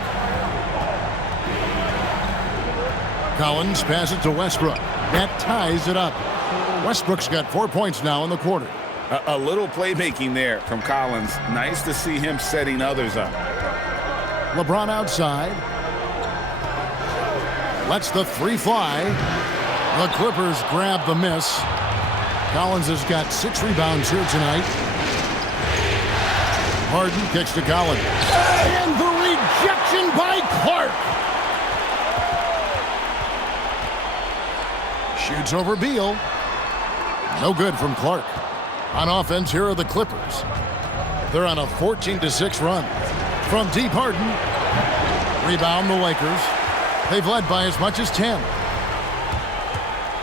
Collins passes to Westbrook. That ties it up. Westbrook's got 4 points now in the quarter. A little playmaking there from Collins. Nice to see him setting others up. LeBron outside. Lets the 3 fly. The Clippers grab the miss. Collins has got 6 rebounds here tonight. Harden kicks to Collins. And the rejection by Clark. Shoots over Beal. No good from Clark. On offense, here are the Clippers. They're on a 14-6 run. From deep, Harden. Rebound the Lakers. They've led by as much as 10.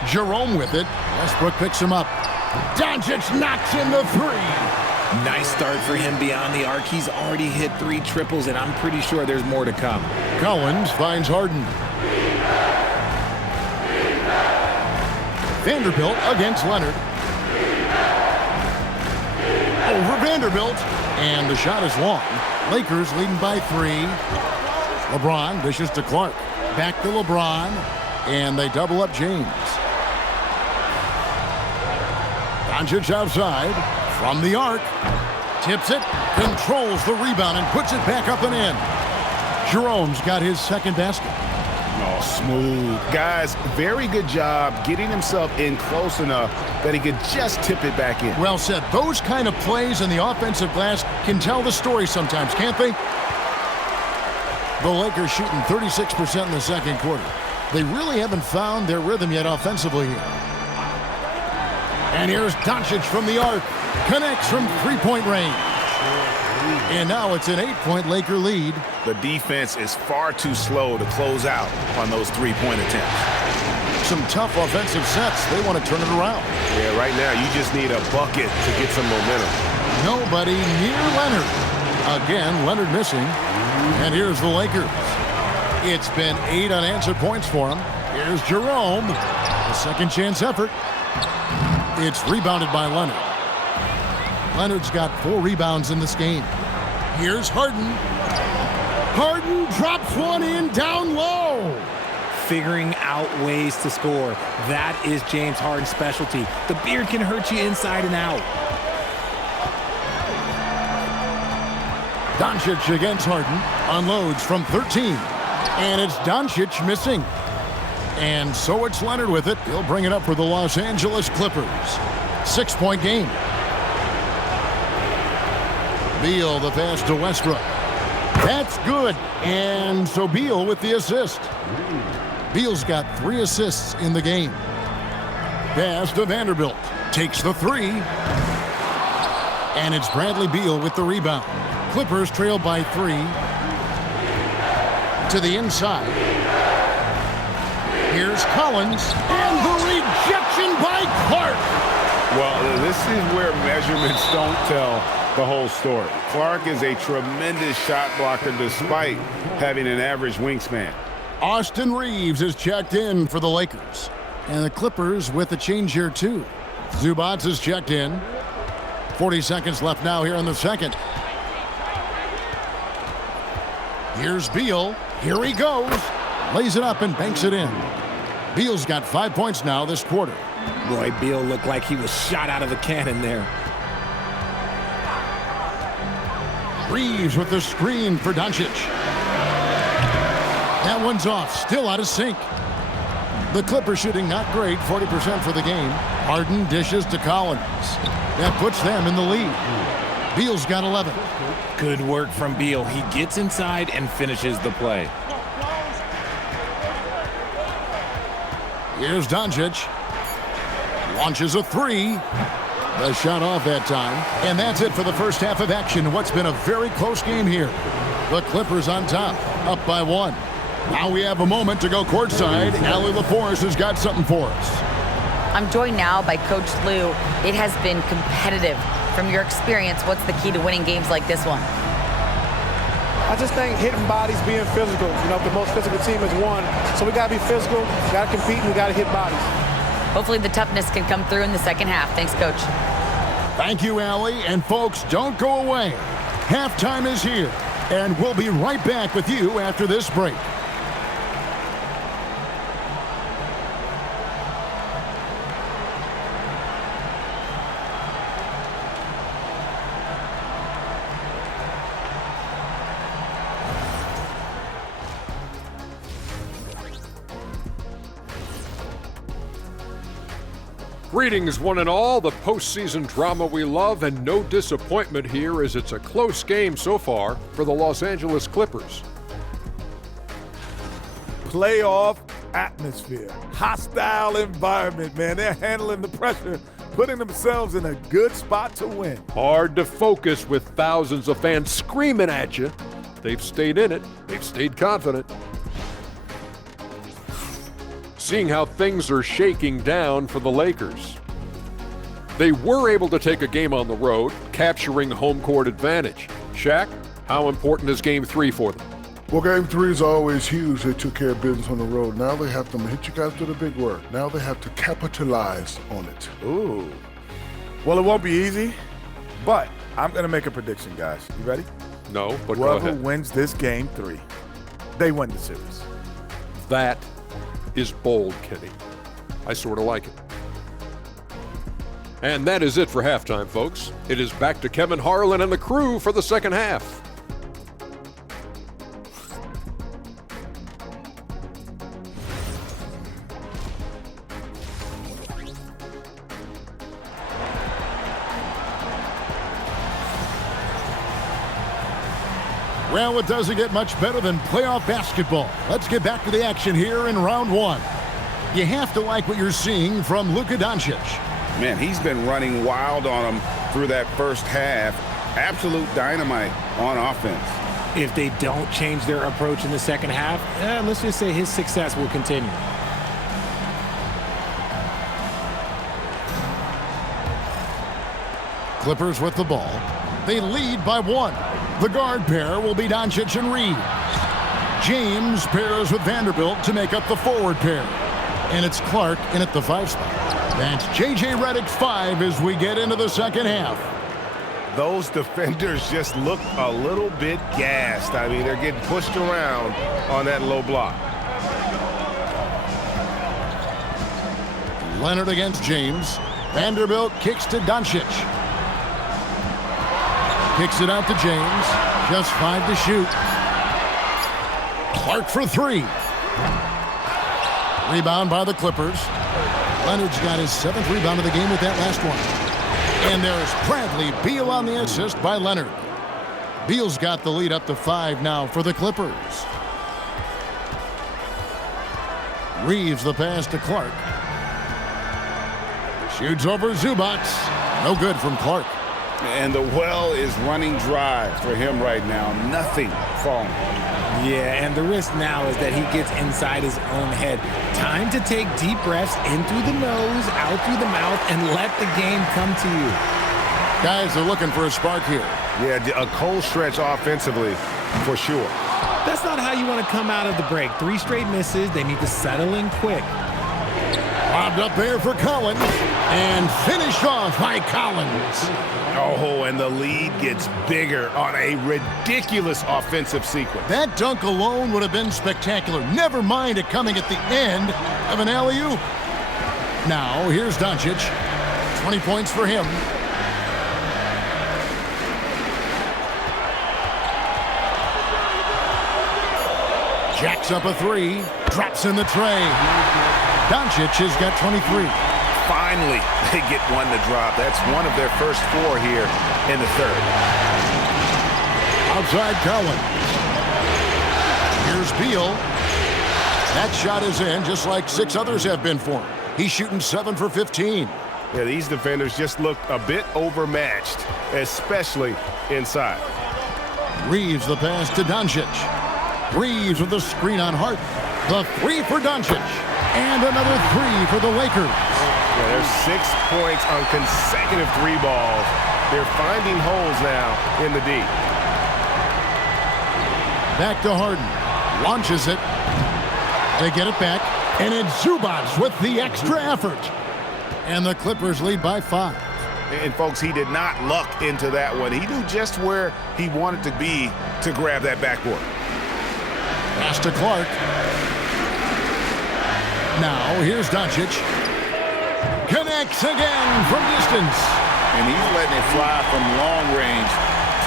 Jerome with it. Westbrook picks him up. Doncic knocks in the 3. Nice start for him beyond the arc. He's already hit 3 triples, and I'm pretty sure there's more to come. Collins finds Harden. Vanderbilt against Leonard. Over Vanderbilt. And the shot is long. Lakers leading by 3. LeBron dishes to Clark. Back to LeBron. And they double up James. Doncic outside. From the arc. Tips it. Controls the rebound and puts it back up and in. Jerome's got his second basket. Oh, smooth. Guys, very good job getting himself in close enough that he could just tip it back in. Well said. Those kind of plays in the offensive glass can tell the story sometimes, can't they? The Lakers shooting 36% in the second quarter. They really haven't found their rhythm yet offensively here. And here's Doncic from the arc. Connects from three-point range. And now it's an 8-point Laker lead. The defense is far too slow to close out on those three-point attempts. Some tough offensive sets. They want to turn it around. Yeah, right now you just need a bucket to get some momentum. Nobody near Leonard. Again, Leonard missing. And here's the Lakers. It's been 8 unanswered points for him. Here's Jerome. A second chance effort. It's rebounded by Leonard. Leonard's got 4 rebounds in this game. Here's Harden. Harden drops one in down low. Figuring out ways to score. That is James Harden's specialty. The beard can hurt you inside and out. Doncic against Harden. Unloads from 13. And it's Doncic missing. And so it's Leonard with it. He'll bring it up for the Los Angeles Clippers. 6-point game. Beal, the pass to Westbrook. That's good. And so Beal with the assist. Beal's got 3 assists in the game. Pass to Vanderbilt. Takes the 3. And it's Bradley Beal with the rebound. Clippers trail by 3. To the inside. Here's Collins. And the rejection by Clark. Well, this is where measurements don't tell the whole story. Clark is a tremendous shot blocker despite having an average wingspan. Austin Reeves is checked in for the Lakers. And the Clippers with a change here too. Zubac is checked in. 40 seconds left now here in the second. Here's Beal. Here he goes. Lays it up and banks it in. Beal's got 5 points now this quarter. Boy, Beal looked like he was shot out of a cannon there. Reeves with the screen for Doncic. That one's off, still out of sync. The Clippers shooting not great, 40% for the game. Harden dishes to Collins. That puts them in the lead. Beal's got 11. Good work from Beal. He gets inside and finishes the play. Here's Doncic. Launches a 3. The shot off that time. And that's it for the first half of action. What's been a very close game here. The Clippers on top, up by 1. Now we have a moment to go courtside. Allie LaForce has got something for us. I'm joined now by Coach Lou. It has been competitive. From your experience, what's the key to winning games like this one? I just think hitting bodies, being physical. You know, the most physical team is won. So we got to be physical, we got to compete, and we got to hit bodies. Hopefully the toughness can come through in the second half. Thanks, Coach. Thank you, Allie. And folks, don't go away. Halftime is here. And we'll be right back with you after this break. Greetings, one and all. The postseason drama we love, and no disappointment here as it's a close game so far for the Los Angeles Clippers. Playoff atmosphere, hostile environment, man. They're handling the pressure, putting themselves in a good spot to win. Hard to focus with thousands of fans screaming at you. They've stayed in it. They've stayed confident. Seeing how things are shaking down for the Lakers. They were able to take a game on the road, capturing home court advantage. Shaq, how important is Game 3 for them? Well, Game 3 is always huge. They took care of business on the road. Now they have to hit you guys with the big word. Now they have to capitalize on it. Ooh. Well, it won't be easy, but I'm going to make a prediction, guys. You ready? No, but go Whoever ahead. wins this Game 3, they win the series. That is bold, Kenny. I sort of like it. And that is it for halftime, folks. It is back to Kevin Harlan and the crew for the second half. Well, it doesn't get much better than playoff basketball. Let's get back to the action here in round one. You have to like what you're seeing from Luka Doncic. Man, he's been running wild on him through that first half. Absolute dynamite on offense. If they don't change their approach in the second half, let's just say his success will continue. Clippers with the ball. They lead by 1. The guard pair will be Doncic and Reed. James pairs with Vanderbilt to make up the forward pair. And it's Clark in at the 5 spot. That's J.J. Redick 5 as we get into the second half. Those defenders just look a little bit gassed. I mean, they're getting pushed around on that low block. Leonard against James. Vanderbilt kicks to Doncic. Kicks it out to James. Just 5 to shoot. Clark for 3. Rebound by the Clippers. Leonard's got his 7th rebound of the game with that last one. And there's Bradley Beal on the assist by Leonard. Beal's got the lead up to 5 now for the Clippers. Reeves the pass to Clark. Shoots over Zubac. No good from Clark. And the well is running dry for him right now. Nothing falling. Yeah, and the risk now is that he gets inside his own head. Time to take deep breaths in through the nose, out through the mouth, and let the game come to you. Guys are looking for a spark here. Yeah, a cold stretch offensively for sure. That's not how you want to come out of the break. 3 straight misses. They need to settle in quick. Lobbed up there for Collins. And finished off by Collins. Oh, and the lead gets bigger on a ridiculous offensive sequence. That dunk alone would have been spectacular. Never mind it coming at the end of an alley-oop. Now, here's Doncic. 20 points for him. Jacks up a 3. Drops in the tray. Doncic has got 23. Finally, they get one to drop. That's one of their first 4 here in the third. Outside Collins. Here's Beal. That shot is in, just like 6 others have been for him. He's shooting 7 for 15. Yeah, these defenders just look a bit overmatched, especially inside. Reeves the pass to Doncic. Reeves with the screen on Hart. The 3 for Doncic. And another 3 for the Lakers. Yeah, there's 6 points on consecutive 3 balls. They're finding holes now in the D. Back to Harden. Launches it. They get it back. And it's Zubac with the extra effort. And the Clippers lead by 5. And, folks, he did not luck into that one. He knew just where he wanted to be to grab that backboard. Pass to Clark. Now, here's Doncic. Connects again from distance. And he's letting it fly from long range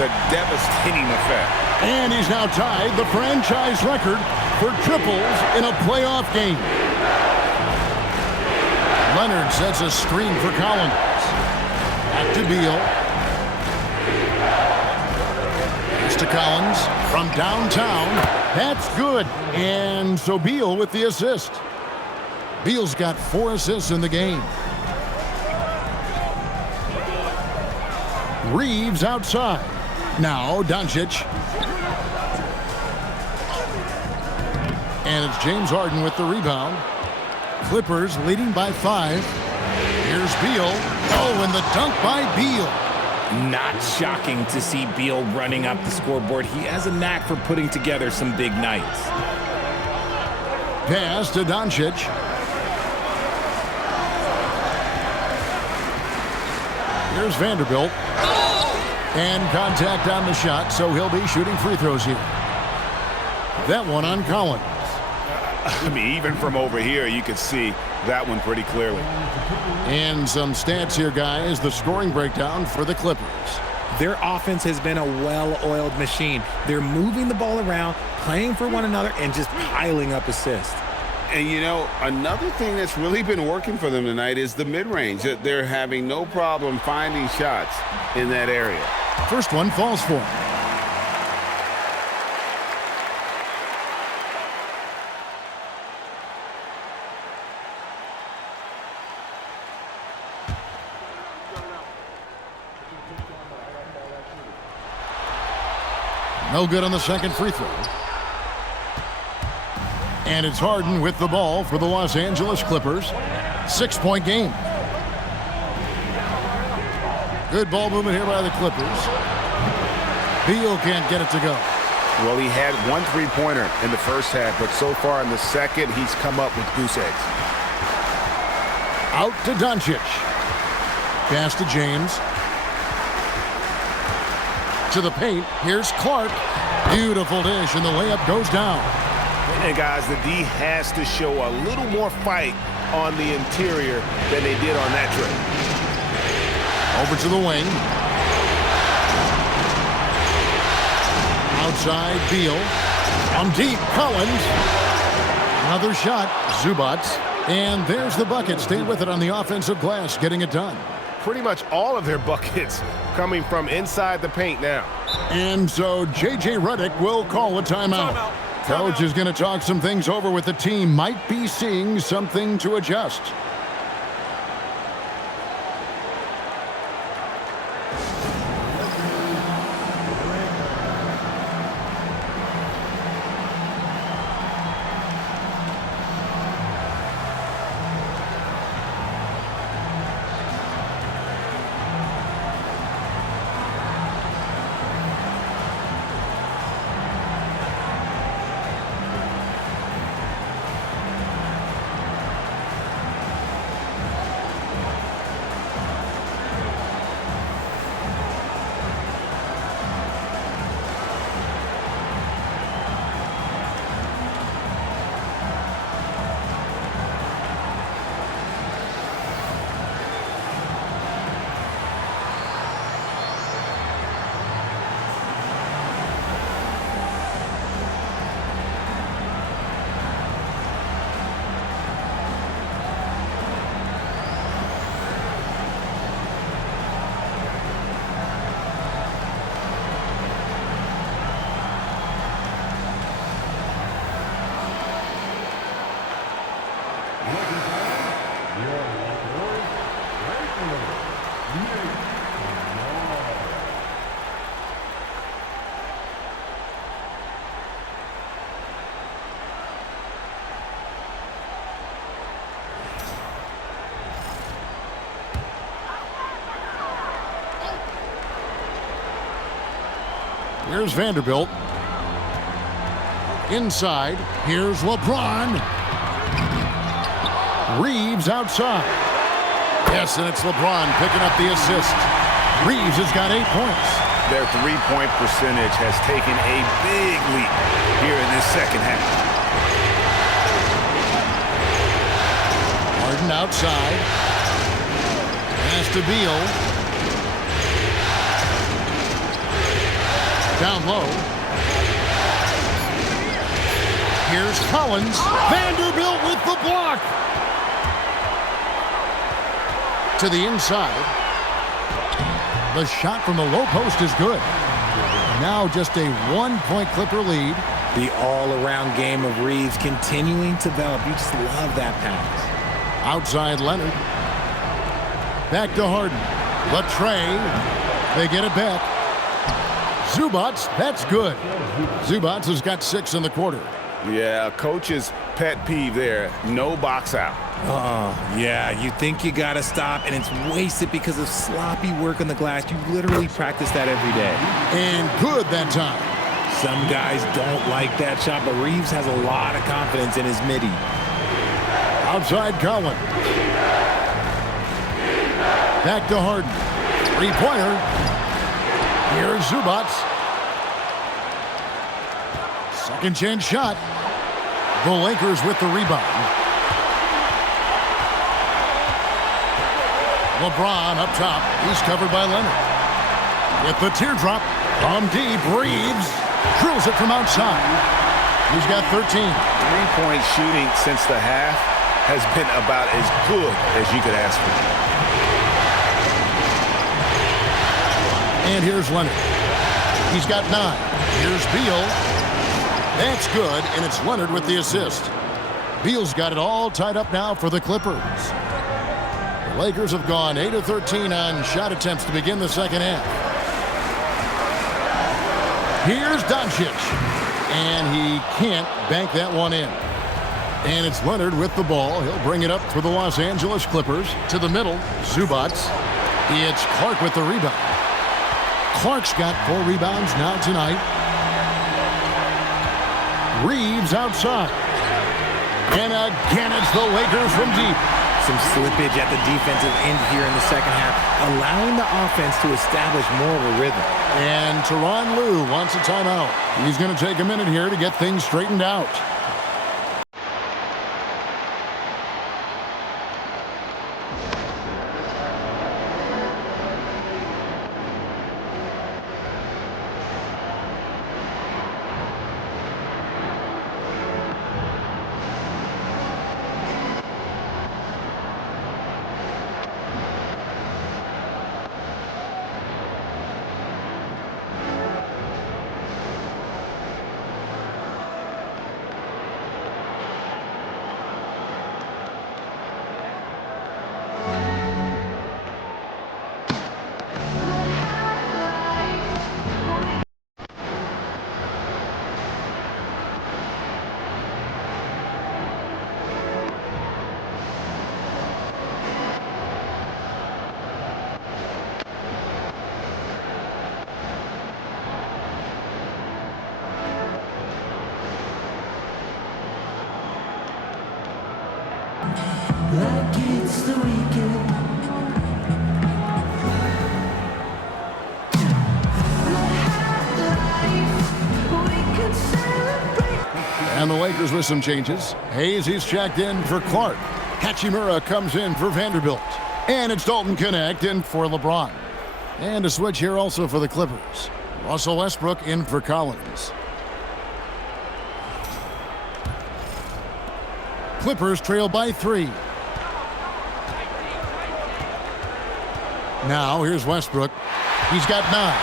to devastating effect. And he's now tied the franchise record for triples in a playoff game. Leonard sets a screen for Collins. Back to Beal. Pass to Collins from downtown. That's good. And so Beal with the assist. Beal's got 4 assists in the game. Reeves outside. Now Doncic. And it's James Harden with the rebound. Clippers leading by 5. Here's Beal. Oh, and the dunk by Beal. Not shocking to see Beal running up the scoreboard. He has a knack for putting together some big nights. Pass to Doncic. Here's Vanderbilt. And contact on the shot, so he'll be shooting free throws here. That one on Collins. I mean, even from over here, you could see that one pretty clearly. And some stats here, guys. The scoring breakdown for the Clippers. Their offense has been a well-oiled machine. They're moving the ball around, playing for one another, and just piling up assists. And, you know, another thing that's really been working for them tonight is the mid-range. They're having no problem finding shots in that area. First one falls for him. No good on the second free throw. And it's Harden with the ball for the Los Angeles Clippers. 6-point game. Good ball movement here by the Clippers. Beal can't get it to go. Well, he had one three-pointer in the first half, but so far in the second, he's come up with goose eggs. Out to Doncic. Pass to James. To the paint. Here's Clark. Beautiful dish, and the layup goes down. And guys, the D has to show a little more fight on the interior than they did on that trip. Over to the wing. Outside, Beal. On deep, Collins. Another shot, Zubac. And there's the bucket. Stay with it on the offensive glass, getting it done. Pretty much all of their buckets coming from inside the paint now. And so J.J. Redick will call a timeout. Coach is going to talk some things over with the team. Might be seeing something to adjust. Here's Vanderbilt. Inside, here's LeBron. Reeves outside. Yes, and it's LeBron picking up the assist. Reeves has got 8 points. Their three-point percentage has taken a big leap here in this second half. Harden outside. Pass to Beal. Down low. Here's Collins. Vanderbilt with the block. To the inside. The shot from the low post is good. Now just a 1-point Clipper lead. The all-around game of Reeves continuing to develop. You just love that pass. Outside Leonard. Back to Harden. Latrey. They get it back. Zubac, that's good. Zubac has got 6 in the quarter. Yeah, coach's pet peeve there. No box out. Oh, yeah, you think you got to stop, and it's wasted because of sloppy work on the glass. You literally practice that every day. And good that time. Some guys don't like that shot, but Reeves has a lot of confidence in his midi. Outside Collins. Back to Harden. Three-pointer. Here's Zubac. Second chance shot. The Lakers with the rebound. LeBron up top. He's covered by Leonard. With the teardrop. From deep, Reeves drills it from outside. He's got 13. Three-point shooting since the half has been about as good as you could ask for. And here's Leonard. He's got 9. Here's Beal. That's good, and it's Leonard with the assist. Beal's got it all tied up now for the Clippers. The Lakers have gone 8 of 13 on shot attempts to begin the second half. Here's Doncic. And he can't bank that one in. And it's Leonard with the ball. He'll bring it up for the Los Angeles Clippers. To the middle, Zubac. It's Clark with the rebound. Clark's got 4 rebounds now tonight. Reeves outside. And again, it's the Lakers from deep. Some slippage at the defensive end here in the second half, allowing the offense to establish more of a rhythm. And Tyronn Lue wants a timeout. He's going to take a minute here to get things straightened out. Like it's the weekend. And the Lakers with some changes. Hayes, he's checked in for Clark. Hachimura comes in for Vanderbilt. And it's Dalton Connect in for LeBron. And a switch here also for the Clippers. Russell Westbrook in for Collins. Clippers trail by 3. Now here's Westbrook. He's got 9.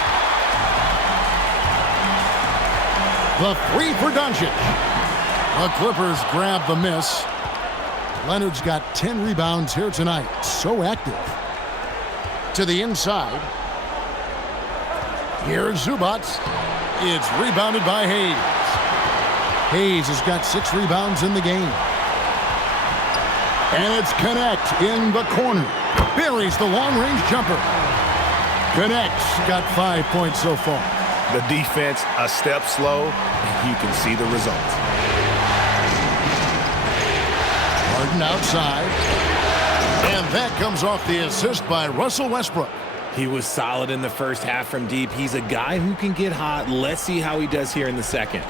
The 3 for Doncic. The Clippers grab the miss. Leonard's got 10 rebounds here tonight. So active. To the inside. Here's Zubac. It's rebounded by Hayes. Hayes has got 6 rebounds in the game. And it's Connect in the corner. Buries the long-range jumper. Connect's got 5 points so far. The defense a step slow, and you can see the results. Harden outside. And that comes off the assist by Russell Westbrook. He was solid in the first half from deep. He's a guy who can get hot. Let's see how he does here in the second.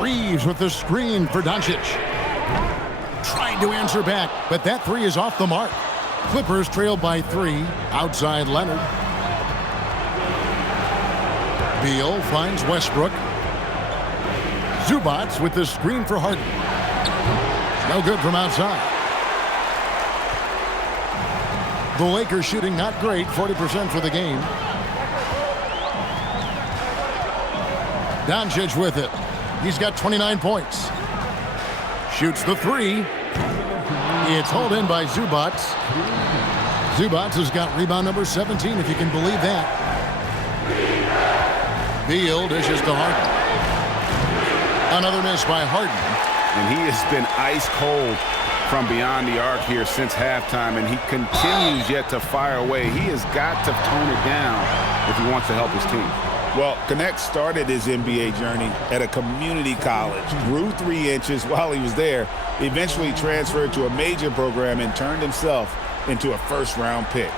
Reeves with the screen for Doncic. Trying to answer back, but that 3 is off the mark. Clippers trail by 3. Outside Leonard. Beal finds Westbrook. Zubac with the screen for Harden. No good from outside. The Lakers shooting not great, 40% for the game. Doncic with it. He's got 29 points. Shoots the 3. It's hauled in by Zubac. Zubac has got rebound number 17, if you can believe that. Beal dishes to Harden. Another miss by Harden. And he has been ice cold from beyond the arc here since halftime, and he continues yet to fire away. He has got to tone it down if he wants to help his team. Well, Connect started his NBA journey at a community college, grew 3 inches while he was there, eventually transferred to a major program and turned himself into a first-round pick.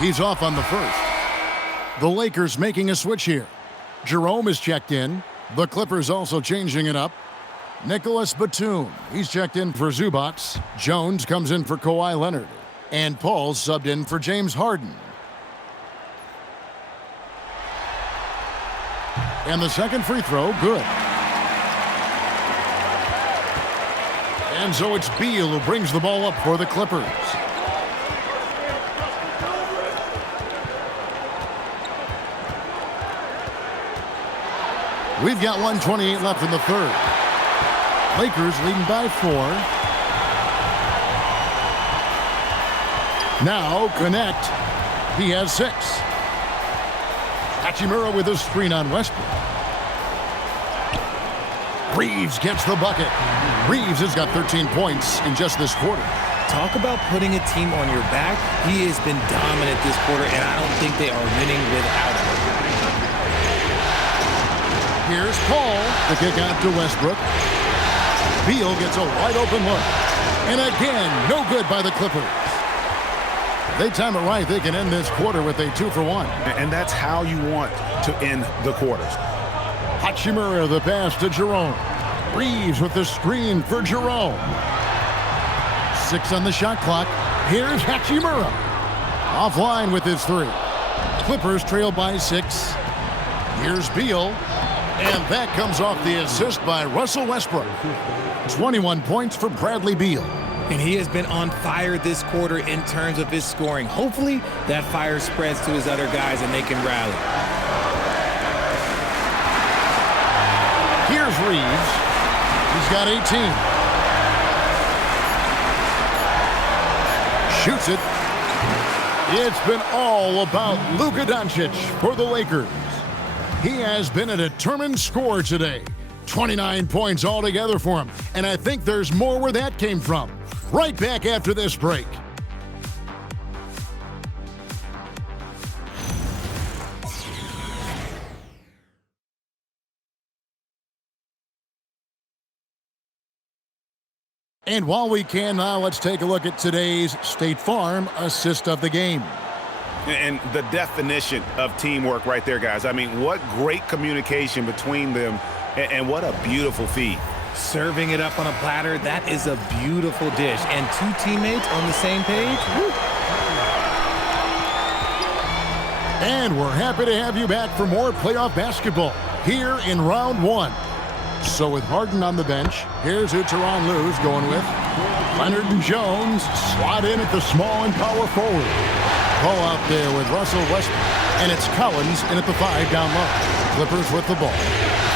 He's off on the first. The Lakers making a switch here. Jerome is checked in. The Clippers also changing it up. Nicholas Batum, he's checked in for Zubac. Jones comes in for Kawhi Leonard. And Paul's subbed in for James Harden. And the second free throw, good. And so it's Beal who brings the ball up for the Clippers. We've got 1:28 left in the third. Lakers leading by 4. Now connect. He has 6. Hachimura with a screen on Westbrook. Reeves gets the bucket. Reeves has got 13 points in just this quarter. Talk about putting a team on your back. He has been dominant this quarter, and I don't think they are winning without him. Here's Paul. The kick out to Westbrook. Beal gets a wide open look. And again, no good by the Clippers. If they time it right, they can end this quarter with a 2-for-1. And that's how you want to end the quarters. Hachimura, the pass to Jerome. Reeves with the screen for Jerome. 6 on the shot clock. Here's Hachimura. Offline with his 3. Clippers trail by 6. Here's Beal. And that comes off the assist by Russell Westbrook. 21 points for Bradley Beal. And he has been on fire this quarter in terms of his scoring. Hopefully, that fire spreads to his other guys and they can rally. Here's Reeves. He's got 18. Shoots it. It's been all about Luka Doncic for the Lakers. He has been a determined scorer today. 29 points altogether for him. And I think there's more where that came from. Right back after this break. And while we can now, let's take a look at today's State Farm assist of the game. And the definition of teamwork right there, guys. I mean, what great communication between them, and what a beautiful feed. Serving it up on a platter, that is a beautiful dish. And 2 teammates on the same page. Woo. And we're happy to have you back for more playoff basketball here in round 1. So with Harden on the bench, here's who Tyronn Lue's going with. Leonard and Jones slot in at the small and power forward. Ball out there with Russell Westbrook. And it's Collins in at the 5 down low. Clippers with the ball.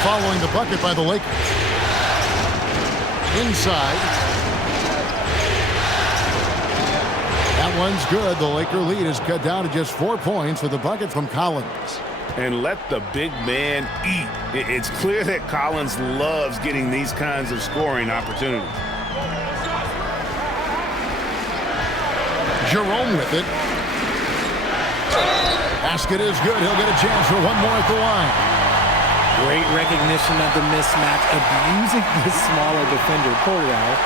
Following the bucket by the Lakers. Inside. That one's good. The Laker lead is cut down to just 4 points with the bucket from Collins. And let the big man eat. It's clear that Collins loves getting these kinds of scoring opportunities. Jerome with it. Basket is good. He'll get a chance for one more at the line. Great recognition of the mismatch, abusing the smaller defender. Pulled it out.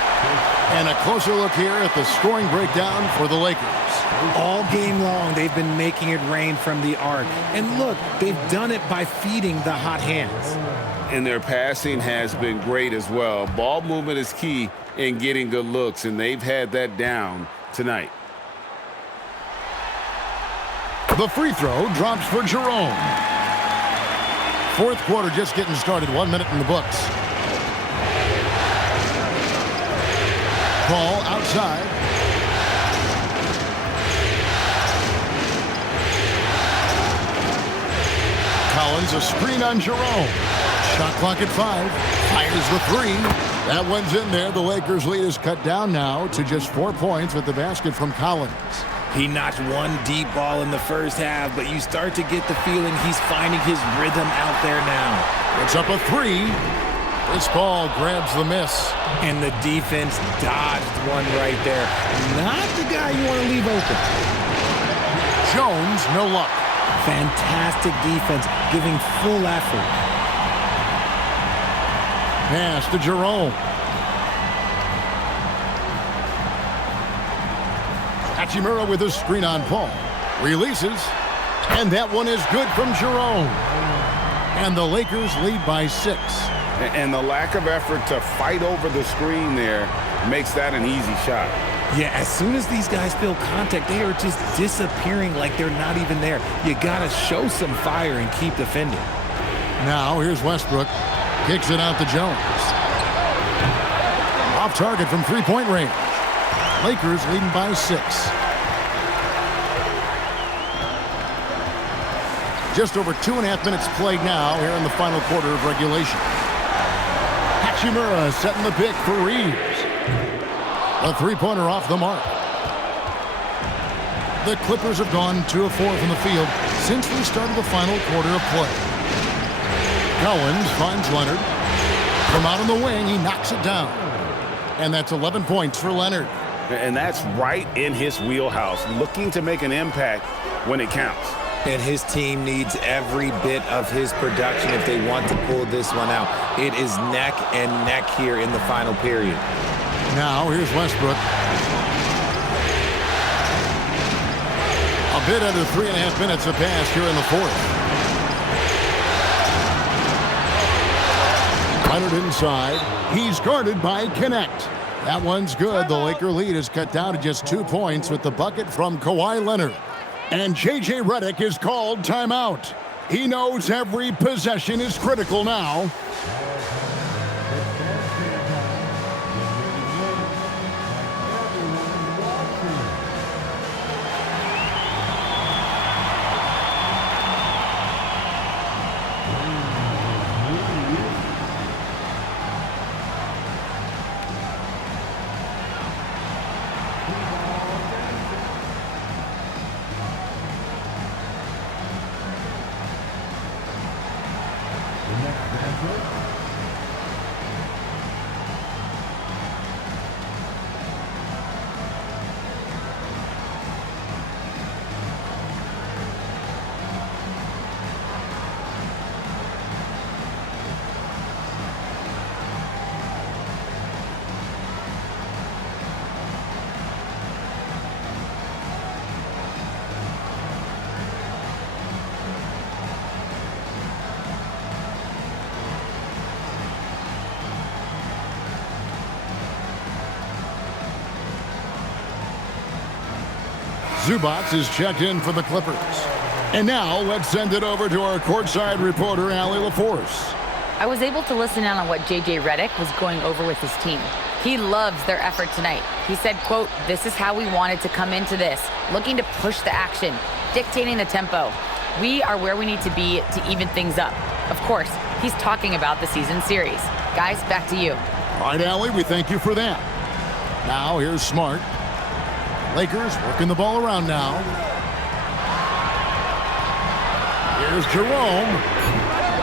And a closer look here at the scoring breakdown for the Lakers. All game long, they've been making it rain from the arc. And look, they've done it by feeding the hot hands. And their passing has been great as well. Ball movement is key in getting good looks, and they've had that down tonight. The free throw drops for Jerome. 4th quarter just getting started. 1 minute in the books. Ball outside. Collins, a screen on Jerome. Shot clock at 5. Fires the 3. That one's in there. The Lakers' lead is cut down now to just 4 points with the basket from Collins. He notched one deep ball in the first half, but you start to get the feeling he's finding his rhythm out there now. It's up a 3. This ball grabs the miss. And the defense dodged one right there. Not the guy you want to leave open. Jones, no luck. Fantastic defense, giving full effort. Pass to Jerome. Hachimura with a screen on Paul. Releases. And that one is good from Jerome. And the Lakers lead by 6. And the lack of effort to fight over the screen there makes that an easy shot. Yeah, as soon as these guys feel contact, they are just disappearing like they're not even there. You got to show some fire and keep defending. Now, here's Westbrook. Kicks it out to Jones. Off target from three-point range. Lakers leading by 6. Just over 2.5 minutes played now here in the final quarter of regulation. Hachimura setting the pick for Reeves. A three-pointer off the mark. The Clippers have gone 2 of 4 from the field since we started the final quarter of play. Cowens finds Leonard. From out on the wing, he knocks it down. And that's 11 points for Leonard. And that's right in his wheelhouse, looking to make an impact when it counts. And his team needs every bit of his production if they want to pull this one out. It is neck and neck here in the final period. Now, here's Westbrook. A bit under 3.5 minutes have passed here in the fourth. Leonard inside. He's guarded by Connect. That one's good. The Laker lead is cut down to just 2 points with the bucket from Kawhi Leonard. And J.J. Redick is called timeout. He knows every possession is critical now. Zubac is checked in for the Clippers. And now let's send it over to our courtside reporter, Allie LaForce. I was able to listen in on what J.J. Redick was going over with his team. He loves their effort tonight. He said, quote, "This is how we wanted to come into this, looking to push the action, dictating the tempo. We are where we need to be to even things up." Of course, he's talking about the season series. Guys, back to you. All right, Allie, we thank you for that. Now here's Smart. Lakers working the ball around now. Here's Jerome.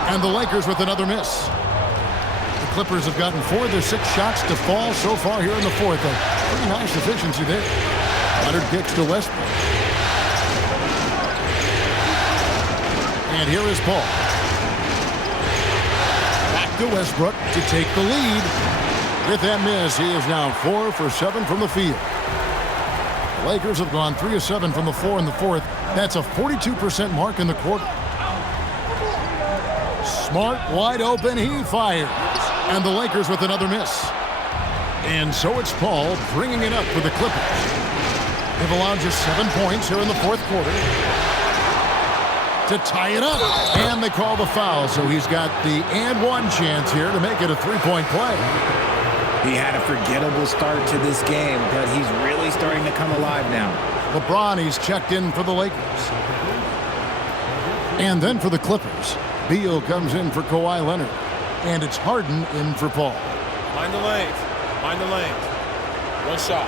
And the Lakers with another miss. The Clippers have gotten 4 of their 6 shots to fall so far here in the fourth. A pretty nice efficiency there. Leonard kicks to Westbrook. And here is Paul. Back to Westbrook to take the lead. With that miss, he is now 4 for 7 from the field. The Lakers have gone 3 of 7 from the floor in the fourth. That's a 42% mark in the quarter. Smart wide open, he fires. And the Lakers with another miss. And so it's Paul bringing it up for the Clippers. They've allowed just 7 points here in the fourth quarter to tie it up. And they call the foul, so he's got the and one chance here to make it a 3-point play. He had a forgettable start to this game, but he's really starting to come alive now. LeBron, he's checked in for the Lakers. And then for the Clippers, Beal comes in for Kawhi Leonard. And it's Harden in for Paul. Mind the lanes. Mind the lanes. One shot.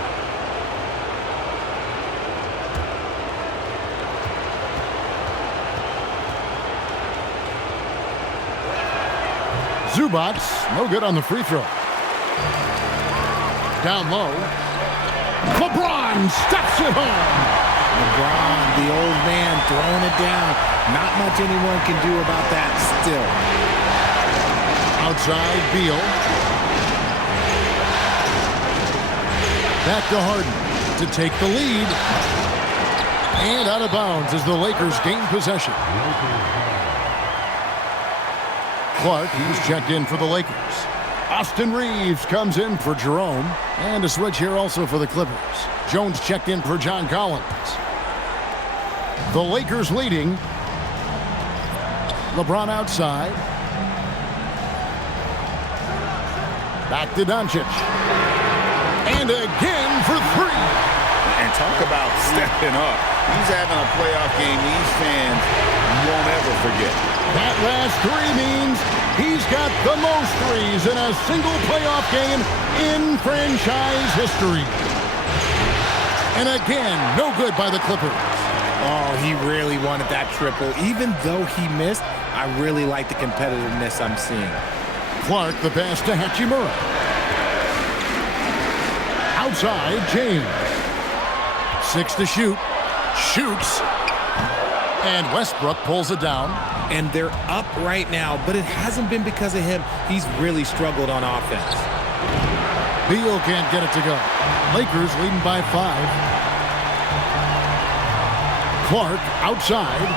Zubac, no good on the free throw. Down low. LeBron steps it home. LeBron, the old man, throwing it down. Not much anyone can do about that still. Outside, Beal. Back to Harden to take the lead. And out of bounds as the Lakers gain possession. Clark, he's checked in for the Lakers. Austin Reeves comes in for Jerome. And a switch here also for the Clippers. Jones checked in for John Collins. The Lakers leading. LeBron outside. Back to Doncic. And again for 3. And talk about stepping up. He's having a playoff game. These fans won't ever forget. That last three means he's got the most threes in a single playoff game in franchise history. And again, no good by the Clippers. Oh, he really wanted that triple. Even though he missed, I really like the competitiveness I'm seeing. Clark, the pass to Hachimura. Outside, James. 6 to shoot. Shoots. And Westbrook pulls it down. And they're up right now, but it hasn't been because of him. He's really struggled on offense. Beal can't get it to go. Lakers leading by 5. Clark outside.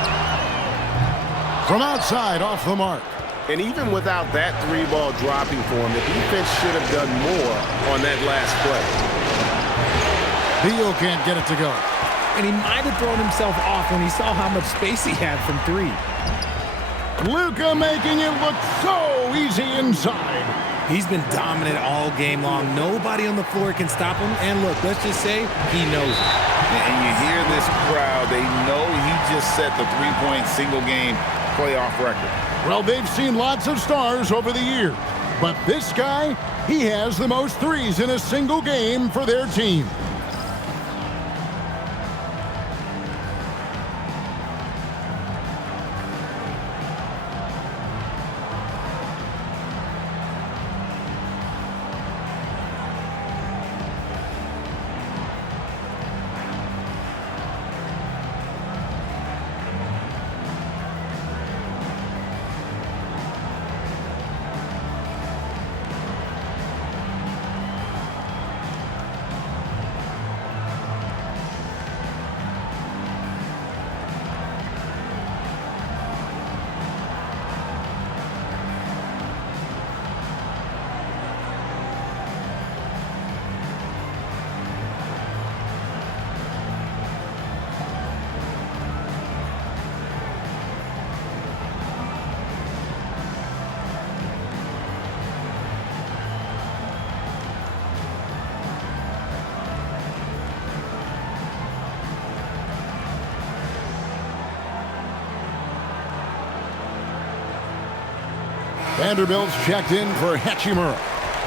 From outside, off the mark. And even without that three-ball dropping for him, the defense should have done more on that last play. Beal can't get it to go. And he might have thrown himself off when he saw how much space he had from 3. Luka making it look so easy inside. He's been dominant all game long. Nobody on the floor can stop him. And look, let's just say he knows it. And you hear this crowd. They know he just set the three-point single-game playoff record. Well, they've seen lots of stars over the years. But this guy, he has the most threes in a single game for their team. Vanderbilt's checked in for Hachimura.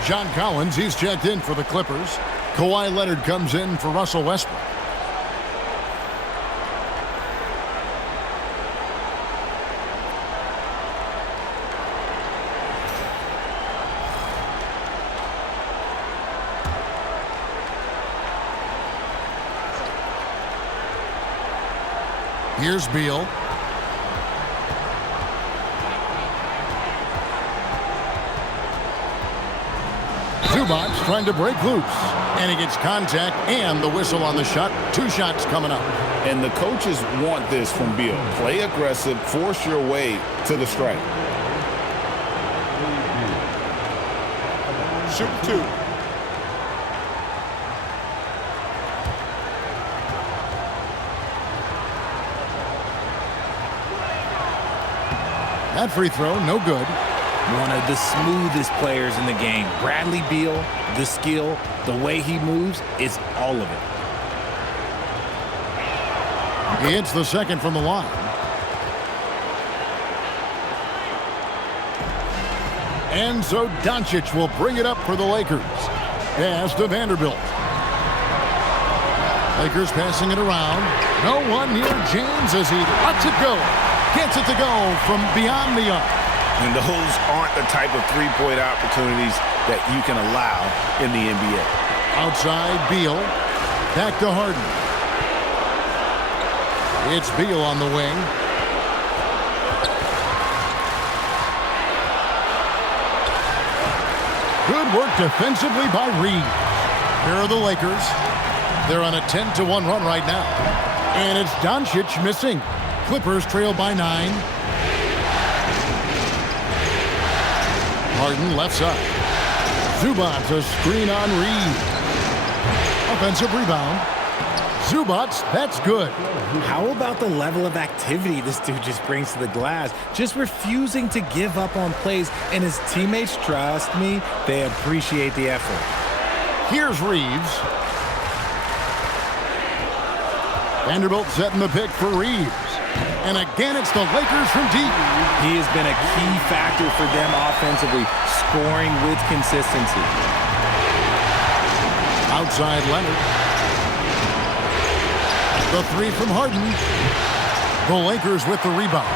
John Collins, he's checked in for the Clippers. Kawhi Leonard comes in for Russell Westbrook. Here's Beal. Zubac's trying to break loose. And he gets contact and the whistle on the shot. 2 shots coming up. And the coaches want this from Beal. Play aggressive, force your way to the strike. Shoot 2. That free throw, no good. One of the smoothest players in the game. Bradley Beal, the skill, the way he moves, is all of it. He hits the second from the line. And so Doncic will bring it up for the Lakers. Pass to Vanderbilt. Lakers passing it around. No one near James as he lets it go. Gets it to go from beyond the arc. And those aren't the type of three-point opportunities that you can allow in the NBA. Outside, Beal. Back to Harden. It's Beal on the wing. Good work defensively by Reed. Here are the Lakers. They're on a 10-1 run right now. And it's Doncic missing. Clippers trail by 9. Harden left side. Zubac a screen on Reed. Offensive rebound. Zubac, that's good. How about the level of activity this dude just brings to the glass? Just refusing to give up on plays, and his teammates, trust me, they appreciate the effort. Here's Reeves. Vanderbilt setting the pick for Reeves. And again, it's the Lakers from deep. He has been a key factor for them offensively, scoring with consistency. Outside Leonard. The three from Harden. The Lakers with the rebound.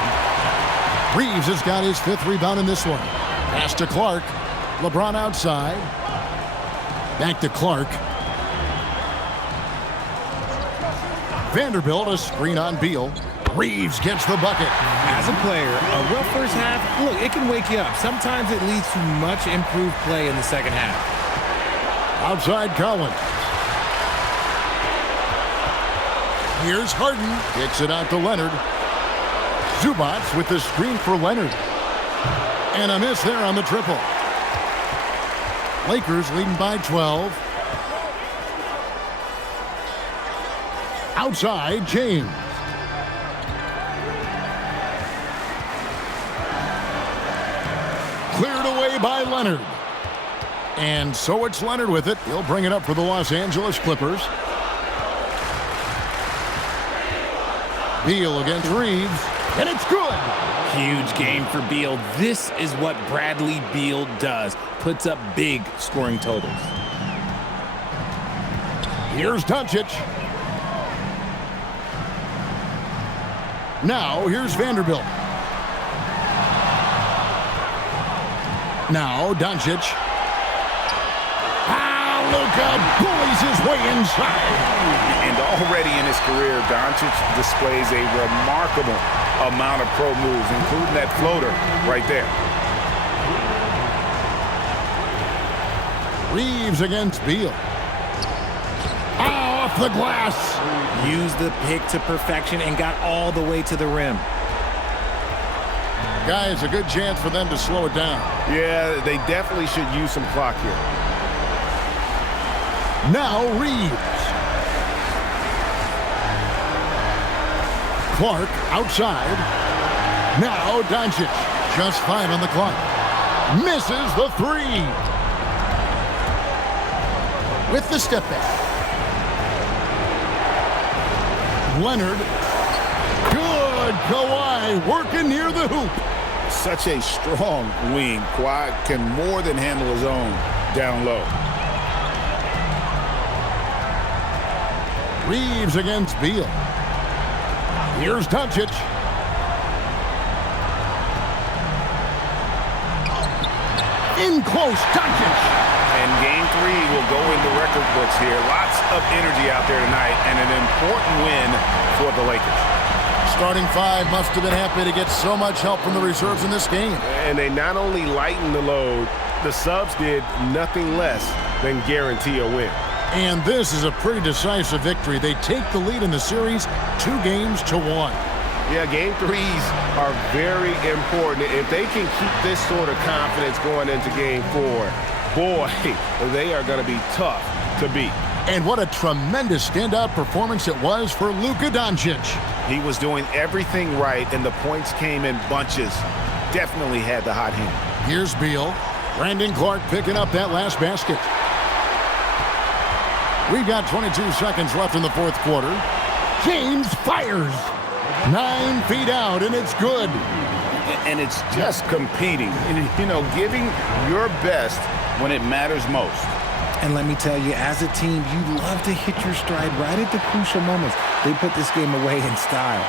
Reeves has got his 5th rebound in this one. Pass to Clark. LeBron outside. Back to Clark. Vanderbilt, a screen on Beal. Reeves gets the bucket. As a player, a rough first half, look, it can wake you up. Sometimes it leads to much improved play in the second half. Outside Collins. Here's Harden. Kicks it out to Leonard. Zubac with the screen for Leonard. And a miss there on the triple. Lakers leading by 12. Outside, James. Cleared away by Leonard. And so it's Leonard with it. He'll bring it up for the Los Angeles Clippers. Beal against Reeves. And it's good. Huge game for Beal. This is what Bradley Beal does. Puts up big scoring totals. Here's Doncic. Now, here's Vanderbilt. Now, Doncic. Luka bullies his way inside. And already in his career, Doncic displays a remarkable amount of pro moves, including that floater right there. Reeves against Beal. Off the glass. Used the pick to perfection and got all the way to the rim. Guys, a good chance for them to slow it down. Yeah, they definitely should use some clock here. Now Reeves. Clark outside. Now Doncic. Just 5 on the clock. Misses the 3. With the step back. Leonard. Good. Kawhi working near the hoop. Such a strong wing. Kawhi can more than handle his own down low. Reeves against Beal. Here's Doncic. In close, Doncic. And game 3 will go in the record books here. Lots of energy out there tonight and an important win for the Lakers. Starting 5 must have been happy to get so much help from the reserves in this game. And they not only lightened the load, the subs did nothing less than guarantee a win. And this is a pretty decisive victory. They take the lead in the series 2-1. Yeah, game 3s are very important. If they can keep this sort of confidence going into game 4, boy, they are going to be tough to beat. And what a tremendous standout performance it was for Luka Doncic. He was doing everything right, and the points came in bunches. Definitely had the hot hand. Here's Beal. Brandon Clark picking up that last basket. We've got 22 seconds left in the 4th quarter. James fires. 9 feet out, and it's good. And it's just competing. You know, giving your best when it matters most. And let me tell you, as a team, you love to hit your stride right at the crucial moments. They put this game away in style.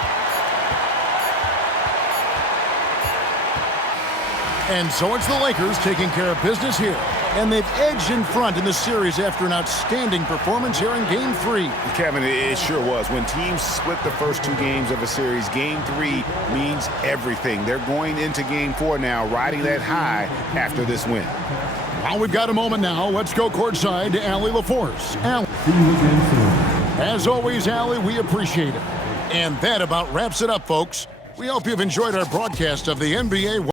And so it's the Lakers taking care of business here. And they've edged in front in the series after an outstanding performance here in Game 3. Kevin, it sure was. When teams split the first 2 games of a series, Game 3 means everything. They're going into Game 4 now, riding that high after this win. Well, we've got a moment now. Let's go courtside to Allie LaForce. Allie. As always, Allie, we appreciate it. And that about wraps it up, folks. We hope you've enjoyed our broadcast of the NBA.